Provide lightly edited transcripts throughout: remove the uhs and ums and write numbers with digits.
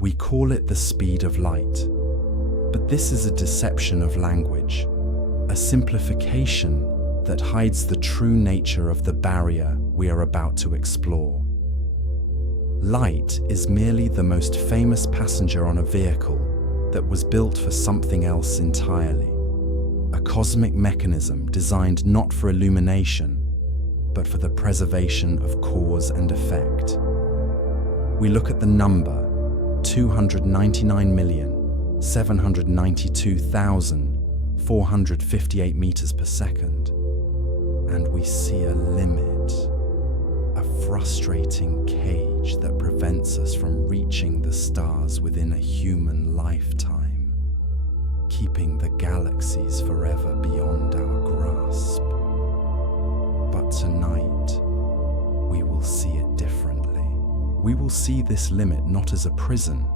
We call it the speed of light. But this is a deception of language, a simplification that hides the true nature of the barrier we are about to explore. Light is merely the most famous passenger on a vehicle that was built for something else entirely. A cosmic mechanism designed not for illumination, but for the preservation of cause and effect. We look at the number 299,792,458 meters per second, and we see a limit, a frustrating cage that prevents us from reaching the stars within a human lifetime, keeping the galaxies forever beyond our grasp. But tonight, we will see it differently. We will see this limit not as a prison,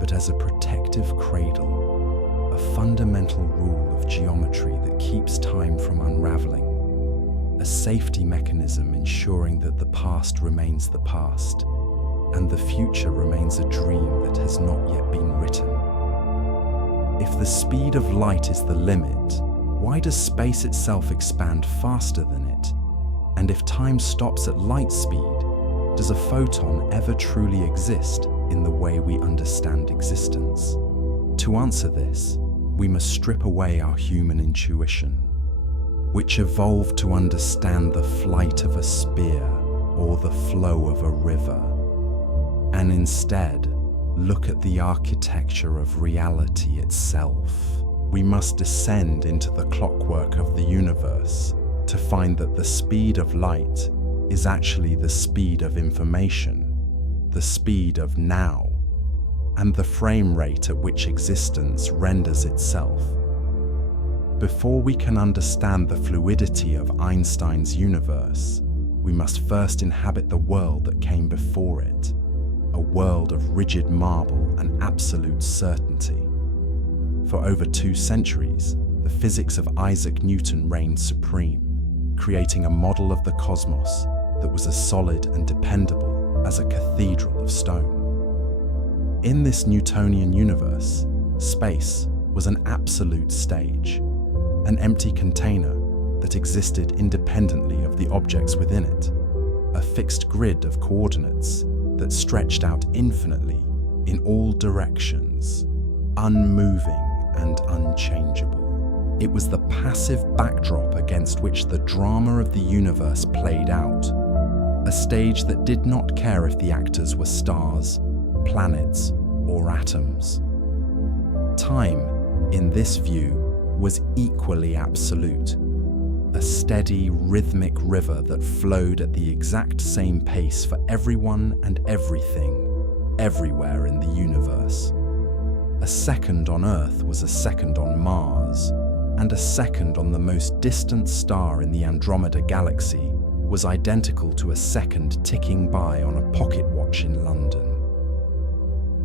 but as a protective cradle, a fundamental rule of geometry that keeps time from unraveling, a safety mechanism ensuring that the past remains the past, and the future remains a dream that has not yet been written. If the speed of light is the limit, why does space itself expand faster than it? And if time stops at light speed, does a photon ever truly exist in the way we understand existence? To answer this, we must strip away our human intuition, which evolved to understand the flight of a spear or the flow of a river, and instead look at the architecture of reality itself. We must descend into the clockwork of the universe to find that the speed of light is actually the speed of information, the speed of now, and the frame rate at which existence renders itself. Before we can understand the fluidity of Einstein's universe, we must first inhabit the world that came before it, a world of rigid marble and absolute certainty. For over 2 centuries, the physics of Isaac Newton reigned supreme, creating a model of the cosmos that was as solid and dependable as a cathedral of stone. In this Newtonian universe, space was an absolute stage, an empty container that existed independently of the objects within it, a fixed grid of coordinates that stretched out infinitely in all directions, unmoving and unchangeable. It was the passive backdrop against which the drama of the universe played out, a stage that did not care if the actors were stars, planets, or atoms. Time, in this view, was equally absolute, a steady, rhythmic river that flowed at the exact same pace for everyone and everything, everywhere in the universe. A second on Earth was a second on Mars, and a second on the most distant star in the Andromeda galaxy was identical to a second ticking by on a pocket watch in London.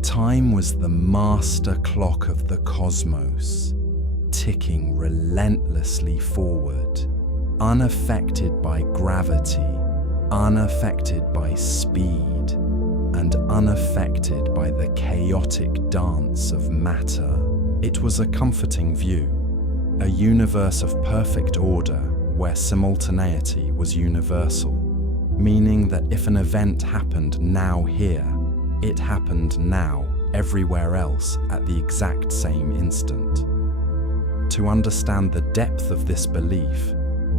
Time was the master clock of the cosmos, ticking relentlessly forward, unaffected by gravity, unaffected by speed, and unaffected by the chaotic dance of matter. It was a comforting view, a universe of perfect order where simultaneity was universal, meaning that if an event happened now here, it happened now everywhere else at the exact same instant. To understand the depth of this belief,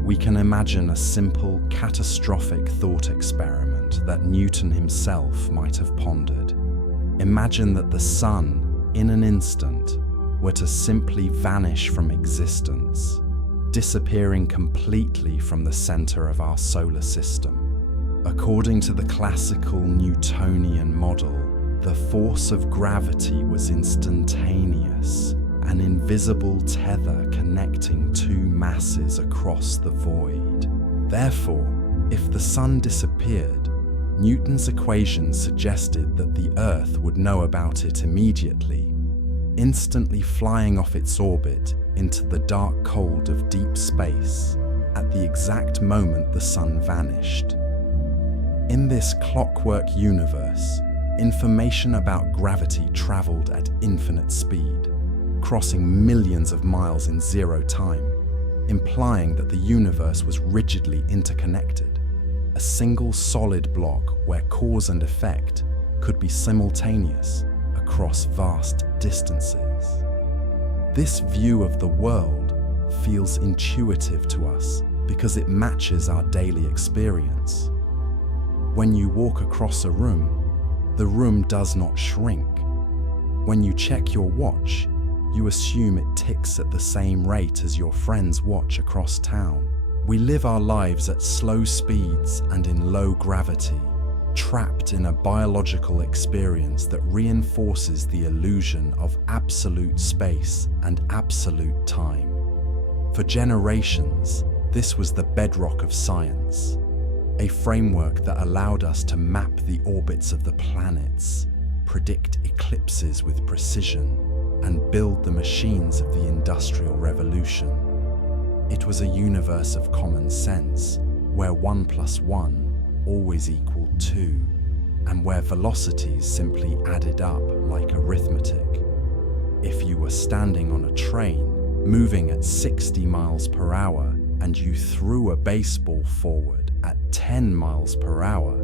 we can imagine a simple, catastrophic thought experiment that Newton himself might have pondered. Imagine that the sun, in an instant, were to simply vanish from existence, disappearing completely from the center of our solar system. According to the classical Newtonian model, the force of gravity was instantaneous, an invisible tether connecting 2 masses across the void. Therefore, if the sun disappeared, Newton's equations suggested that the Earth would know about it immediately, instantly flying off its orbit into the dark cold of deep space at the exact moment the sun vanished. In this clockwork universe, Information about gravity traveled at infinite speed, crossing millions of miles in zero time, implying that the universe was rigidly interconnected, a single solid block where cause and effect could be simultaneous across vast distances. This view of the world feels intuitive to us because it matches our daily experience. When you walk across a room, the room does not shrink. When you check your watch, you assume it ticks at the same rate as your friend's watch across town. We live our lives at slow speeds and in low gravity, trapped in a biological experience that reinforces the illusion of absolute space and absolute time. For generations, this was the bedrock of science, a framework that allowed us to map the orbits of the planets, predict eclipses with precision, and build the machines of the Industrial Revolution. It was a universe of common sense, where 1 + 1 always equaled 2, and where velocities simply added up like arithmetic. If you were standing on a train, moving at 60 miles per hour, and you threw a baseball forward at 10 miles per hour,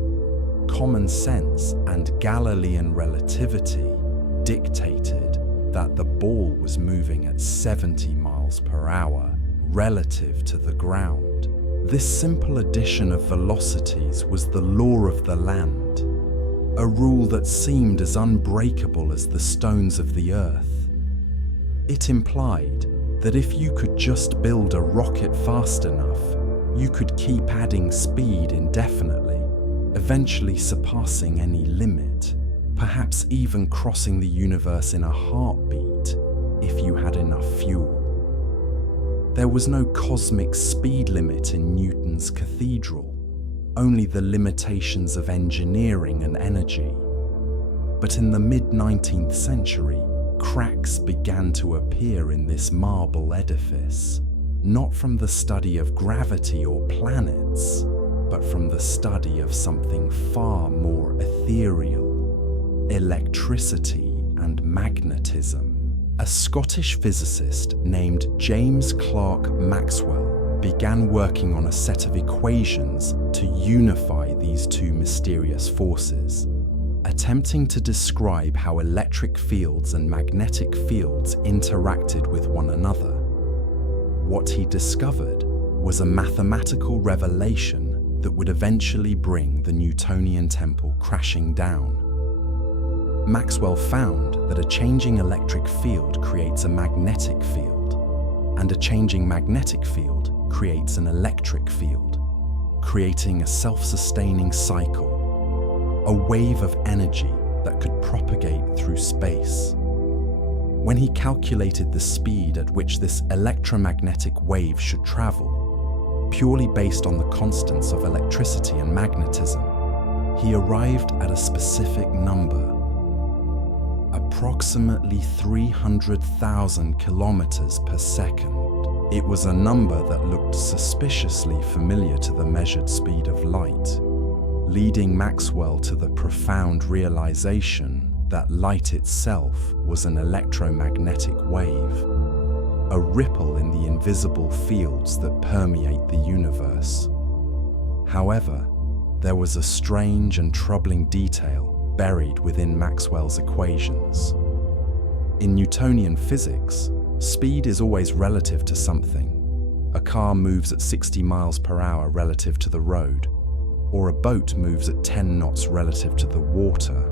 common sense and Galilean relativity dictated that the ball was moving at 70 miles per hour relative to the ground. This simple addition of velocities was the law of the land, a rule that seemed as unbreakable as the stones of the earth. It implied that if you could just build a rocket fast enough, you could keep adding speed indefinitely, eventually surpassing any limit, perhaps even crossing the universe in a heartbeat if you had enough fuel. There was no cosmic speed limit in Newton's cathedral, only the limitations of engineering and energy. But in the mid-19th century, cracks began to appear in this marble edifice, not from the study of gravity or planets, but from the study of something far more ethereal: electricity and magnetism. A Scottish physicist named James Clerk Maxwell began working on a set of equations to unify these two mysterious forces, attempting to describe how electric fields and magnetic fields interacted with one another. What he discovered was a mathematical revelation that would eventually bring the Newtonian temple crashing down. Maxwell found that a changing electric field creates a magnetic field, and a changing magnetic field creates an electric field, creating a self-sustaining cycle, a wave of energy that could propagate through space. When he calculated the speed at which this electromagnetic wave should travel, purely based on the constants of electricity and magnetism, he arrived at a specific number: approximately 300,000 kilometers per second. It was a number that looked suspiciously familiar to the measured speed of light, leading Maxwell to the profound realization that light itself was an electromagnetic wave, a ripple in the invisible fields that permeate the universe. However, there was a strange and troubling detail buried within Maxwell's equations. In Newtonian physics, speed is always relative to something. A car moves at 60 miles per hour relative to the road, or a boat moves at 10 knots relative to the water.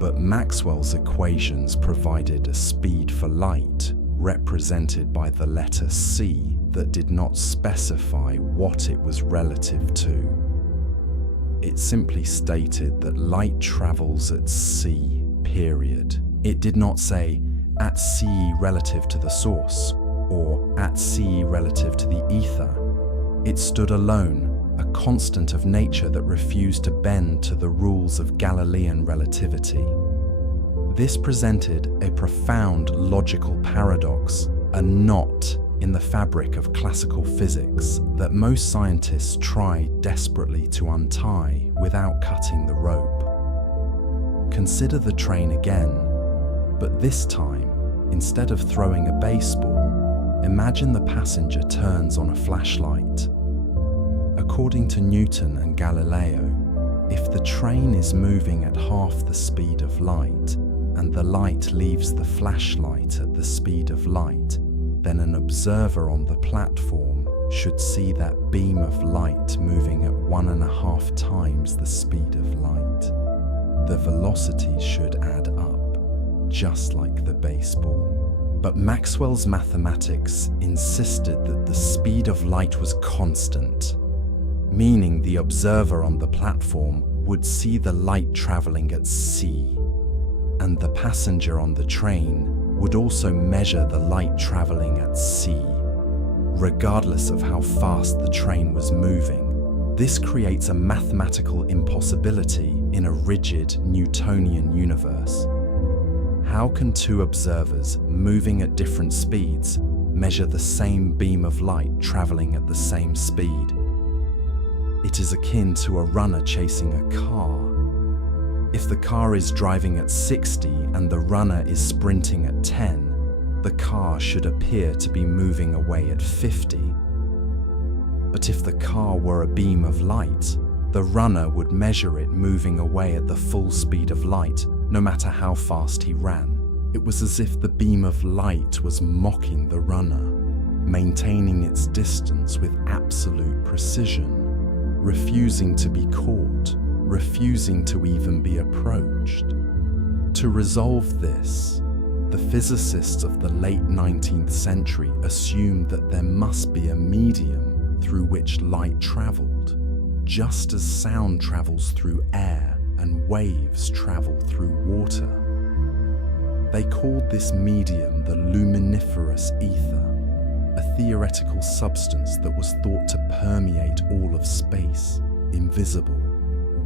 But Maxwell's equations provided a speed for light, represented by the letter c, that did not specify what it was relative to. It simply stated that light travels at c, period. It did not say at c relative to the source or at c relative to the ether. It stood alone, a constant of nature that refused to bend to the rules of Galilean relativity. This presented a profound logical paradox, a knot in the fabric of classical physics that most scientists try desperately to untie without cutting the rope. Consider the train again, but this time, instead of throwing a baseball, imagine the passenger turns on a flashlight. According to Newton and Galileo, if the train is moving at half the speed of light and the light leaves the flashlight at the speed of light, then an observer on the platform should see that beam of light moving at 1.5 times the speed of light. The velocity should add up, just like the baseball. But Maxwell's mathematics insisted that the speed of light was constant, meaning the observer on the platform would see the light traveling at c, and the passenger on the train would also measure the light traveling at c, regardless of how fast the train was moving. This creates a mathematical impossibility in a rigid Newtonian universe. How can two observers moving at different speeds measure the same beam of light traveling at the same speed? It is akin to a runner chasing a car. If the car is driving at 60 and the runner is sprinting at 10, the car should appear to be moving away at 50. But if the car were a beam of light, the runner would measure it moving away at the full speed of light, no matter how fast he ran. It was as if the beam of light was mocking the runner, maintaining its distance with absolute precision, refusing to be caught, refusing to even be approached. To resolve this, the physicists of the late 19th century assumed that there must be a medium through which light traveled, just as sound travels through air and waves travel through water. They called this medium the luminiferous ether, a theoretical substance that was thought to permeate all of space, invisible,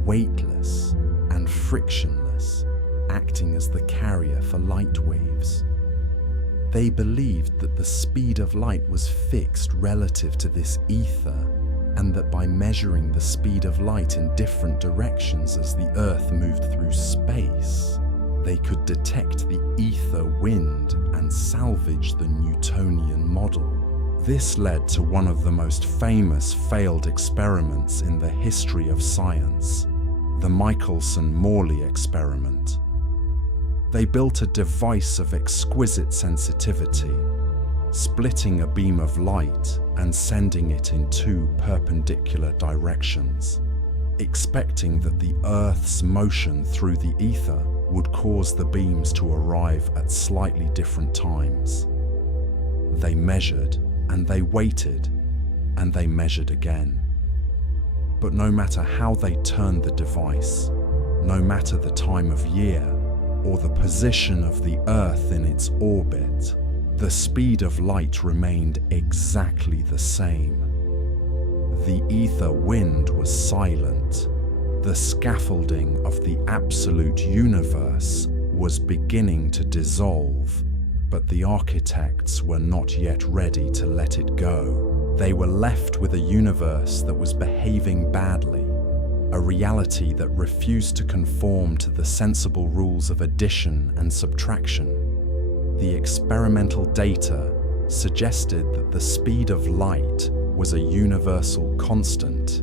weightless, and frictionless, acting as the carrier for light waves. They believed that the speed of light was fixed relative to this ether, and that by measuring the speed of light in different directions as the Earth moved through space, they could detect the ether wind and salvage the Newtonian model. This led to one of the most famous failed experiments in the history of science, the Michelson-Morley experiment. They built a device of exquisite sensitivity, splitting a beam of light and sending it in 2 perpendicular directions, expecting that the Earth's motion through the ether would cause the beams to arrive at slightly different times. They measured, and they waited, and they measured again. But no matter how they turned the device, no matter the time of year, or the position of the Earth in its orbit, the speed of light remained exactly the same. The ether wind was silent. The scaffolding of the absolute universe was beginning to dissolve, but the architects were not yet ready to let it go. They were left with a universe that was behaving badly, a reality that refused to conform to the sensible rules of addition and subtraction. The experimental data suggested that the speed of light was a universal constant,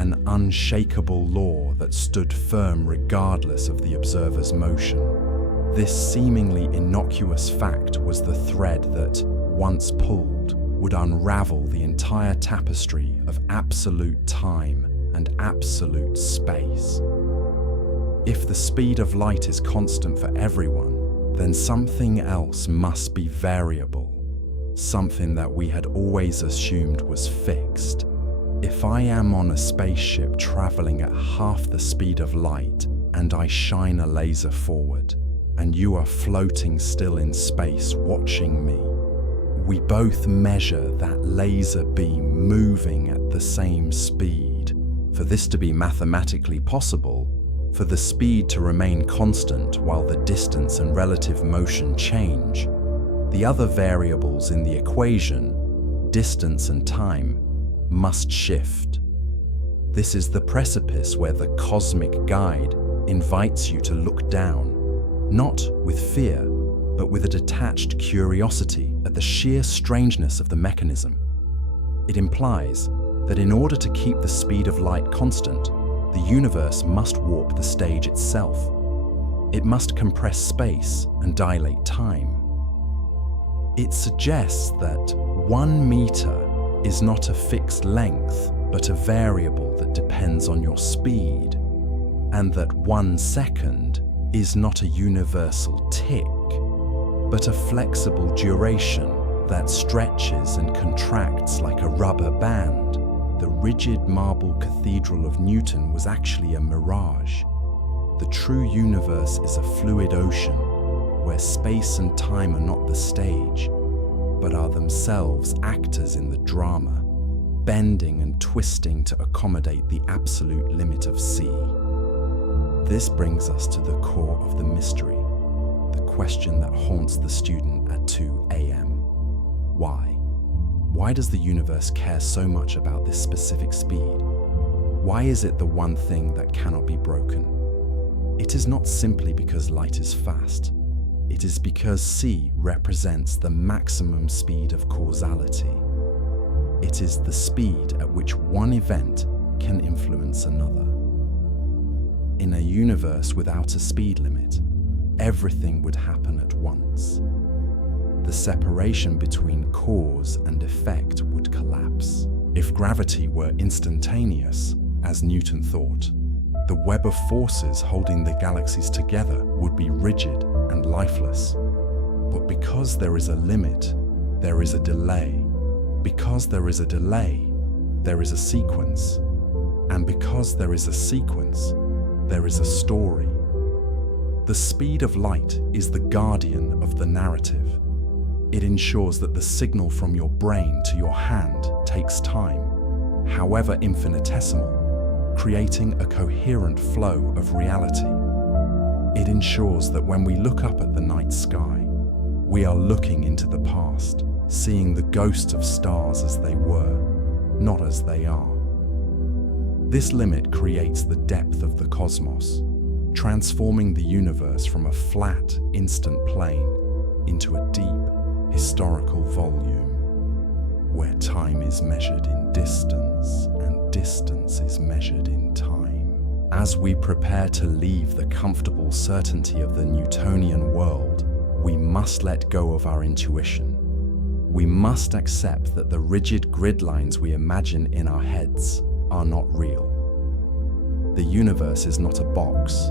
an unshakable law that stood firm regardless of the observer's motion. This seemingly innocuous fact was the thread that, once pulled, would unravel the entire tapestry of absolute time and absolute space. If the speed of light is constant for everyone, then something else must be variable, something that we had always assumed was fixed. If I am on a spaceship traveling at half the speed of light and I shine a laser forward, and you are floating still in space watching me, we both measure that laser beam moving at the same speed. For this to be mathematically possible, for the speed to remain constant while the distance and relative motion change, the other variables in the equation, distance and time, must shift. This is the precipice where the cosmic guide invites you to look down, not with fear, but with a detached curiosity at the sheer strangeness of the mechanism. It implies that in order to keep the speed of light constant, the universe must warp the stage itself. It must compress space and dilate time. It suggests that 1 meter is not a fixed length, but a variable that depends on your speed, and that 1 second is not a universal tick, but a flexible duration that stretches and contracts like a rubber band. The rigid marble cathedral of Newton was actually a mirage. The true universe is a fluid ocean where space and time are not the stage, but are themselves actors in the drama, bending and twisting to accommodate the absolute limit of C. This brings us to the core of the mystery, the question that haunts the student at 2 a.m. Why? Why does the universe care so much about this specific speed? Why is it the one thing that cannot be broken? It is not simply because light is fast. It is because c represents the maximum speed of causality. It is the speed at which one event can influence another. In a universe without a speed limit, everything would happen at once. The separation between cause and effect would collapse. If gravity were instantaneous, as Newton thought, the web of forces holding the galaxies together would be rigid and lifeless. But because there is a limit, there is a delay. Because there is a delay, there is a sequence. And because there is a sequence, there is a story. The speed of light is the guardian of the narrative. It ensures that the signal from your brain to your hand takes time, however infinitesimal, creating a coherent flow of reality. It ensures that when we look up at the night sky, we are looking into the past, seeing the ghosts of stars as they were, not as they are. This limit creates the depth of the cosmos, transforming the universe from a flat, instant plane into a deep, historical volume, where time is measured in distance and distance is measured in time. As we prepare to leave the comfortable certainty of the Newtonian world, we must let go of our intuition. We must accept that the rigid grid lines we imagine in our heads are not real. The universe is not a box.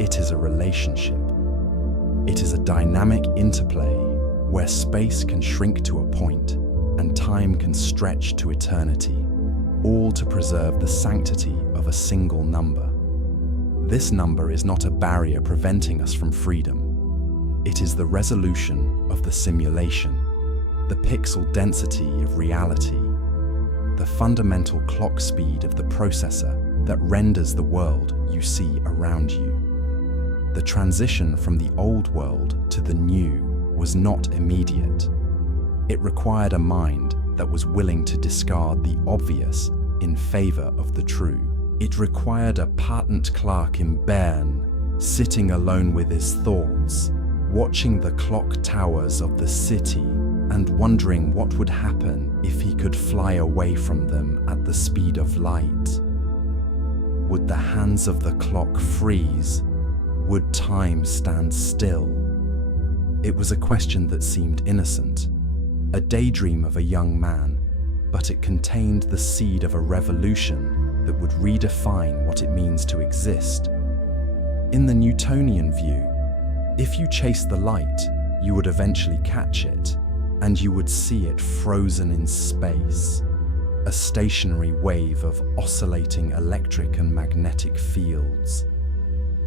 It is a relationship. It is a dynamic interplay where space can shrink to a point and time can stretch to eternity, all to preserve the sanctity of a single number. This number is not a barrier preventing us from freedom. It is the resolution of the simulation, the pixel density of reality, the fundamental clock speed of the processor that renders the world you see around you. The transition from the old world to the new was not immediate. It required a mind that was willing to discard the obvious in favor of the true. It required a patent clerk in Bern, sitting alone with his thoughts, watching the clock towers of the city and wondering what would happen if he could fly away from them at the speed of light. Would the hands of the clock freeze? Would time stand still? It was a question that seemed innocent, a daydream of a young man, but it contained the seed of a revolution that would redefine what it means to exist. In the Newtonian view, if you chased the light, you would eventually catch it, and you would see it frozen in space, a stationary wave of oscillating electric and magnetic fields.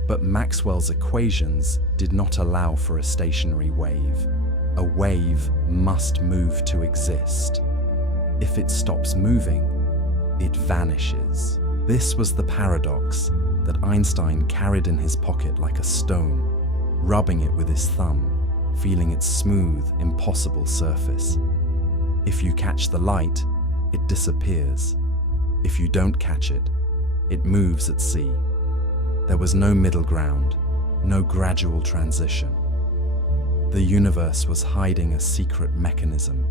But Maxwell's equations did not allow for a stationary wave. A wave must move to exist. If it stops moving, it vanishes. This was the paradox that Einstein carried in his pocket like a stone, rubbing it with his thumb, feeling its smooth, impossible surface. If you catch the light, it disappears. If you don't catch it, it moves at sea. There was no middle ground, no gradual transition. The universe was hiding a secret mechanism,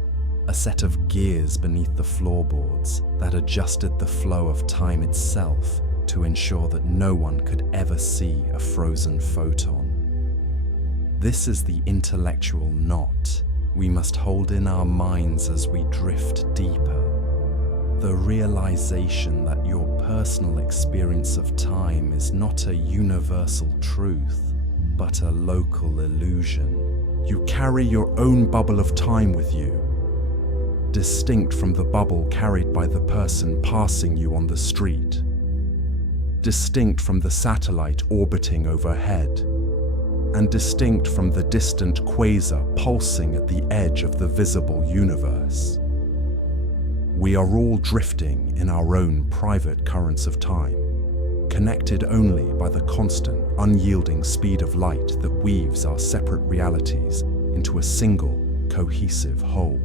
a set of gears beneath the floorboards that adjusted the flow of time itself to ensure that no one could ever see a frozen photon. This is the intellectual knot we must hold in our minds as we drift deeper. The realization that your personal experience of time is not a universal truth, but a local illusion. You carry your own bubble of time with you, distinct from the bubble carried by the person passing you on the street, distinct from the satellite orbiting overhead, and distinct from the distant quasar pulsing at the edge of the visible universe. We are all drifting in our own private currents of time, connected only by the constant, unyielding speed of light that weaves our separate realities into a single, cohesive whole.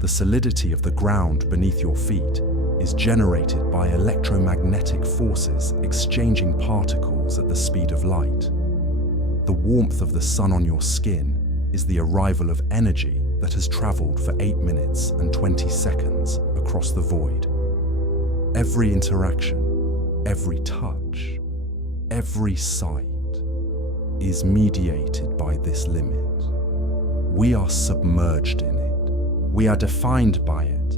The solidity of the ground beneath your feet is generated by electromagnetic forces exchanging particles at the speed of light. The warmth of the sun on your skin is the arrival of energy that has traveled for 8 minutes and 20 seconds across the void. Every interaction, every touch, every sight is mediated by this limit. We are submerged in it. We are defined by it.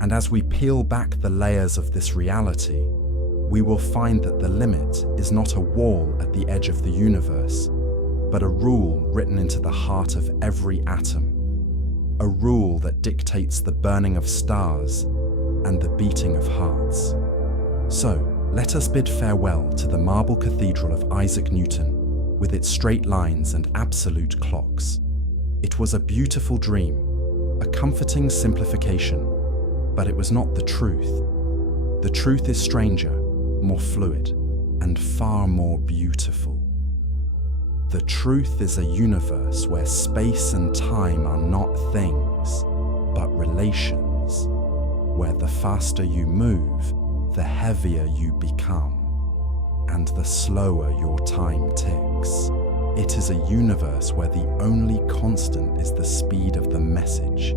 And as we peel back the layers of this reality, we will find that the limit is not a wall at the edge of the universe, but a rule written into the heart of every atom. A rule that dictates the burning of stars and the beating of hearts. So, let us bid farewell to the marble cathedral of Isaac Newton, with its straight lines and absolute clocks. It was a beautiful dream, a comforting simplification, but it was not the truth. The truth is stranger, more fluid, and far more beautiful. The truth is a universe where space and time are not things, but relations, where the faster you move, the heavier you become, and the slower your time ticks. It is a universe where the only constant is the speed of the message,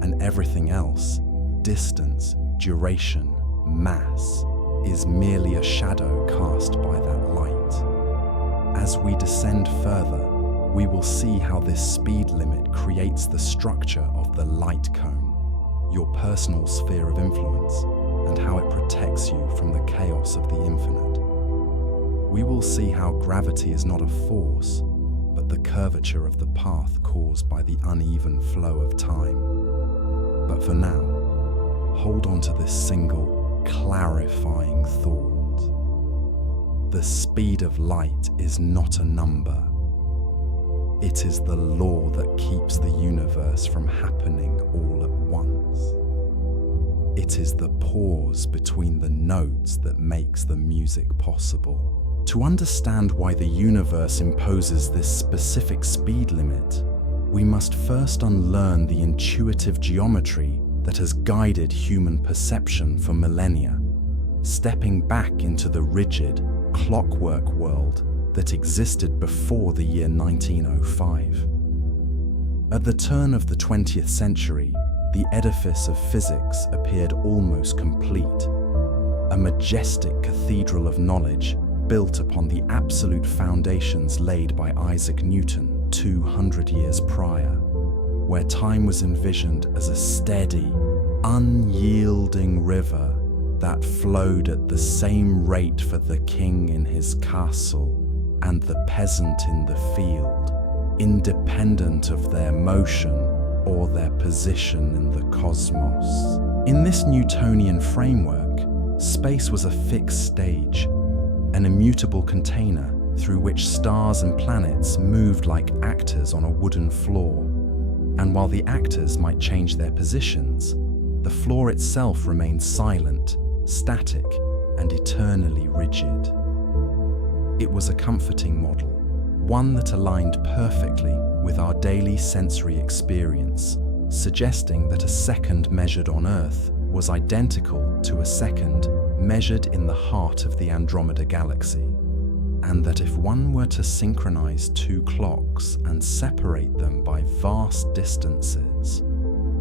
and everything else, distance, duration, mass, is merely a shadow cast by that light. As we descend further, we will see how this speed limit creates the structure of the light cone, your personal sphere of influence, and how it protects you from the chaos of the infinite. We will see how gravity is not a force, but the curvature of the path caused by the uneven flow of time. But for now, hold on to this single, clarifying thought. The speed of light is not a number. It is the law that keeps the universe from happening all at once. It is the pause between the notes that makes the music possible. To understand why the universe imposes this specific speed limit, we must first unlearn the intuitive geometry that has guided human perception for millennia, stepping back into the rigid, clockwork world that existed before the year 1905. At the turn of the 20th century, the edifice of physics appeared almost complete, a majestic cathedral of knowledge built upon the absolute foundations laid by Isaac Newton 200 years prior, where time was envisioned as a steady, unyielding river that flowed at the same rate for the king in his castle and the peasant in the field, independent of their motion or their position in the cosmos. In this Newtonian framework, space was a fixed stage, an immutable container through which stars and planets moved like actors on a wooden floor. And while the actors might change their positions, the floor itself remained silent, static, and eternally rigid. It was a comforting model, one that aligned perfectly with our daily sensory experience, suggesting that a second measured on Earth was identical to a second measured in the heart of the Andromeda Galaxy, and that if one were to synchronize two clocks and separate them by vast distances,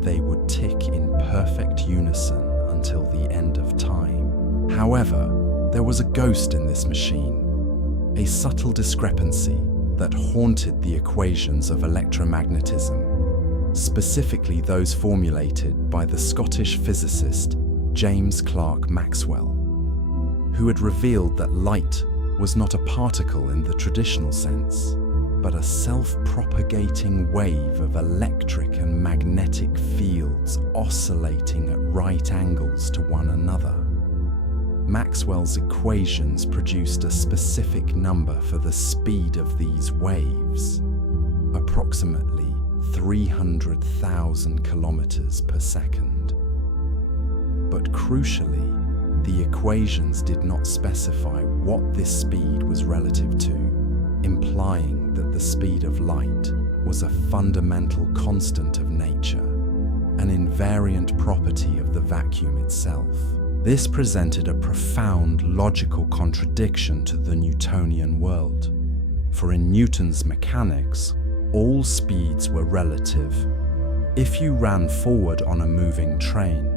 they would tick in perfect unison until the end of time. However, there was a ghost in this machine, a subtle discrepancy that haunted the equations of electromagnetism, specifically those formulated by the Scottish physicist James Clerk Maxwell, who had revealed that light was not a particle in the traditional sense, but a self-propagating wave of electric and magnetic fields oscillating at right angles to one another. Maxwell's equations produced a specific number for the speed of these waves, approximately 300,000 kilometers per second. But crucially, the equations did not specify what this speed was relative to, implying that the speed of light was a fundamental constant of nature, an invariant property of the vacuum itself. This presented a profound logical contradiction to the Newtonian world, for in Newton's mechanics, all speeds were relative. If you ran forward on a moving train,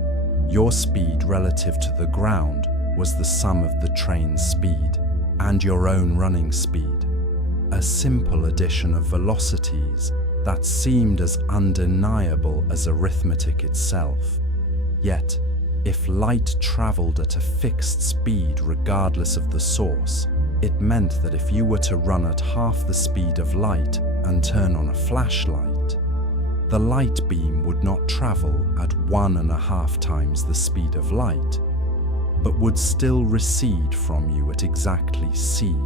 your speed relative to the ground was the sum of the train's speed and your own running speed, a simple addition of velocities that seemed as undeniable as arithmetic itself. Yet, if light traveled at a fixed speed regardless of the source, it meant that if you were to run at half the speed of light and turn on a flashlight, the light beam would not travel at 1.5 times the speed of light, but would still recede from you at exactly c,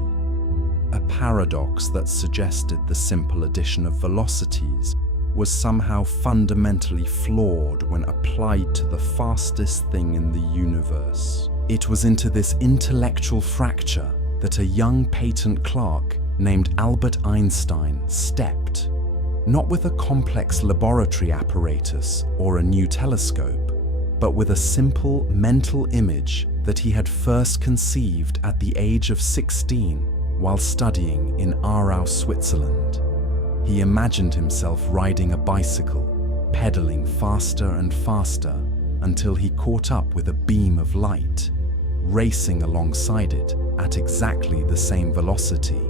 a paradox that suggested the simple addition of velocities was somehow fundamentally flawed when applied to the fastest thing in the universe. It was into this intellectual fracture that a young patent clerk named Albert Einstein stepped, not with a complex laboratory apparatus or a new telescope, but with a simple mental image that he had first conceived at the age of 16 while studying in Aarau, Switzerland. He imagined himself riding a bicycle, pedaling faster and faster until he caught up with a beam of light, racing alongside it at exactly the same velocity,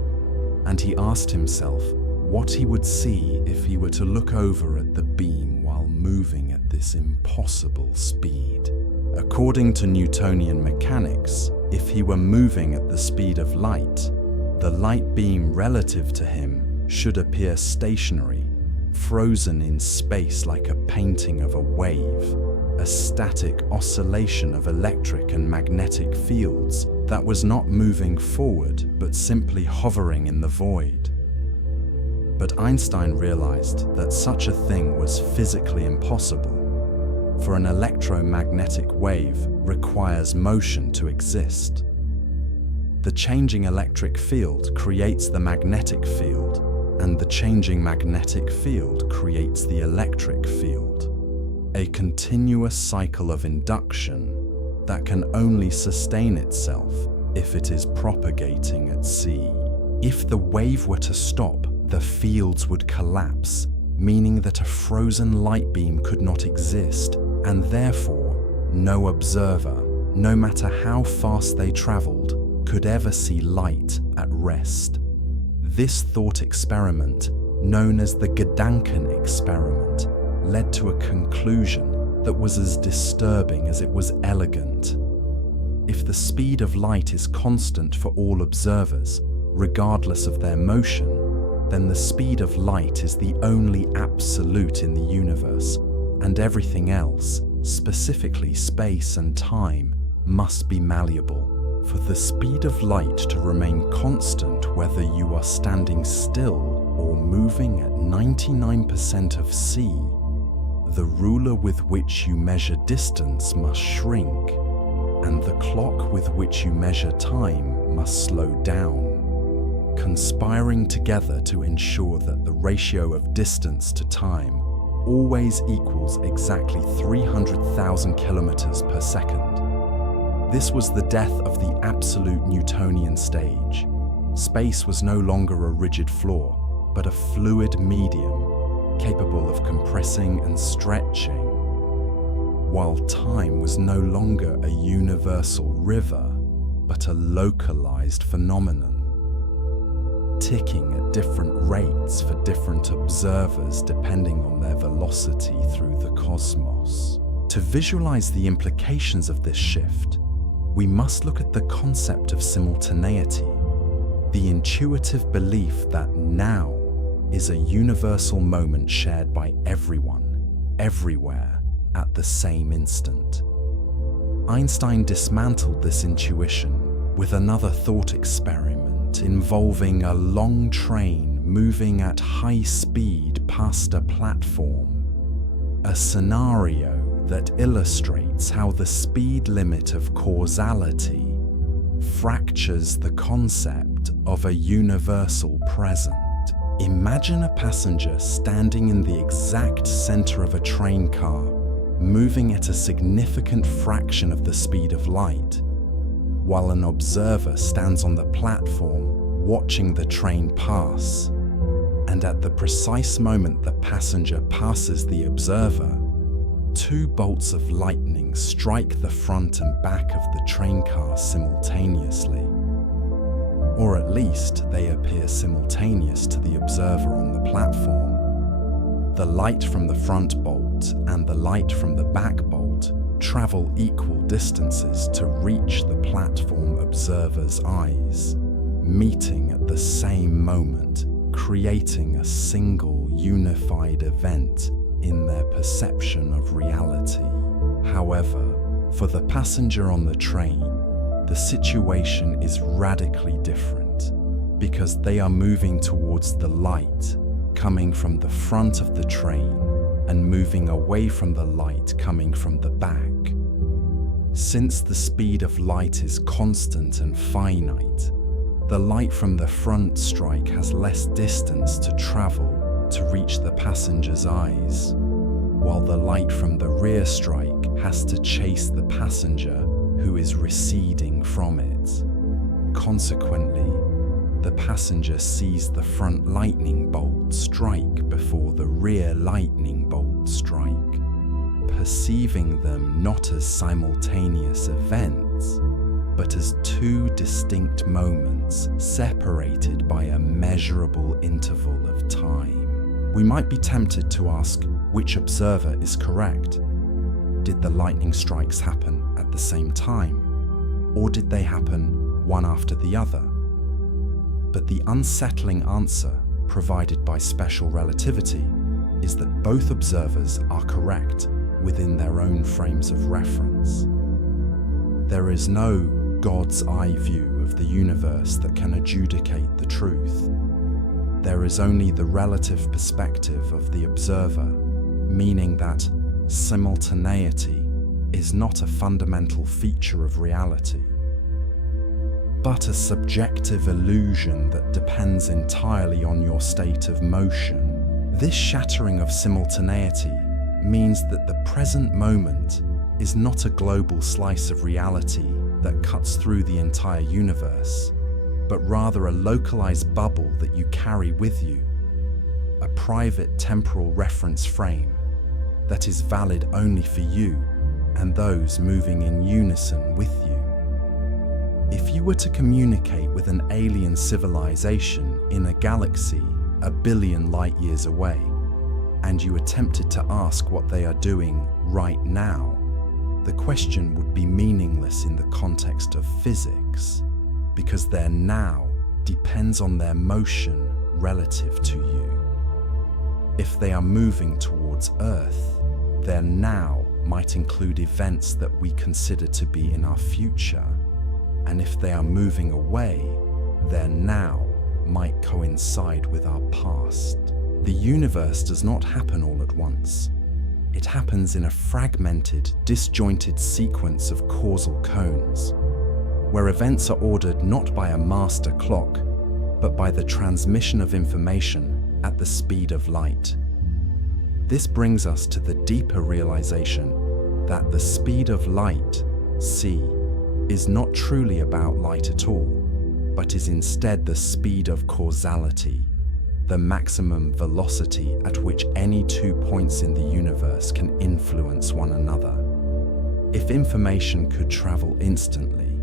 and he asked himself what he would see if he were to look over at the beam while moving at this impossible speed. According to Newtonian mechanics, if he were moving at the speed of light, the light beam relative to him should appear stationary, frozen in space like a painting of a wave, a static oscillation of electric and magnetic fields that was not moving forward but simply hovering in the void. But Einstein realized that such a thing was physically impossible, for an electromagnetic wave requires motion to exist. The changing electric field creates the magnetic field, and the changing magnetic field creates the electric field, a continuous cycle of induction that can only sustain itself if it is propagating at c. If the wave were to stop, the fields would collapse, meaning that a frozen light beam could not exist, and therefore no observer, no matter how fast they traveled, could ever see light at rest. This thought experiment, known as the Gedanken experiment, led to a conclusion that was as disturbing as it was elegant. If the speed of light is constant for all observers, regardless of their motion, then the speed of light is the only absolute in the universe, and everything else, specifically space and time, must be malleable. For the speed of light to remain constant whether you are standing still or moving at 99% of c, the ruler with which you measure distance must shrink, and the clock with which you measure time must slow down, conspiring together to ensure that the ratio of distance to time always equals exactly 300,000 kilometers per second. This was the death of the absolute Newtonian stage. Space was no longer a rigid floor, but a fluid medium capable of compressing and stretching, while time was no longer a universal river, but a localized phenomenon, ticking at different rates for different observers depending on their velocity through the cosmos. To visualize the implications of this shift, we must look at the concept of simultaneity, the intuitive belief that now is a universal moment shared by everyone, everywhere, at the same instant. Einstein dismantled this intuition with another thought experiment involving a long train moving at high speed past a platform, a scenario that illustrates how the speed limit of causality fractures the concept of a universal present. Imagine a passenger standing in the exact center of a train car, moving at a significant fraction of the speed of light, while an observer stands on the platform watching the train pass. And at the precise moment the passenger passes the observer, two bolts of lightning strike the front and back of the train car simultaneously. Or at least they appear simultaneous to the observer on the platform. The light from the front bolt and the light from the back bolt travel equal distances to reach the platform observer's eyes, meeting at the same moment, creating a single unified event in their perception of reality. However, for the passenger on the train, the situation is radically different because they are moving towards the light coming from the front of the train and moving away from the light coming from the back. Since the speed of light is constant and finite, the light from the front strike has less distance to travel to reach the passenger's eyes, while the light from the rear strike has to chase the passenger who is receding from it. Consequently, the passenger sees the front lightning bolt strike before the rear lightning bolt strike, perceiving them not as simultaneous events, but as two distinct moments separated by a measurable interval of time. We might be tempted to ask which observer is correct. Did the lightning strikes happen at the same time, or did they happen one after the other? But the unsettling answer provided by special relativity is that both observers are correct within their own frames of reference. There is no God's eye view of the universe that can adjudicate the truth. There is only the relative perspective of the observer, meaning that simultaneity is not a fundamental feature of reality, but a subjective illusion that depends entirely on your state of motion. This shattering of simultaneity means that the present moment is not a global slice of reality that cuts through the entire universe, but rather a localized bubble that you carry with you, a private temporal reference frame that is valid only for you and those moving in unison with you. If you were to communicate with an alien civilization in a galaxy a billion light years away, and you attempted to ask what they are doing right now, the question would be meaningless in the context of physics, because their now depends on their motion relative to you. If they are moving towards Earth, their now might include events that we consider to be in our future, and if they are moving away, their now might coincide with our past. The universe does not happen all at once. It happens in a fragmented, disjointed sequence of causal cones, where events are ordered not by a master clock, but by the transmission of information at the speed of light. This brings us to the deeper realization that the speed of light, c, is not truly about light at all, but is instead the speed of causality, the maximum velocity at which any 2 points in the universe can influence one another. If information could travel instantly,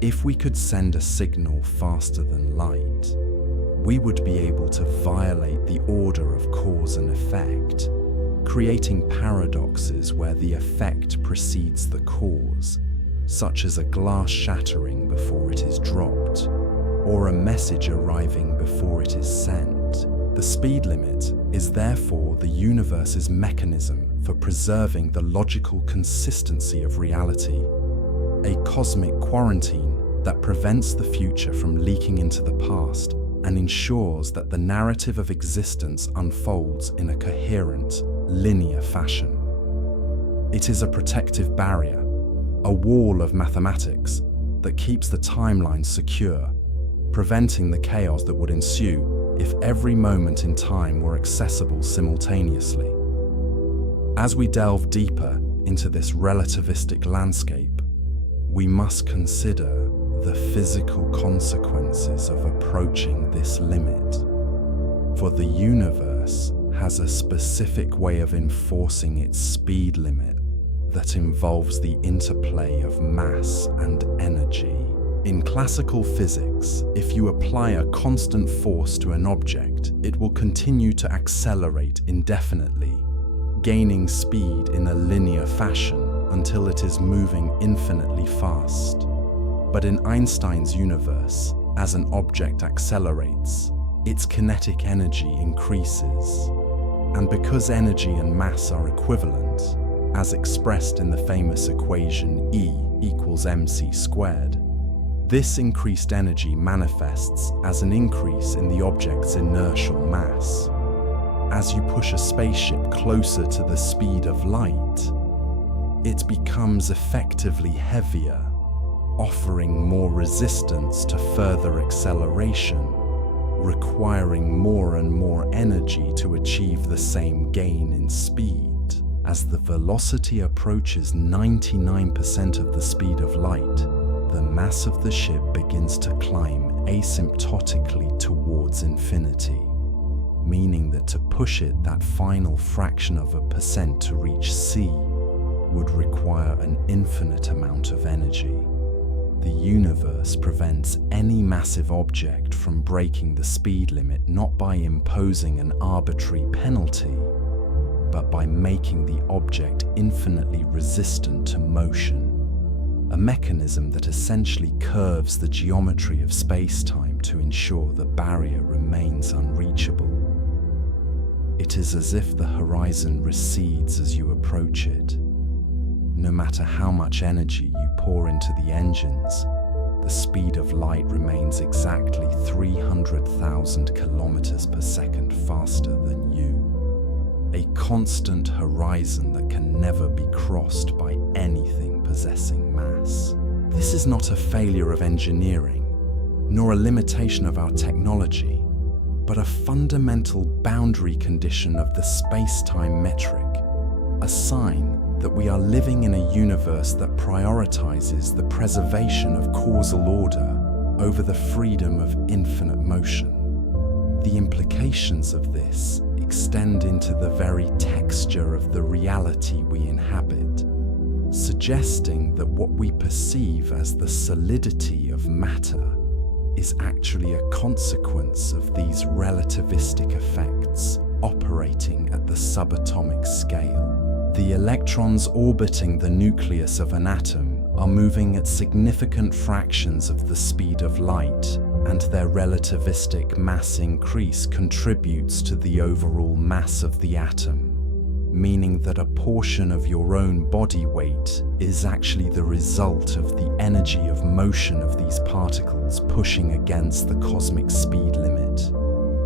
if we could send a signal faster than light, we would be able to violate the order of cause and effect, creating paradoxes where the effect precedes the cause, such as a glass shattering before it is dropped, or a message arriving before it is sent. The speed limit is therefore the universe's mechanism for preserving the logical consistency of reality, a cosmic quarantine that prevents the future from leaking into the past and ensures that the narrative of existence unfolds in a coherent, linear fashion. It is a protective barrier, a wall of mathematics that keeps the timeline secure, preventing the chaos that would ensue if every moment in time were accessible simultaneously. As we delve deeper into this relativistic landscape, we must consider the physical consequences of approaching this limit. For the universe has a specific way of enforcing its speed limit that involves the interplay of mass and energy. In classical physics, if you apply a constant force to an object, it will continue to accelerate indefinitely, gaining speed in a linear fashion until it is moving infinitely fast. But in Einstein's universe, as an object accelerates, its kinetic energy increases. And because energy and mass are equivalent, as expressed in the famous equation E equals mc squared, this increased energy manifests as an increase in the object's inertial mass. As you push a spaceship closer to the speed of light, it becomes effectively heavier, offering more resistance to further acceleration, requiring more and more energy to achieve the same gain in speed. As the velocity approaches 99% of the speed of light, the mass of the ship begins to climb asymptotically towards infinity, meaning that to push it that final fraction of a percent to reach c would require an infinite amount of energy. The universe prevents any massive object from breaking the speed limit not by imposing an arbitrary penalty, but by making the object infinitely resistant to motion, a mechanism that essentially curves the geometry of space-time to ensure the barrier remains unreachable. It is as if the horizon recedes as you approach it. No matter how much energy you pour into the engines, the speed of light remains exactly 300,000 kilometers per second faster than you. A constant horizon that can never be crossed by anything possessing mass. This is not a failure of engineering, nor a limitation of our technology, but a fundamental boundary condition of the space-time metric, a sign that we are living in a universe that prioritizes the preservation of causal order over the freedom of infinite motion. The implications of this extend into the very texture of the reality we inhabit, suggesting that what we perceive as the solidity of matter is actually a consequence of these relativistic effects operating at the subatomic scale. The electrons orbiting the nucleus of an atom are moving at significant fractions of the speed of light, and their relativistic mass increase contributes to the overall mass of the atom, meaning that a portion of your own body weight is actually the result of the energy of motion of these particles pushing against the cosmic speed limit.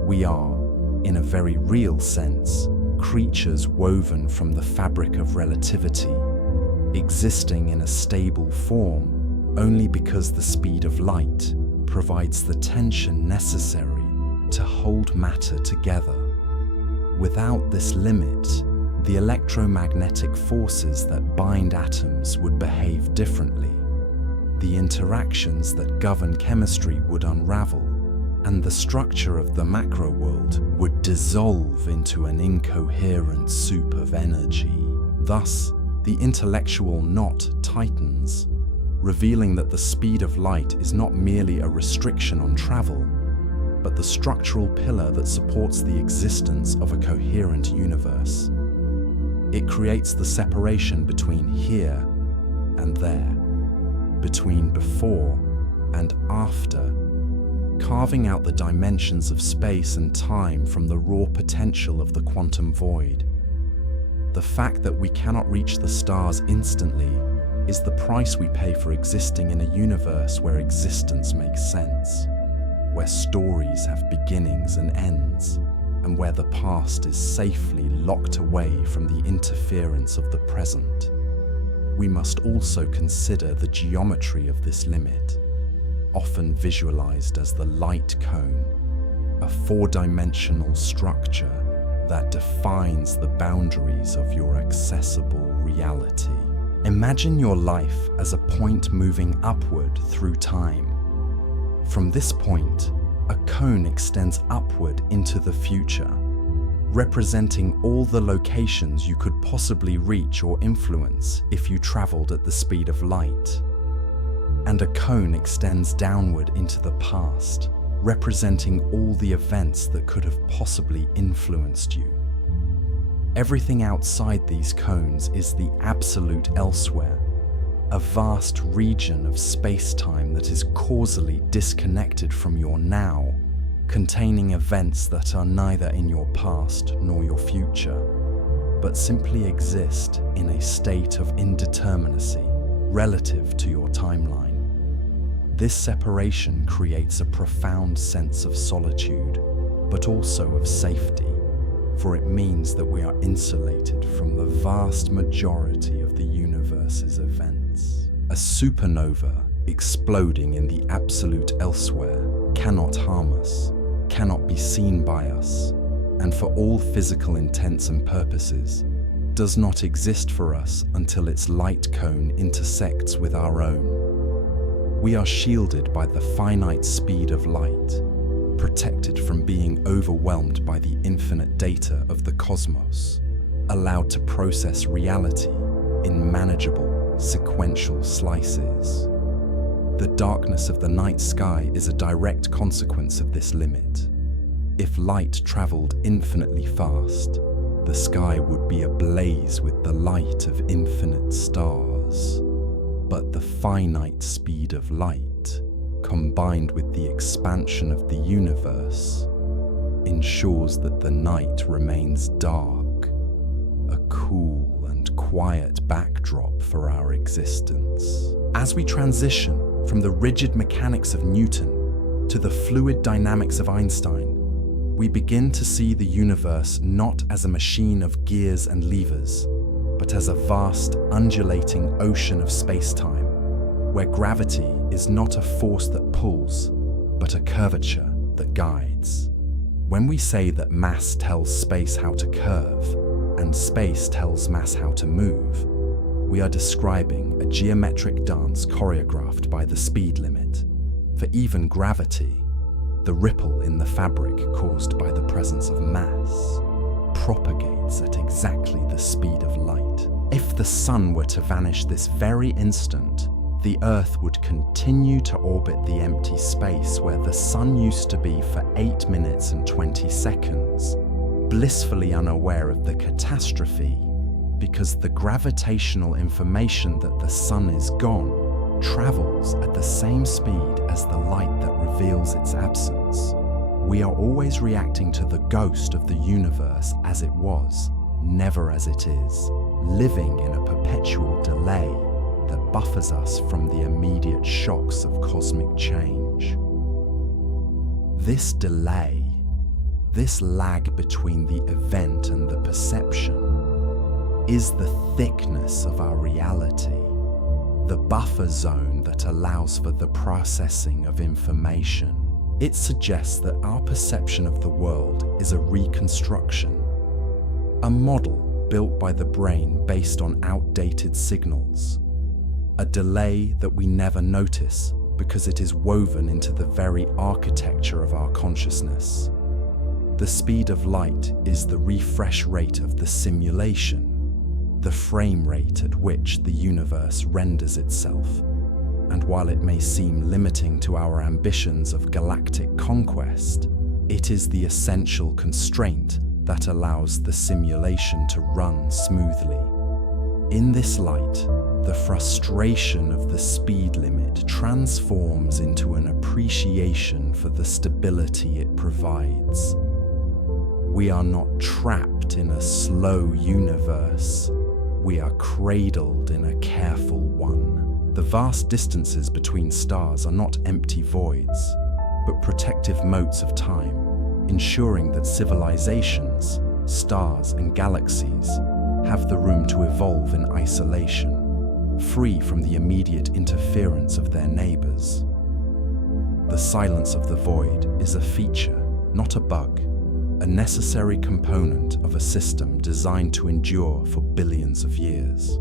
We are, in a very real sense, creatures woven from the fabric of relativity, existing in a stable form only because the speed of light provides the tension necessary to hold matter together. Without this limit, the electromagnetic forces that bind atoms would behave differently. The interactions that govern chemistry would unravel, and the structure of the macro world would dissolve into an incoherent soup of energy. Thus, the intellectual knot tightens, revealing that the speed of light is not merely a restriction on travel, but the structural pillar that supports the existence of a coherent universe. It creates the separation between here and there, between before and after, carving out the dimensions of space and time from the raw potential of the quantum void. The fact that we cannot reach the stars instantly is the price we pay for existing in a universe where existence makes sense, where stories have beginnings and ends, and where the past is safely locked away from the interference of the present. We must also consider the geometry of this limit, often visualized as the light cone, a four-dimensional structure that defines the boundaries of your accessible reality. Imagine your life as a point moving upward through time. From this point, a cone extends upward into the future, representing all the locations you could possibly reach or influence if you traveled at the speed of light. And a cone extends downward into the past, representing all the events that could have possibly influenced you. Everything outside these cones is the absolute elsewhere, a vast region of space-time that is causally disconnected from your now, containing events that are neither in your past nor your future, but simply exist in a state of indeterminacy relative to your timeline. This separation creates a profound sense of solitude, but also of safety, for it means that we are insulated from the vast majority of the universe's events. A supernova exploding in the absolute elsewhere cannot harm us, cannot be seen by us, and for all physical intents and purposes, does not exist for us until its light cone intersects with our own. We are shielded by the finite speed of light, protected from being overwhelmed by the infinite data of the cosmos, allowed to process reality in manageable, sequential slices. The darkness of the night sky is a direct consequence of this limit. If light traveled infinitely fast, the sky would be ablaze with the light of infinite stars. But the finite speed of light, combined with the expansion of the universe, ensures that the night remains dark, a cool and quiet backdrop for our existence. As we transition from the rigid mechanics of Newton to the fluid dynamics of Einstein, we begin to see the universe not as a machine of gears and levers, but as a vast, undulating ocean of space-time, where gravity is not a force that pulls, but a curvature that guides. When we say that mass tells space how to curve, and space tells mass how to move, we are describing a geometric dance choreographed by the speed limit. For even gravity, the ripple in the fabric caused by the presence of mass, propagates at exactly the speed of light. If the sun were to vanish this very instant, the Earth would continue to orbit the empty space where the sun used to be for 8 minutes and 20 seconds, blissfully unaware of the catastrophe, because the gravitational information that the sun is gone travels at the same speed as the light that reveals its absence. We are always reacting to the ghost of the universe as it was, never as it is, living in a perpetual delay that buffers us from the immediate shocks of cosmic change. This delay, this lag between the event and the perception, is the thickness of our reality, the buffer zone that allows for the processing of information. It suggests that our perception of the world is a reconstruction, a model built by the brain based on outdated signals, a delay that we never notice because it is woven into the very architecture of our consciousness. The speed of light is the refresh rate of the simulation, the frame rate at which the universe renders itself. And while it may seem limiting to our ambitions of galactic conquest, it is the essential constraint that allows the simulation to run smoothly. In this light, the frustration of the speed limit transforms into an appreciation for the stability it provides. We are not trapped in a slow universe. We are cradled in a careful one. The vast distances between stars are not empty voids, but protective moats of time, ensuring that civilizations, stars, and galaxies have the room to evolve in isolation, free from the immediate interference of their neighbors. The silence of the void is a feature, not a bug, a necessary component of a system designed to endure for billions of years.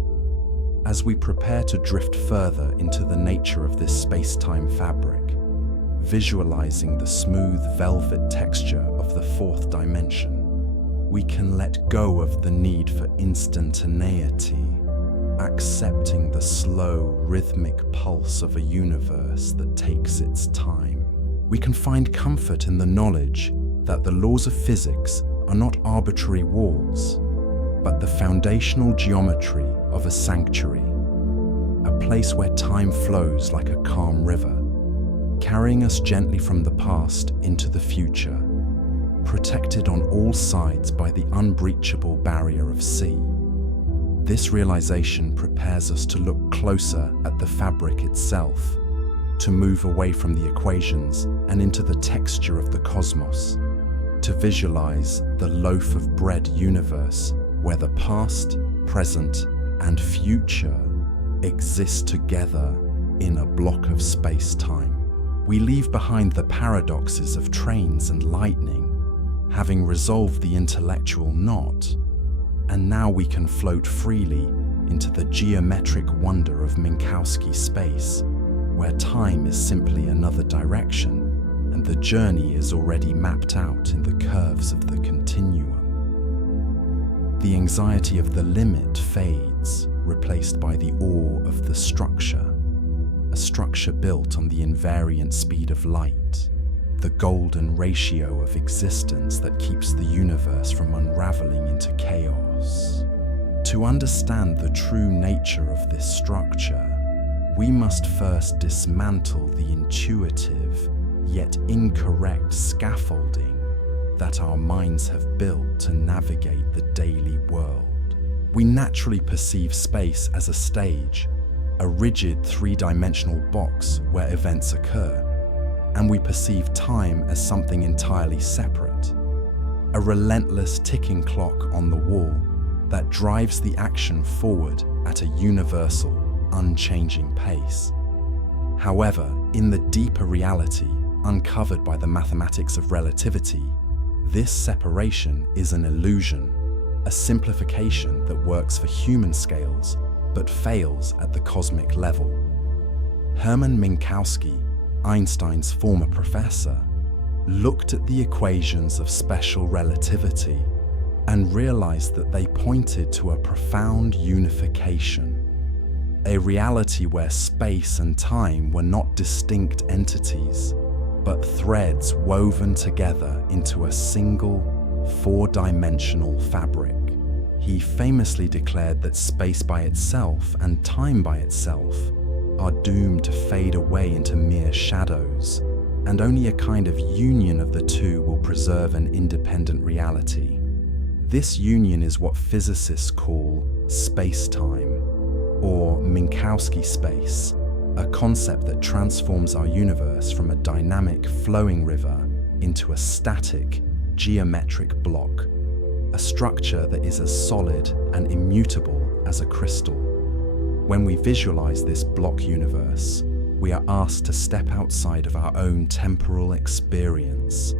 As we prepare to drift further into the nature of this space-time fabric, visualizing the smooth velvet texture of the fourth dimension, we can let go of the need for instantaneity, accepting the slow, rhythmic pulse of a universe that takes its time. We can find comfort in the knowledge that the laws of physics are not arbitrary walls, but the foundational geometry of a sanctuary, a place where time flows like a calm river, carrying us gently from the past into the future, protected on all sides by the unbreachable barrier of sea. This realization prepares us to look closer at the fabric itself, to move away from the equations and into the texture of the cosmos, to visualize the loaf of bread universe where the past, present, and future exist together in a block of space-time. We leave behind the paradoxes of trains and lightning, having resolved the intellectual knot, and now we can float freely into the geometric wonder of Minkowski space, where time is simply another direction, and the journey is already mapped out in the curves of the continuum. The anxiety of the limit fades, replaced by the awe of the structure, a structure built on the invariant speed of light, the golden ratio of existence that keeps the universe from unraveling into chaos. To understand the true nature of this structure, we must first dismantle the intuitive, yet incorrect scaffolding that our minds have built to navigate the daily world. We naturally perceive space as a stage, a rigid three-dimensional box where events occur, and we perceive time as something entirely separate, a relentless ticking clock on the wall that drives the action forward at a universal, unchanging pace. However, in the deeper reality, uncovered by the mathematics of relativity, this separation is an illusion, a simplification that works for human scales but fails at the cosmic level. Hermann Minkowski, Einstein's former professor, looked at the equations of special relativity and realized that they pointed to a profound unification, a reality where space and time were not distinct entities, but threads woven together into a single, four-dimensional fabric. He famously declared that space by itself and time by itself are doomed to fade away into mere shadows, and only a kind of union of the two will preserve an independent reality. This union is what physicists call space-time, or Minkowski space, a concept that transforms our universe from a dynamic, flowing river into a static, geometric block, a structure that is as solid and immutable as a crystal. When we visualize this block universe, we are asked to step outside of our own temporal experience,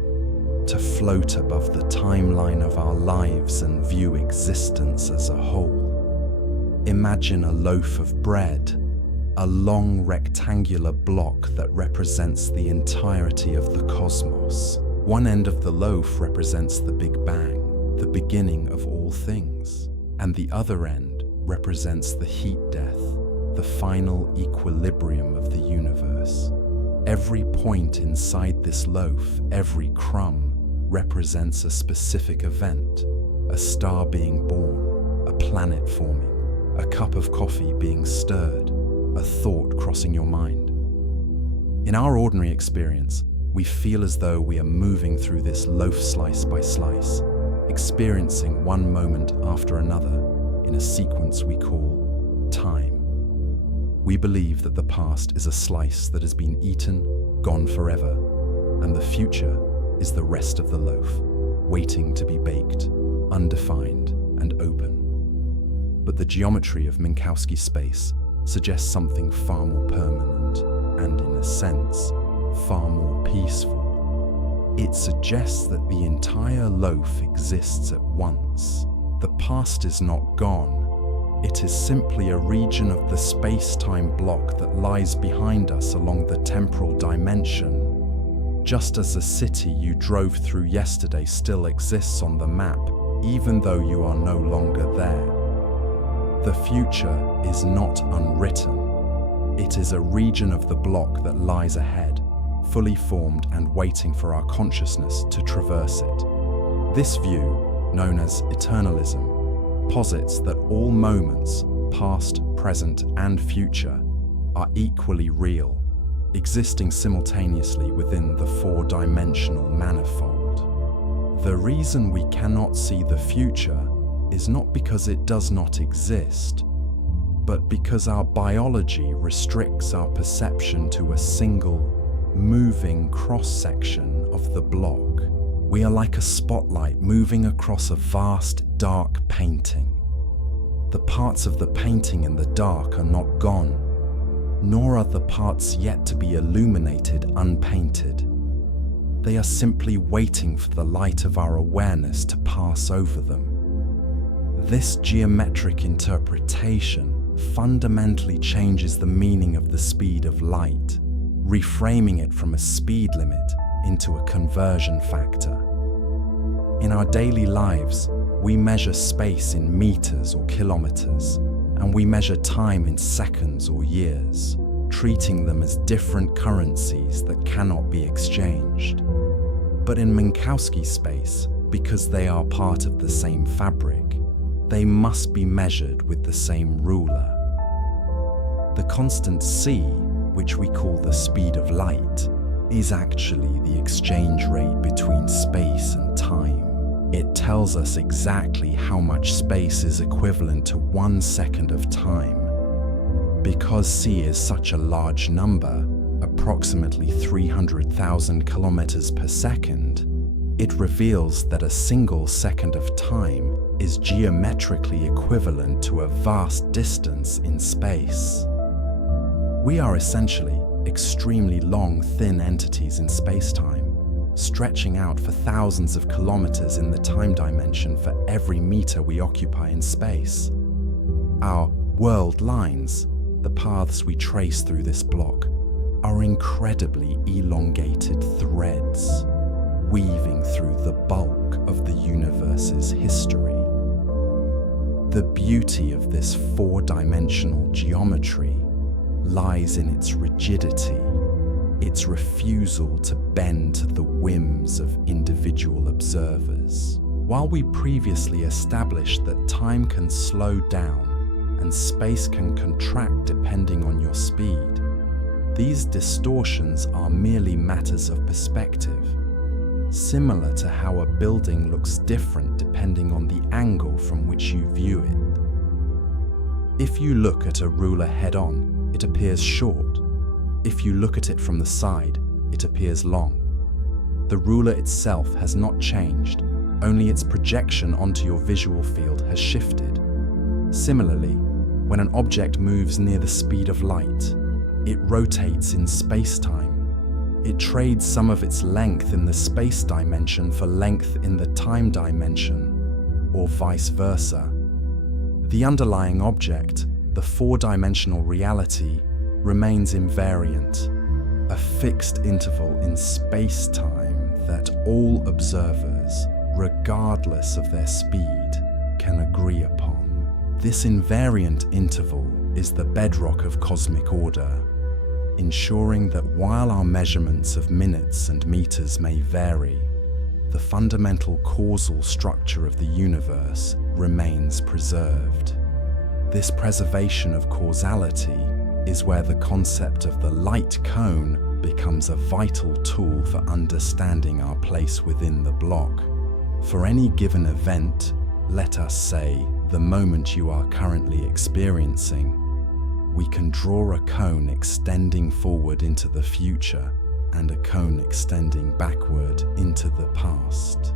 to float above the timeline of our lives and view existence as a whole. Imagine a loaf of bread, a long rectangular block that represents the entirety of the cosmos. One end of the loaf represents the Big Bang, the beginning of all things, and the other end represents the heat death, the final equilibrium of the universe. Every point inside this loaf, every crumb, represents a specific event: a star being born, a planet forming, a cup of coffee being stirred, a thought crossing your mind. In our ordinary experience, we feel as though we are moving through this loaf slice by slice, experiencing one moment after another in a sequence we call time. We believe that the past is a slice that has been eaten, gone forever, and the future is the rest of the loaf, waiting to be baked, undefined and open. But the geometry of Minkowski space suggests something far more permanent and, in a sense, far more peaceful. It suggests that the entire loaf exists at once. The past is not gone. It is simply a region of the space-time block that lies behind us along the temporal dimension. Just as a city you drove through yesterday still exists on the map, even though you are no longer there. The future is not unwritten. It is a region of the block that lies ahead, fully formed and waiting for our consciousness to traverse it. This view, known as eternalism, posits that all moments, past, present, and future, are equally real, existing simultaneously within the four-dimensional manifold. The reason we cannot see the future is not because it does not exist, but because our biology restricts our perception to a single, moving cross-section of the block. We are like a spotlight moving across a vast, dark painting. The parts of the painting in the dark are not gone, nor are the parts yet to be illuminated unpainted. They are simply waiting for the light of our awareness to pass over them. This geometric interpretation fundamentally changes the meaning of the speed of light, reframing it from a speed limit into a conversion factor. In our daily lives, we measure space in meters or kilometers, and we measure time in seconds or years, treating them as different currencies that cannot be exchanged. But in Minkowski space, because they are part of the same fabric, they must be measured with the same ruler. The constant c, which we call the speed of light, is actually the exchange rate between space and time. It tells us exactly how much space is equivalent to 1 second of time. Because c is such a large number, approximately 300,000 kilometers per second, it reveals that a single second of time is geometrically equivalent to a vast distance in space. We are essentially extremely long, thin entities in space-time, stretching out for thousands of kilometers in the time dimension for every meter we occupy in space. Our world lines, the paths we trace through this block, are incredibly elongated threads, weaving through the bulk of the universe's history. The beauty of this four-dimensional geometry lies in its rigidity, its refusal to bend to the whims of individual observers. While we previously established that time can slow down and space can contract depending on your speed, these distortions are merely matters of perspective, similar to how a building looks different depending on the angle from which you view it. If you look at a ruler head-on, it appears short. If you look at it from the side, it appears long. The ruler itself has not changed, only its projection onto your visual field has shifted. Similarly, when an object moves near the speed of light, it rotates in space-time. It trades some of its length in the space dimension for length in the time dimension, or vice versa. The underlying object, the four-dimensional reality, remains invariant, a fixed interval in space-time that all observers, regardless of their speed, can agree upon. This invariant interval is the bedrock of cosmic order, ensuring that while our measurements of minutes and meters may vary, the fundamental causal structure of the universe remains preserved. This preservation of causality is where the concept of the light cone becomes a vital tool for understanding our place within the block. For any given event, let us say the moment you are currently experiencing, we can draw a cone extending forward into the future and a cone extending backward into the past.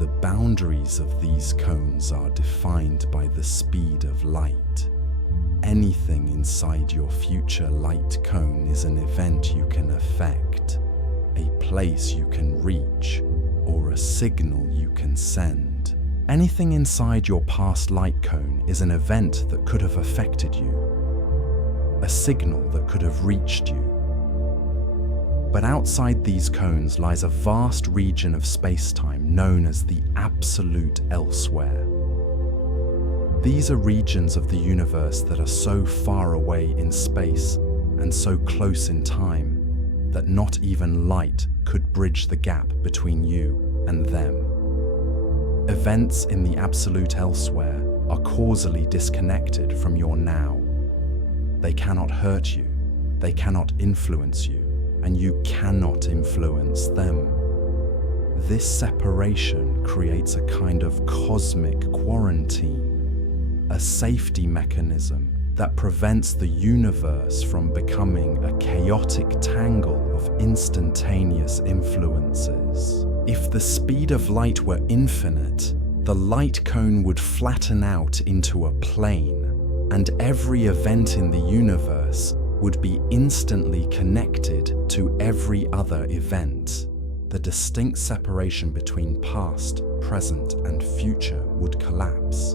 The boundaries of these cones are defined by the speed of light. Anything inside your future light cone is an event you can affect, a place you can reach, or a signal you can send. Anything inside your past light cone is an event that could have affected you, a signal that could have reached you. But outside these cones lies a vast region of space-time known as the absolute elsewhere. These are regions of the universe that are so far away in space and so close in time that not even light could bridge the gap between you and them. Events in the absolute elsewhere are causally disconnected from your now. They cannot hurt you, they cannot influence you, and you cannot influence them. This separation creates a kind of cosmic quarantine, a safety mechanism that prevents the universe from becoming a chaotic tangle of instantaneous influences. If the speed of light were infinite, the light cone would flatten out into a plane, and every event in the universe would be instantly connected to every other event. The distinct separation between past, present, and future would collapse.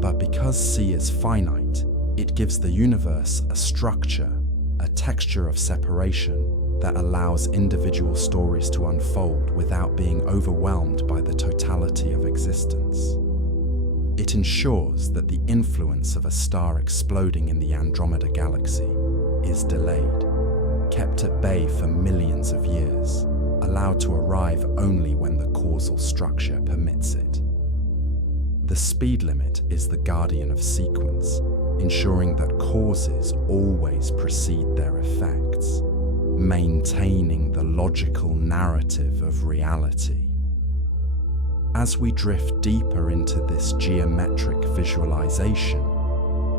But because C is finite, it gives the universe a structure, a texture of separation that allows individual stories to unfold without being overwhelmed by the totality of existence. It ensures that the influence of a star exploding in the Andromeda galaxy is delayed, kept at bay for millions of years, allowed to arrive only when the causal structure permits it. The speed limit is the guardian of sequence, ensuring that causes always precede their effects, maintaining the logical narrative of reality. As we drift deeper into this geometric visualization,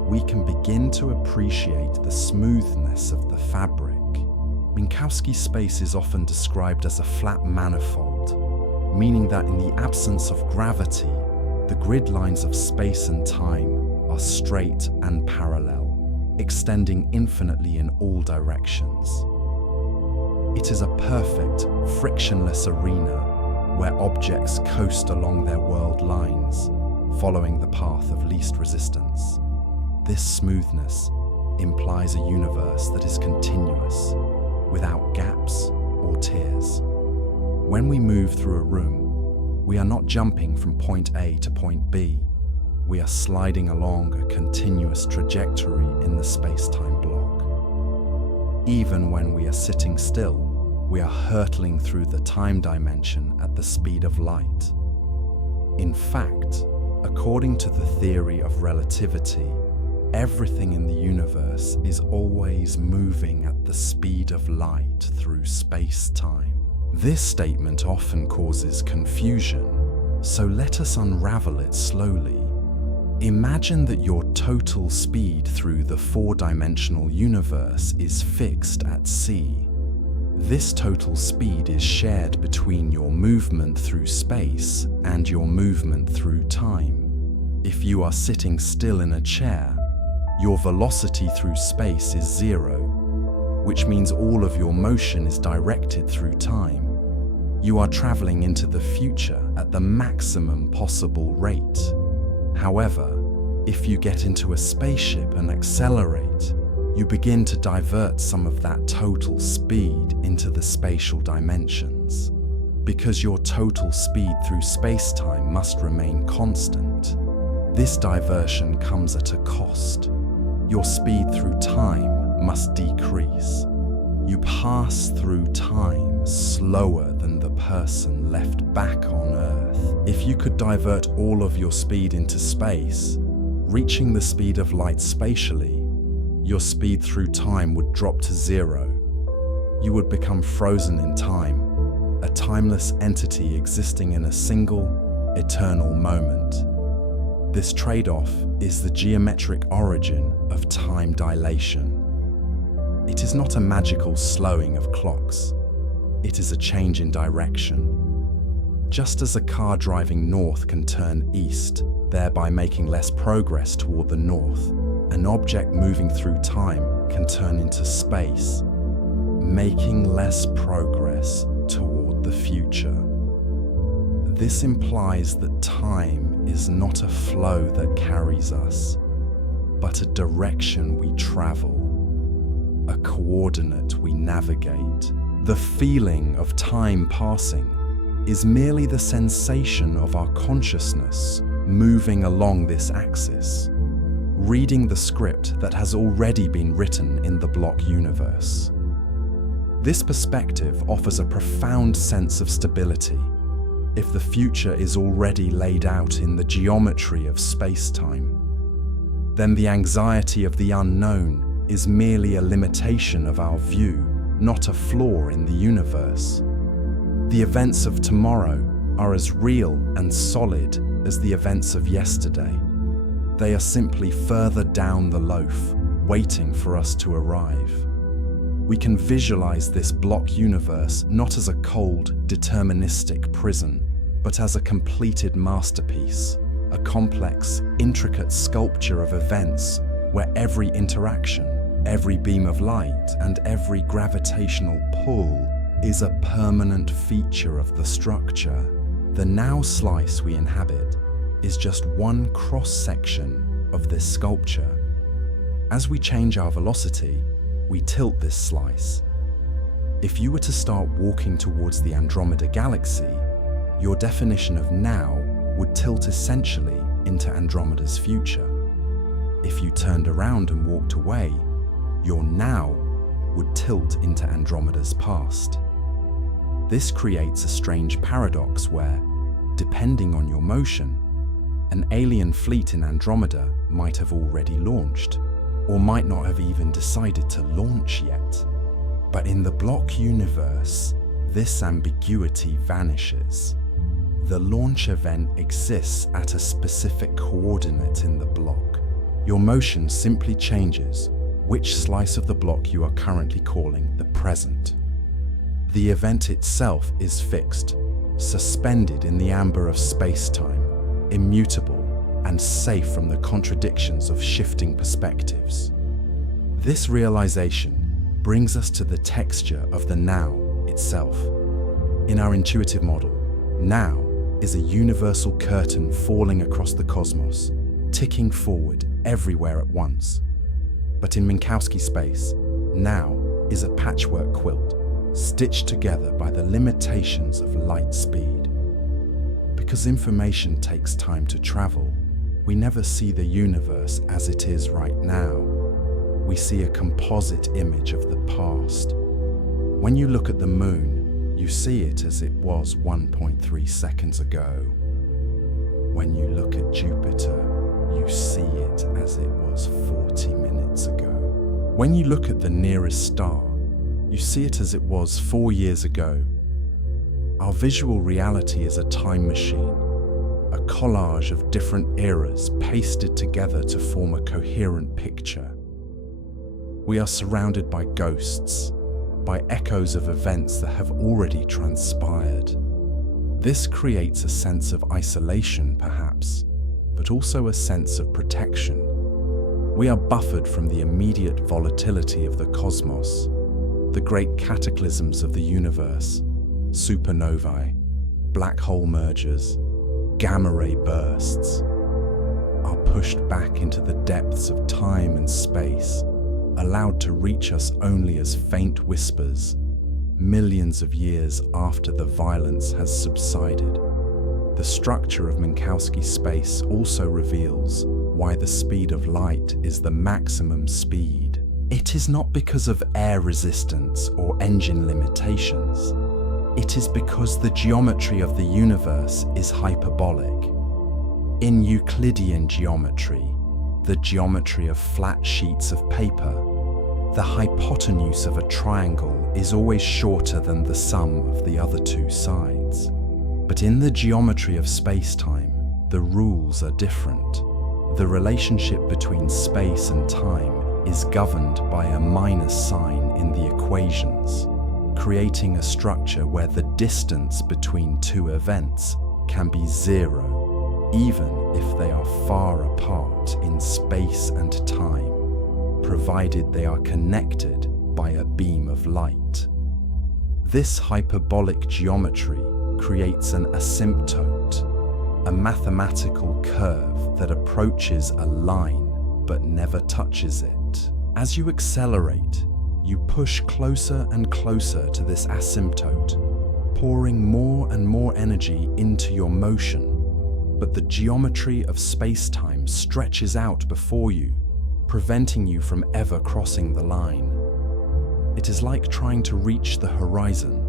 we can begin to appreciate the smoothness of the fabric. Minkowski space is often described as a flat manifold, meaning that in the absence of gravity, the grid lines of space and time are straight and parallel, extending infinitely in all directions. It is a perfect, frictionless arena where objects coast along their world lines, following the path of least resistance. This smoothness implies a universe that is continuous, without gaps or tears. When we move through a room, we are not jumping from point A to point B. We are sliding along a continuous trajectory in the space-time block. Even when we are sitting still, we are hurtling through the time dimension at the speed of light. In fact, according to the theory of relativity, everything in the universe is always moving at the speed of light through space-time. This statement often causes confusion, so let us unravel it slowly. Imagine that your total speed through the four-dimensional universe is fixed at c. This total speed is shared between your movement through space and your movement through time. If you are sitting still in a chair, your velocity through space is 0, which means all of your motion is directed through time. You are traveling into the future at the maximum possible rate. However, if you get into a spaceship and accelerate, you begin to divert some of that total speed into the spatial dimensions. Because your total speed through space-time must remain constant, this diversion comes at a cost. Your speed through time must decrease. You pass through time slower than the person left back on Earth. If you could divert all of your speed into space, reaching the speed of light spatially, your speed through time would drop to zero. You would become frozen in time, a timeless entity existing in a single, eternal moment. This trade-off is the geometric origin of time dilation. It is not a magical slowing of clocks. It is a change in direction. Just as a car driving north can turn east, thereby making less progress toward the north, an object moving through time can turn into space, making less progress toward the future. This implies that time is not a flow that carries us, but a direction we travel, a coordinate we navigate. The feeling of time passing is merely the sensation of our consciousness moving along this axis, reading the script that has already been written in the block universe. This perspective offers a profound sense of stability. If the future is already laid out in the geometry of space-time, then the anxiety of the unknown is merely a limitation of our view, not a flaw in the universe. The events of tomorrow are as real and solid as the events of yesterday. They are simply further down the loaf, waiting for us to arrive. We can visualize this block universe not as a cold, deterministic prison, but as a completed masterpiece, a complex, intricate sculpture of events where every interaction, every beam of light, and every gravitational pull is a permanent feature of the structure. The now slice we inhabit is just one cross-section of this sculpture. As we change our velocity, we tilt this slice. If you were to start walking towards the Andromeda Galaxy, your definition of now would tilt essentially into Andromeda's future. If you turned around and walked away, your now would tilt into Andromeda's past. This creates a strange paradox where, depending on your motion, an alien fleet in Andromeda might have already launched, or might not have even decided to launch yet. But in the block universe, this ambiguity vanishes. The launch event exists at a specific coordinate in the block. Your motion simply changes which slice of the block you are currently calling the present. The event itself is fixed, suspended in the amber of space-time, immutable and safe from the contradictions of shifting perspectives. This realization brings us to the texture of the now itself. In our intuitive model, now is a universal curtain falling across the cosmos, ticking forward everywhere at once. But in Minkowski space, now is a patchwork quilt, stitched together by the limitations of light speed. Because information takes time to travel, we never see the universe as it is right now. We see a composite image of the past. When you look at the moon, you see it as it was 1.3 seconds ago. When you look at Jupiter, you see it as it was 40 minutes ago. When you look at the nearest star, you see it as it was 4 years ago. Our visual reality is a time machine, a collage of different eras pasted together to form a coherent picture. We are surrounded by ghosts, by echoes of events that have already transpired. This creates a sense of isolation, perhaps, but also a sense of protection. We are buffered from the immediate volatility of the cosmos, The great cataclysms of the universe, supernovae, black hole mergers, gamma ray bursts, are pushed back into the depths of time and space, allowed to reach us only as faint whispers, millions of years after the violence has subsided. The structure of Minkowski space also reveals why the speed of light is the maximum speed. It is not because of air resistance or engine limitations. It is because the geometry of the universe is hyperbolic. In Euclidean geometry, the geometry of flat sheets of paper, the hypotenuse of a triangle is always shorter than the sum of the other two sides. But in the geometry of space-time, the rules are different. The relationship between space and time is governed by a minus sign in the equations, creating a structure where the distance between two events can be zero, even if they are far apart in space and time, provided they are connected by a beam of light. This hyperbolic geometry creates an asymptote, a mathematical curve that approaches a line but never touches it. As you accelerate, you push closer and closer to this asymptote, pouring more and more energy into your motion. But the geometry of space-time stretches out before you, preventing you from ever crossing the line. It is like trying to reach the horizon.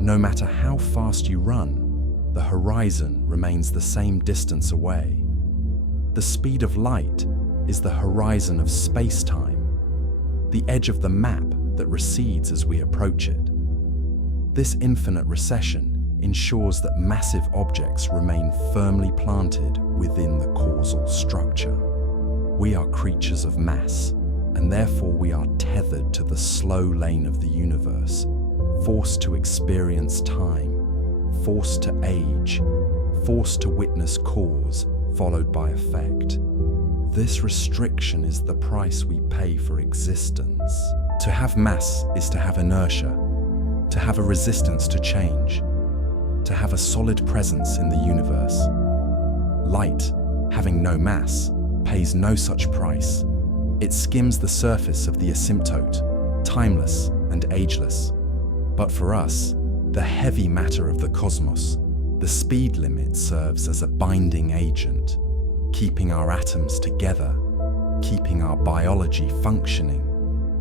No matter how fast you run, the horizon remains the same distance away. The speed of light is the horizon of space-time, the edge of the map that recedes as we approach it. This infinite recession ensures that massive objects remain firmly planted within the causal structure. We are creatures of mass, and therefore we are tethered to the slow lane of the universe, forced to experience time, forced to age, forced to witness cause followed by effect. This restriction is the price we pay for existence. To have mass is to have inertia, to have a resistance to change, to have a solid presence in the universe. Light, having no mass, pays no such price. It skims the surface of the asymptote, timeless and ageless. But for us, the heavy matter of the cosmos, the speed limit serves as a binding agent, keeping our atoms together, keeping our biology functioning,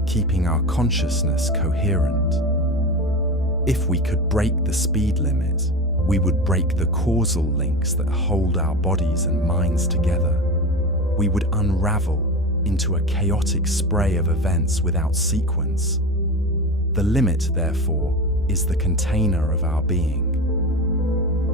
keeping our consciousness coherent. If we could break the speed limit, we would break the causal links that hold our bodies and minds together. We would unravel into a chaotic spray of events without sequence. The limit, therefore, is the container of our being.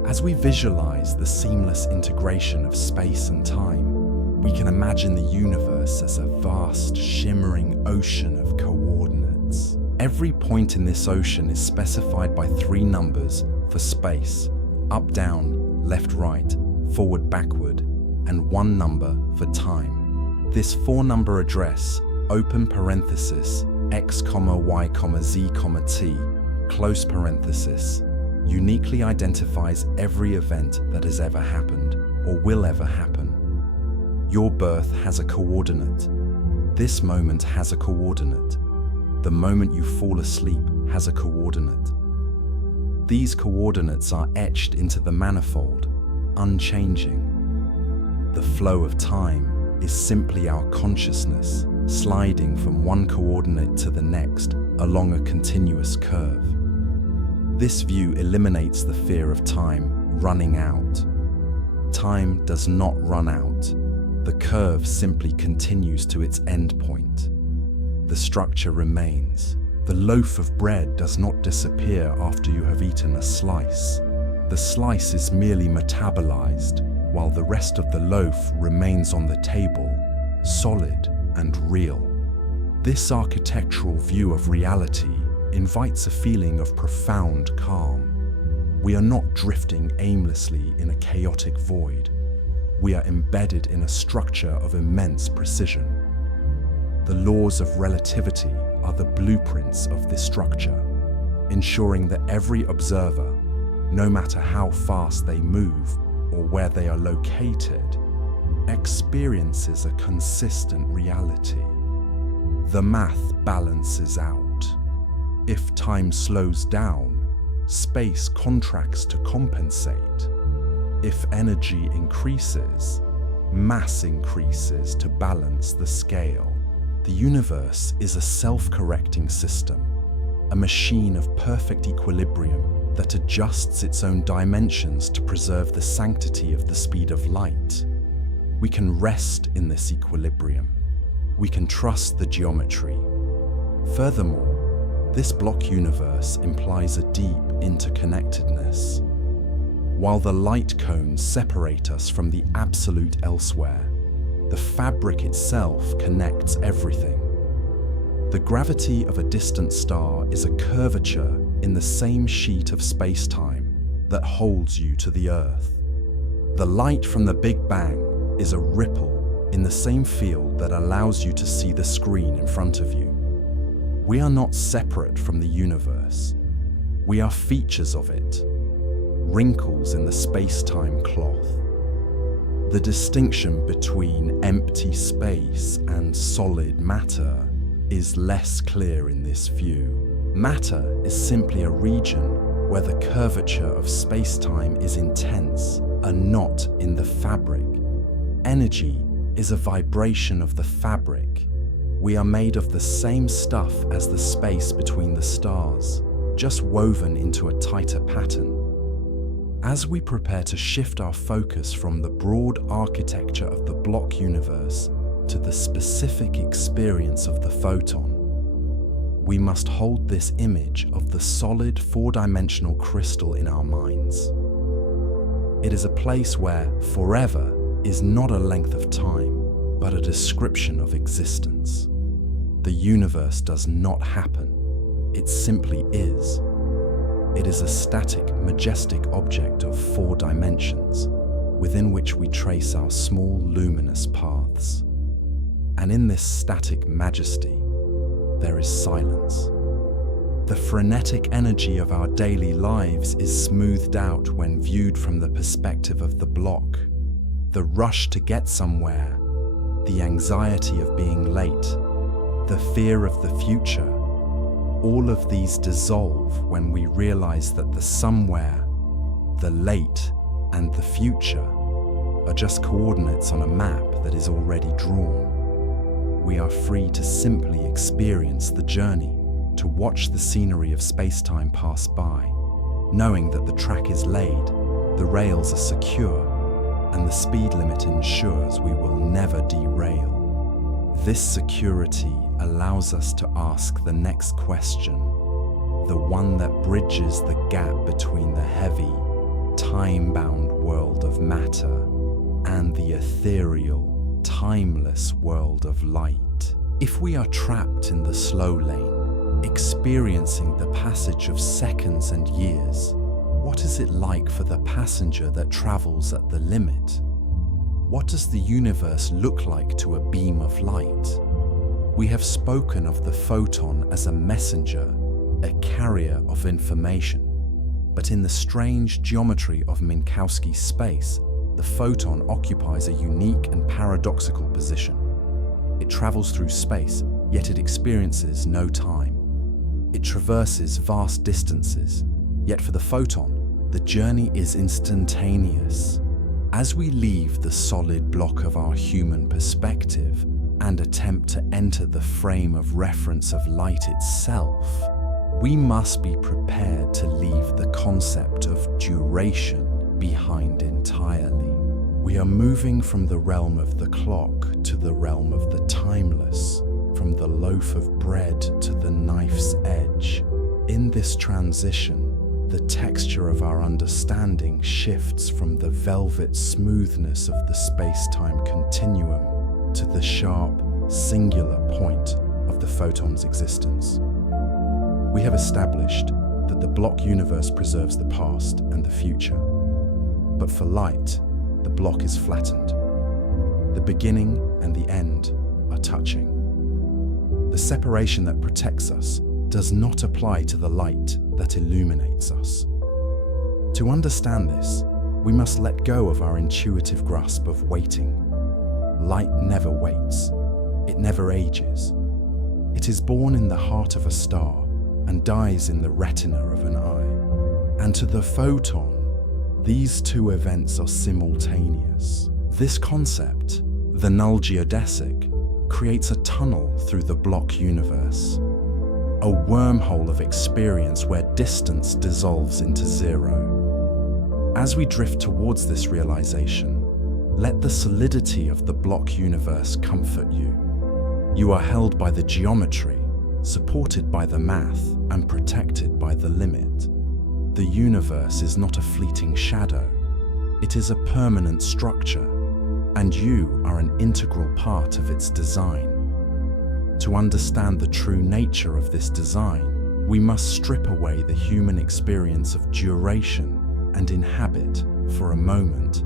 As we visualize the seamless integration of space and time, we can imagine the universe as a vast, shimmering ocean of coordinates. Every point in this ocean is specified by 3 numbers for space: up, down, left, right, forward, backward, and 1 number for time. This 4-number address, open parenthesis, x, y, z, t, close parenthesis, uniquely identifies every event that has ever happened or will ever happen. Your birth has a coordinate. This moment has a coordinate. The moment you fall asleep has a coordinate. These coordinates are etched into the manifold, unchanging. The flow of time is simply our consciousness sliding from one coordinate to the next along a continuous curve. This view eliminates the fear of time running out. Time does not run out. The curve simply continues to its end point. The structure remains. The loaf of bread does not disappear after you have eaten a slice. The slice is merely metabolized, while the rest of the loaf remains on the table, solid and real. This architectural view of reality invites a feeling of profound calm. We are not drifting aimlessly in a chaotic void. We are embedded in a structure of immense precision. The laws of relativity are the blueprints of this structure, ensuring that every observer, no matter how fast they move or where they are located, experiences a consistent reality. The math balances out. If time slows down, space contracts to compensate. If energy increases, mass increases to balance the scale. The universe is a self-correcting system, a machine of perfect equilibrium that adjusts its own dimensions to preserve the sanctity of the speed of light. We can rest in this equilibrium. We can trust the geometry. Furthermore, this block universe implies a deep interconnectedness. While the light cones separate us from the absolute elsewhere, the fabric itself connects everything. The gravity of a distant star is a curvature in the same sheet of space-time that holds you to the Earth. The light from the Big Bang is a ripple in the same field that allows you to see the screen in front of you. We are not separate from the universe. We are features of it, wrinkles in the space-time cloth. The distinction between empty space and solid matter is less clear in this view. Matter is simply a region where the curvature of space-time is intense, a knot in the fabric. Energy is a vibration of the fabric. We are made of the same stuff as the space between the stars, just woven into a tighter pattern. As we prepare to shift our focus from the broad architecture of the block universe to the specific experience of the photon, we must hold this image of the solid four-dimensional crystal in our minds. It is a place where forever is not a length of time, but a description of existence. The universe does not happen, it simply is. It is a static, majestic object of 4 dimensions, within which we trace our small, luminous paths. And in this static majesty, there is silence. The frenetic energy of our daily lives is smoothed out when viewed from the perspective of the block. The rush to get somewhere, the anxiety of being late, the fear of the future, all of these dissolve when we realize that the somewhere, the late, and the future are just coordinates on a map that is already drawn. We are free to simply experience the journey, to watch the scenery of space-time pass by, knowing that the track is laid, the rails are secure, and the speed limit ensures we will never derail. This security allows us to ask the next question, the one that bridges the gap between the heavy, time-bound world of matter and the ethereal, timeless world of light. If we are trapped in the slow lane, experiencing the passage of seconds and years, what is it like for the passenger that travels at the limit? What does the universe look like to a beam of light? We have spoken of the photon as a messenger, a carrier of information. But in the strange geometry of Minkowski's space, the photon occupies a unique and paradoxical position. It travels through space, yet it experiences no time. It traverses vast distances, yet for the photon, the journey is instantaneous. As we leave the solid block of our human perspective and attempt to enter the frame of reference of light itself, we must be prepared to leave the concept of duration behind entirely. We are moving from the realm of the clock to the realm of the timeless, from the loaf of bread to the knife's edge. In this transition, the texture of our understanding shifts from the velvet smoothness of the space-time continuum to the sharp, singular point of the photon's existence. We have established that the block universe preserves the past and the future. But for light, the block is flattened. The beginning and the end are touching. The separation that protects us does not apply to the light that illuminates us. To understand this, we must let go of our intuitive grasp of waiting. Light never waits. It never ages. It is born in the heart of a star and dies in the retina of an eye. And to the photon, these two events are simultaneous. This concept, the null geodesic, creates a tunnel through the block universe, a wormhole of experience where distance dissolves into zero. As we drift towards this realization, let the solidity of the block universe comfort you. You are held by the geometry, supported by the math, and protected by the limit. The universe is not a fleeting shadow. It is a permanent structure, and you are an integral part of its design. To understand the true nature of this design, we must strip away the human experience of duration and inhabit, for a moment,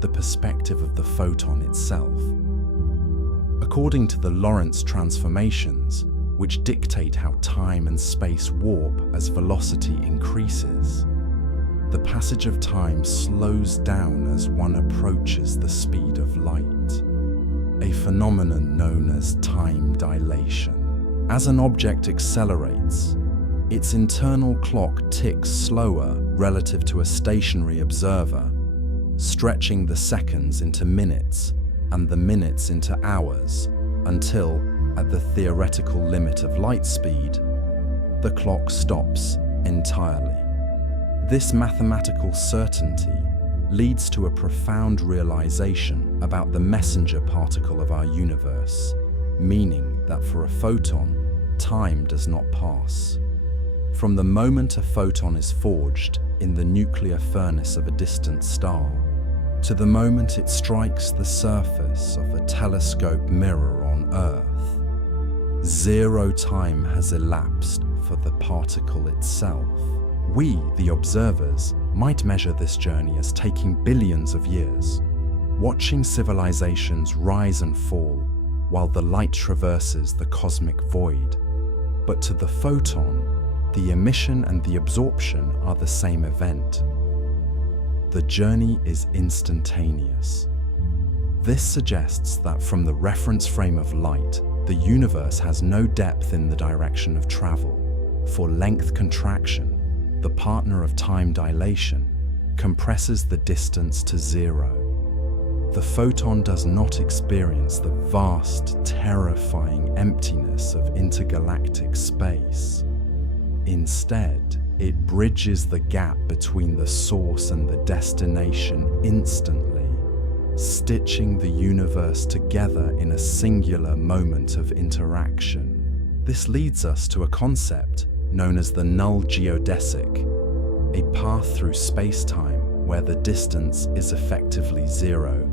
the perspective of the photon itself. According to the Lorentz transformations, which dictate how time and space warp as velocity increases, the passage of time slows down as one approaches the speed of light, a phenomenon known as time dilation. As an object accelerates, its internal clock ticks slower relative to a stationary observer, stretching the seconds into minutes and the minutes into hours until, at the theoretical limit of light speed, the clock stops entirely. This mathematical certainty leads to a profound realization about the messenger particle of our universe, meaning that for a photon, time does not pass. From the moment a photon is forged in the nuclear furnace of a distant star, to the moment it strikes the surface of a telescope mirror on Earth, zero time has elapsed for the particle itself. We, the observers, might measure this journey as taking billions of years, watching civilizations rise and fall while the light traverses the cosmic void. But to the photon, the emission and the absorption are the same event. The journey is instantaneous. This suggests that from the reference frame of light, the universe has no depth in the direction of travel. For length contraction, the partner of time dilation, compresses the distance to zero. The photon does not experience the vast, terrifying emptiness of intergalactic space. Instead, it bridges the gap between the source and the destination instantly, stitching the universe together in a singular moment of interaction. This leads us to a concept known as the null geodesic, a path through space-time where the distance is effectively zero.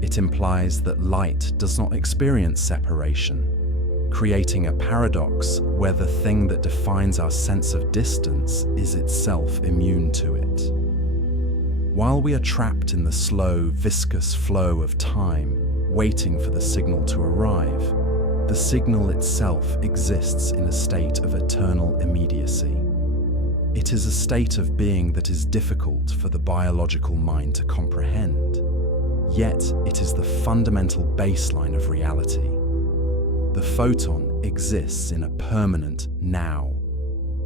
It implies that light does not experience separation, creating a paradox where the thing that defines our sense of distance is itself immune to it. While we are trapped in the slow, viscous flow of time, waiting for the signal to arrive, the signal itself exists in a state of eternal immediacy. It is a state of being that is difficult for the biological mind to comprehend, yet it is the fundamental baseline of reality. The photon exists in a permanent now,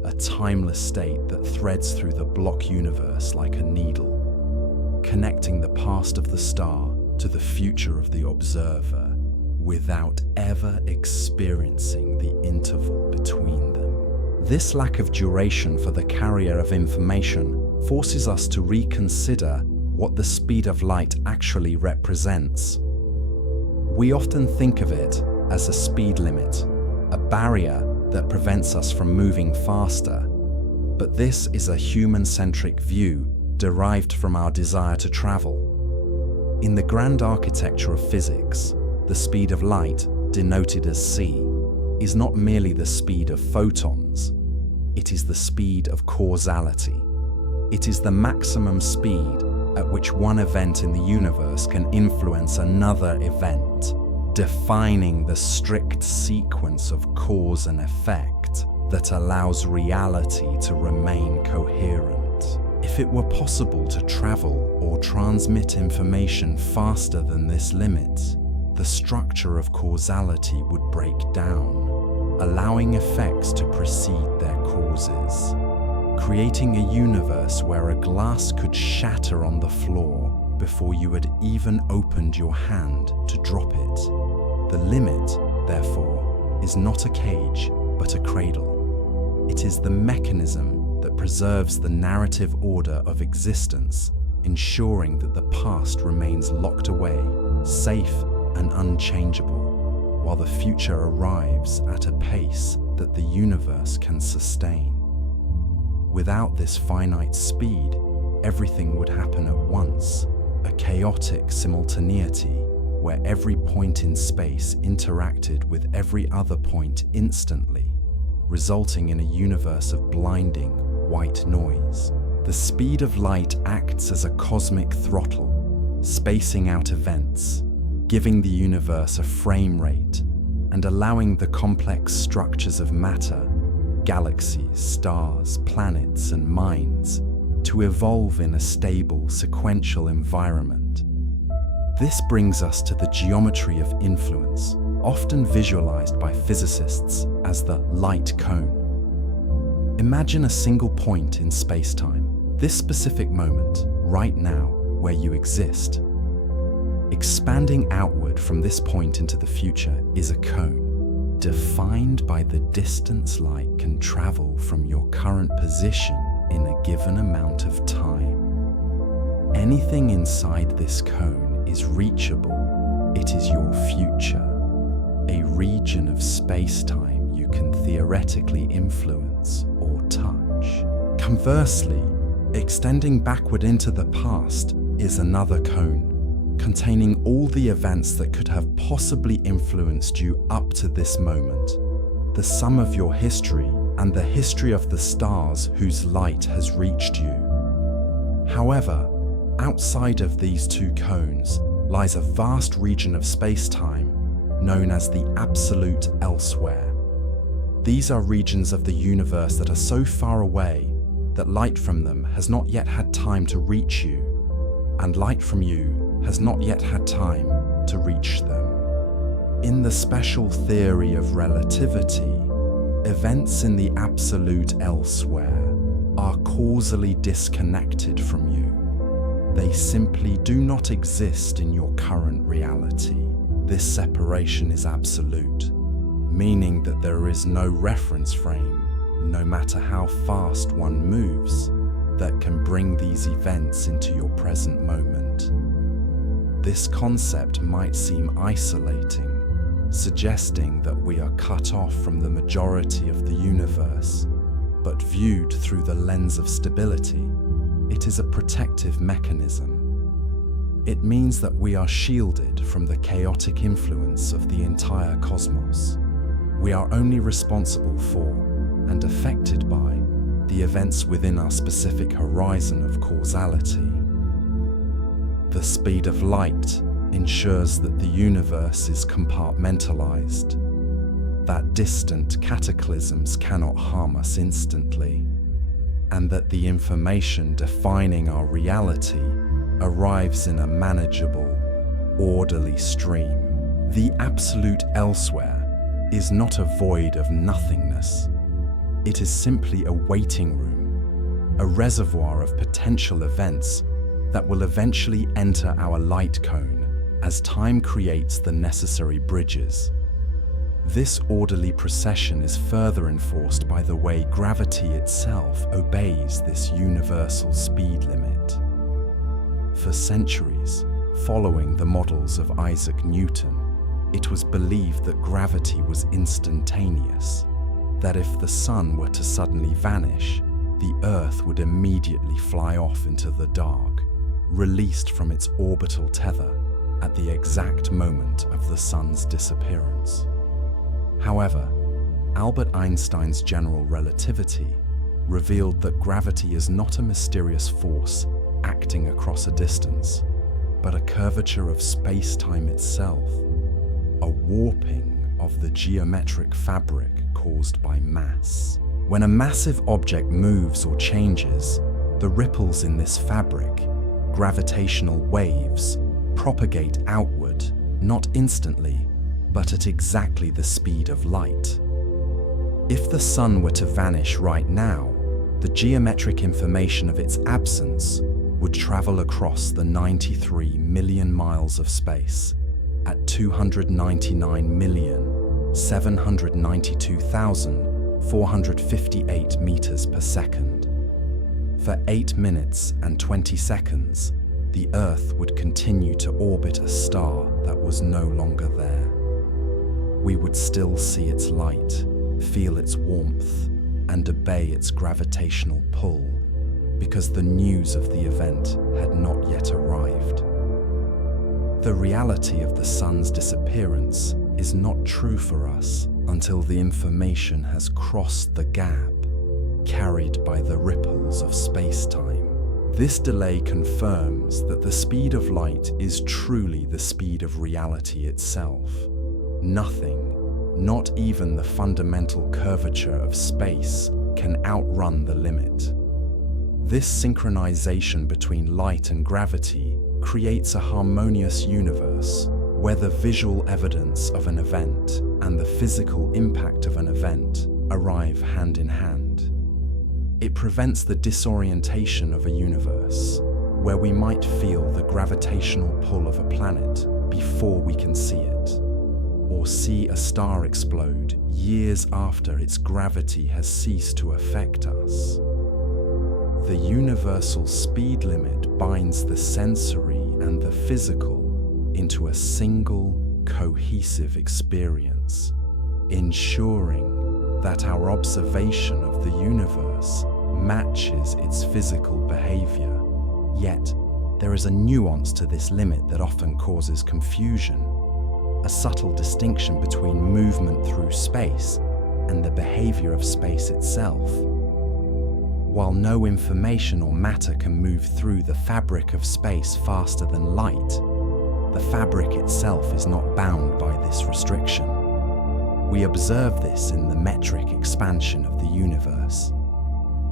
a timeless state that threads through the block universe like a needle, connecting the past of the star to the future of the observer without ever experiencing the interval between them. This lack of duration for the carrier of information forces us to reconsider what the speed of light actually represents. We often think of it as a speed limit, a barrier that prevents us from moving faster. But this is a human-centric view derived from our desire to travel. In the grand architecture of physics, the speed of light, denoted as c, is not merely the speed of photons, it is the speed of causality. It is the maximum speed at which one event in the universe can influence another event, defining the strict sequence of cause and effect that allows reality to remain coherent. If it were possible to travel or transmit information faster than this limit, the structure of causality would break down, allowing effects to precede their causes, creating a universe where a glass could shatter on the floor before you had even opened your hand to drop it. The limit, therefore, is not a cage, but a cradle. It is the mechanism that preserves the narrative order of existence, ensuring that the past remains locked away, safe and unchangeable, while the future arrives at a pace that the universe can sustain. Without this finite speed, everything would happen at once, a chaotic simultaneity where every point in space interacted with every other point instantly, resulting in a universe of blinding white noise. The speed of light acts as a cosmic throttle, spacing out events, giving the universe a frame rate and allowing the complex structures of matter, galaxies, stars, planets, and minds to evolve in a stable, sequential environment. This brings us to the geometry of influence, often visualized by physicists as the light cone. Imagine a single point in space-time, this specific moment, right now, where you exist. Expanding outward from this point into the future is a cone, defined by the distance light can travel from your current position in a given amount of time. Anything inside this cone is reachable. It is your future, a region of space-time you can theoretically influence or touch. Conversely, extending backward into the past is another cone, containing all the events that could have possibly influenced you up to this moment, the sum of your history and the history of the stars whose light has reached you. However, outside of these two cones lies a vast region of space-time known as the absolute elsewhere. These are regions of the universe that are so far away that light from them has not yet had time to reach you, and light from you has not yet had time to reach them. In the special theory of relativity, events in the absolute elsewhere are causally disconnected from you. They simply do not exist in your current reality. This separation is absolute, meaning that there is no reference frame, no matter how fast one moves, that can bring these events into your present moment. This concept might seem isolating, suggesting that we are cut off from the majority of the universe, but viewed through the lens of stability, it is a protective mechanism. It means that we are shielded from the chaotic influence of the entire cosmos. We are only responsible for and affected by the events within our specific horizon of causality. The speed of light ensures that the universe is compartmentalized, that distant cataclysms cannot harm us instantly, and that the information defining our reality arrives in a manageable, orderly stream. The absolute elsewhere is not a void of nothingness. It is simply a waiting room, a reservoir of potential events that will eventually enter our light cone as time creates the necessary bridges. This orderly procession is further enforced by the way gravity itself obeys this universal speed limit. For centuries, following the models of Isaac Newton, it was believed that gravity was instantaneous, that if the sun were to suddenly vanish, the Earth would immediately fly off into the dark, released from its orbital tether at the exact moment of the sun's disappearance. However, Albert Einstein's general relativity revealed that gravity is not a mysterious force acting across a distance, but a curvature of space-time itself, a warping of the geometric fabric caused by mass. When a massive object moves or changes, the ripples in this fabric, gravitational waves, propagate outward, not instantly, but at exactly the speed of light. If the sun were to vanish right now, the geometric information of its absence would travel across the 93 million miles of space at 299,792,458 meters per second. For 8 minutes and 20 seconds, the Earth would continue to orbit a star that was no longer there. We would still see its light, feel its warmth, and obey its gravitational pull, because the news of the event had not yet arrived. The reality of the sun's disappearance is not true for us until the information has crossed the gap carried by the ripples of space-time. This delay confirms that the speed of light is truly the speed of reality itself. Nothing, not even the fundamental curvature of space, can outrun the limit. This synchronization between light and gravity creates a harmonious universe where the visual evidence of an event and the physical impact of an event arrive hand in hand. It prevents the disorientation of a universe where we might feel the gravitational pull of a planet before we can see it, or see a star explode years after its gravity has ceased to affect us. The universal speed limit binds the sensory and the physical into a single, cohesive experience, ensuring that our observation of the universe matches its physical behavior. Yet, there is a nuance to this limit that often causes confusion, a subtle distinction between movement through space and the behavior of space itself. While no information or matter can move through the fabric of space faster than light, the fabric itself is not bound by this restriction. We observe this in the metric expansion of the universe,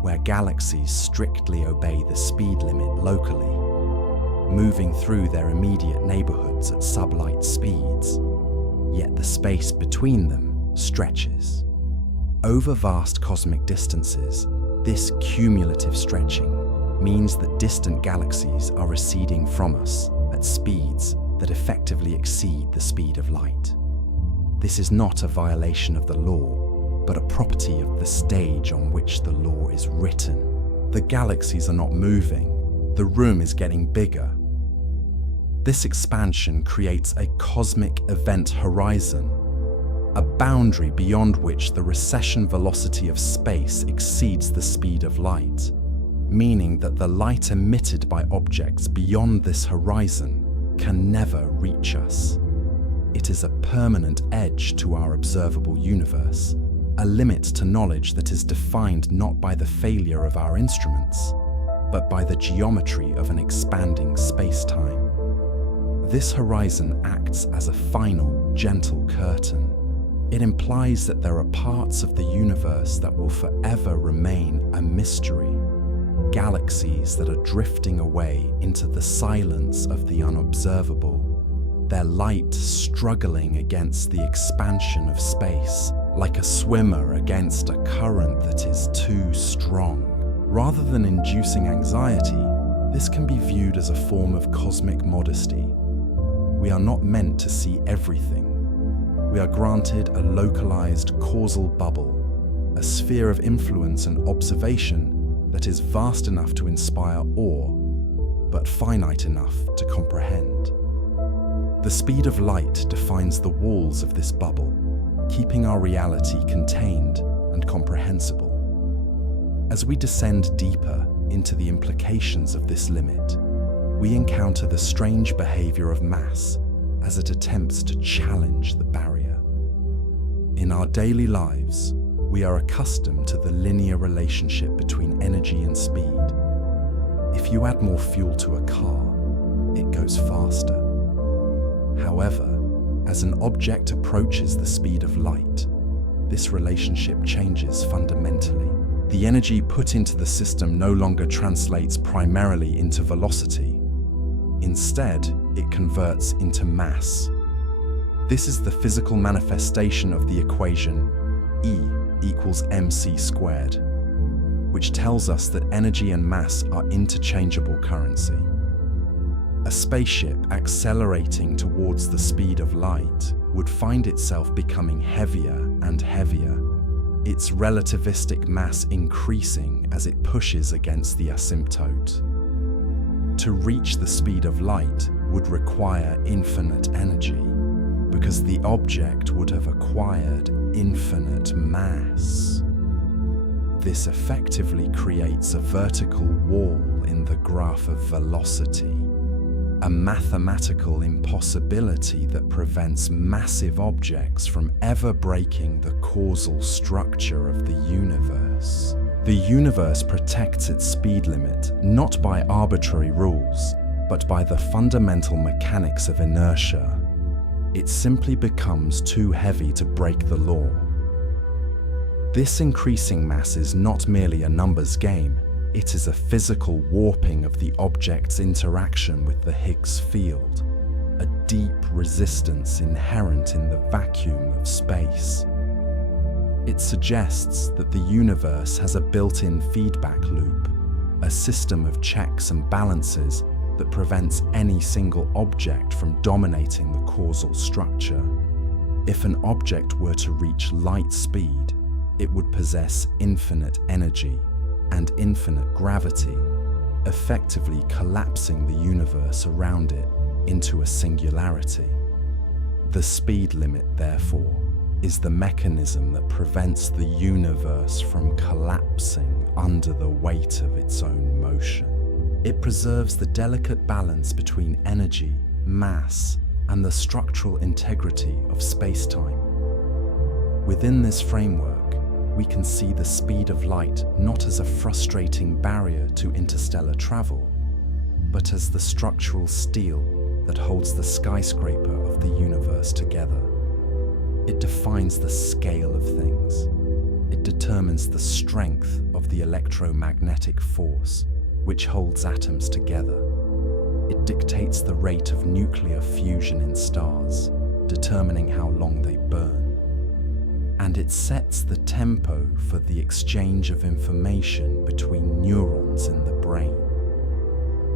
where galaxies strictly obey the speed limit locally, moving through their immediate neighborhoods at sublight speeds, yet the space between them stretches. Over vast cosmic distances, this cumulative stretching means that distant galaxies are receding from us at speeds that effectively exceed the speed of light. This is not a violation of the law, but a property of the stage on which the law is written. The galaxies are not moving, the room is getting bigger. This expansion creates a cosmic event horizon, a boundary beyond which the recession velocity of space exceeds the speed of light, meaning that the light emitted by objects beyond this horizon can never reach us. It is a permanent edge to our observable universe, a limit to knowledge that is defined not by the failure of our instruments, but by the geometry of an expanding space-time. This horizon acts as a final, gentle curtain. It implies that there are parts of the universe that will forever remain a mystery, galaxies that are drifting away into the silence of the unobservable, their light struggling against the expansion of space, like a swimmer against a current that is too strong. Rather than inducing anxiety, this can be viewed as a form of cosmic modesty. We are not meant to see everything. We are granted a localized causal bubble, a sphere of influence and observation that is vast enough to inspire awe, but finite enough to comprehend. The speed of light defines the walls of this bubble, keeping our reality contained and comprehensible. As we descend deeper into the implications of this limit, we encounter the strange behavior of mass as it attempts to challenge the barrier. In our daily lives, we are accustomed to the linear relationship between energy and speed. If you add more fuel to a car, it goes faster. However, as an object approaches the speed of light, this relationship changes fundamentally. The energy put into the system no longer translates primarily into velocity. Instead, it converts into mass. This is the physical manifestation of the equation E equals mc squared, which tells us that energy and mass are interchangeable currency. A spaceship accelerating towards the speed of light would find itself becoming heavier and heavier, its relativistic mass increasing as it pushes against the asymptote. To reach the speed of light would require infinite energy, because the object would have acquired infinite mass. This effectively creates a vertical wall in the graph of velocity, a mathematical impossibility that prevents massive objects from ever breaking the causal structure of the universe. The universe protects its speed limit not by arbitrary rules, but by the fundamental mechanics of inertia. It simply becomes too heavy to break the law. This increasing mass is not merely a numbers game, it is a physical warping of the object's interaction with the Higgs field, a deep resistance inherent in the vacuum of space. It suggests that the universe has a built-in feedback loop, a system of checks and balances that prevents any single object from dominating the causal structure. If an object were to reach light speed, it would possess infinite energy and infinite gravity, effectively collapsing the universe around it into a singularity. The speed limit, therefore, is the mechanism that prevents the universe from collapsing under the weight of its own motion. It preserves the delicate balance between energy, mass, and the structural integrity of space-time. Within this framework, we can see the speed of light not as a frustrating barrier to interstellar travel, but as the structural steel that holds the skyscraper of the universe together. It defines the scale of things. It determines the strength of the electromagnetic force which holds atoms together. It dictates the rate of nuclear fusion in stars, determining how long they burn. And it sets the tempo for the exchange of information between neurons in the brain.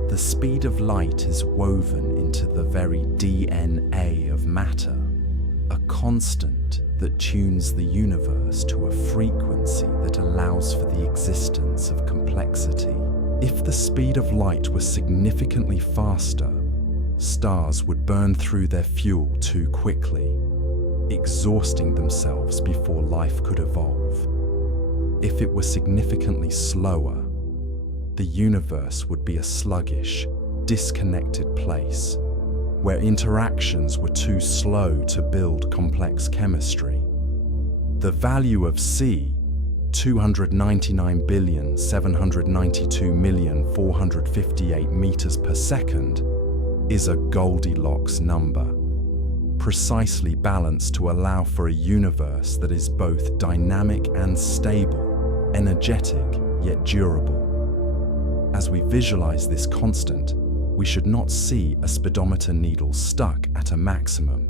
The speed of light is woven into the very DNA of matter, a constant that tunes the universe to a frequency that allows for the existence of complexity. If the speed of light was significantly faster, stars would burn through their fuel too quickly, exhausting themselves before life could evolve. If it were significantly slower, the universe would be a sluggish, disconnected place where interactions were too slow to build complex chemistry. The value of c, 299,792,458 meters per second, is a Goldilocks number, precisely balanced to allow for a universe that is both dynamic and stable, energetic yet durable. As we visualize this constant, we should not see a speedometer needle stuck at a maximum,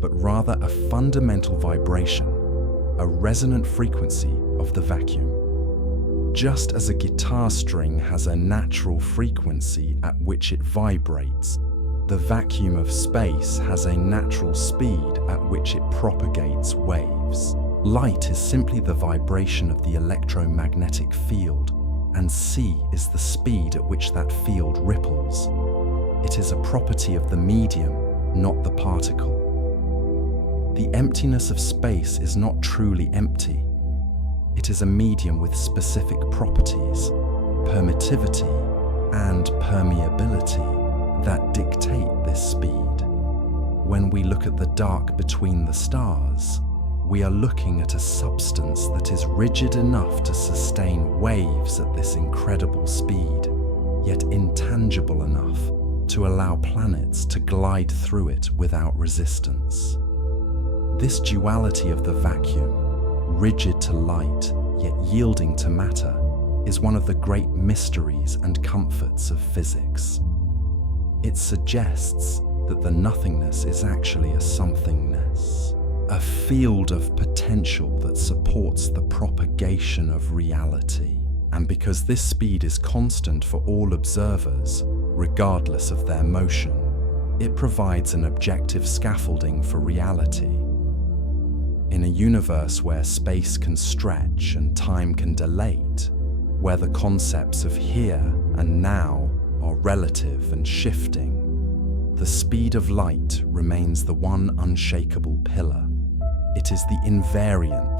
but rather a fundamental vibration, a resonant frequency of the vacuum. Just as a guitar string has a natural frequency at which it vibrates, the vacuum of space has a natural speed at which it propagates waves. Light is simply the vibration of the electromagnetic field, and c is the speed at which that field ripples. It is a property of the medium, not the particle. The emptiness of space is not truly empty. It is a medium with specific properties, permittivity and permeability, that dictate this speed. When we look at the dark between the stars, we are looking at a substance that is rigid enough to sustain waves at this incredible speed, yet intangible enough to allow planets to glide through it without resistance. This duality of the vacuum, rigid to light yet yielding to matter, is one of the great mysteries and comforts of physics. It suggests that the nothingness is actually a somethingness, a field of potential that supports the propagation of reality. And because this speed is constant for all observers, regardless of their motion, it provides an objective scaffolding for reality. In a universe where space can stretch and time can dilate, where the concepts of here and now are relative and shifting, the speed of light remains the one unshakable pillar. It is the invariant,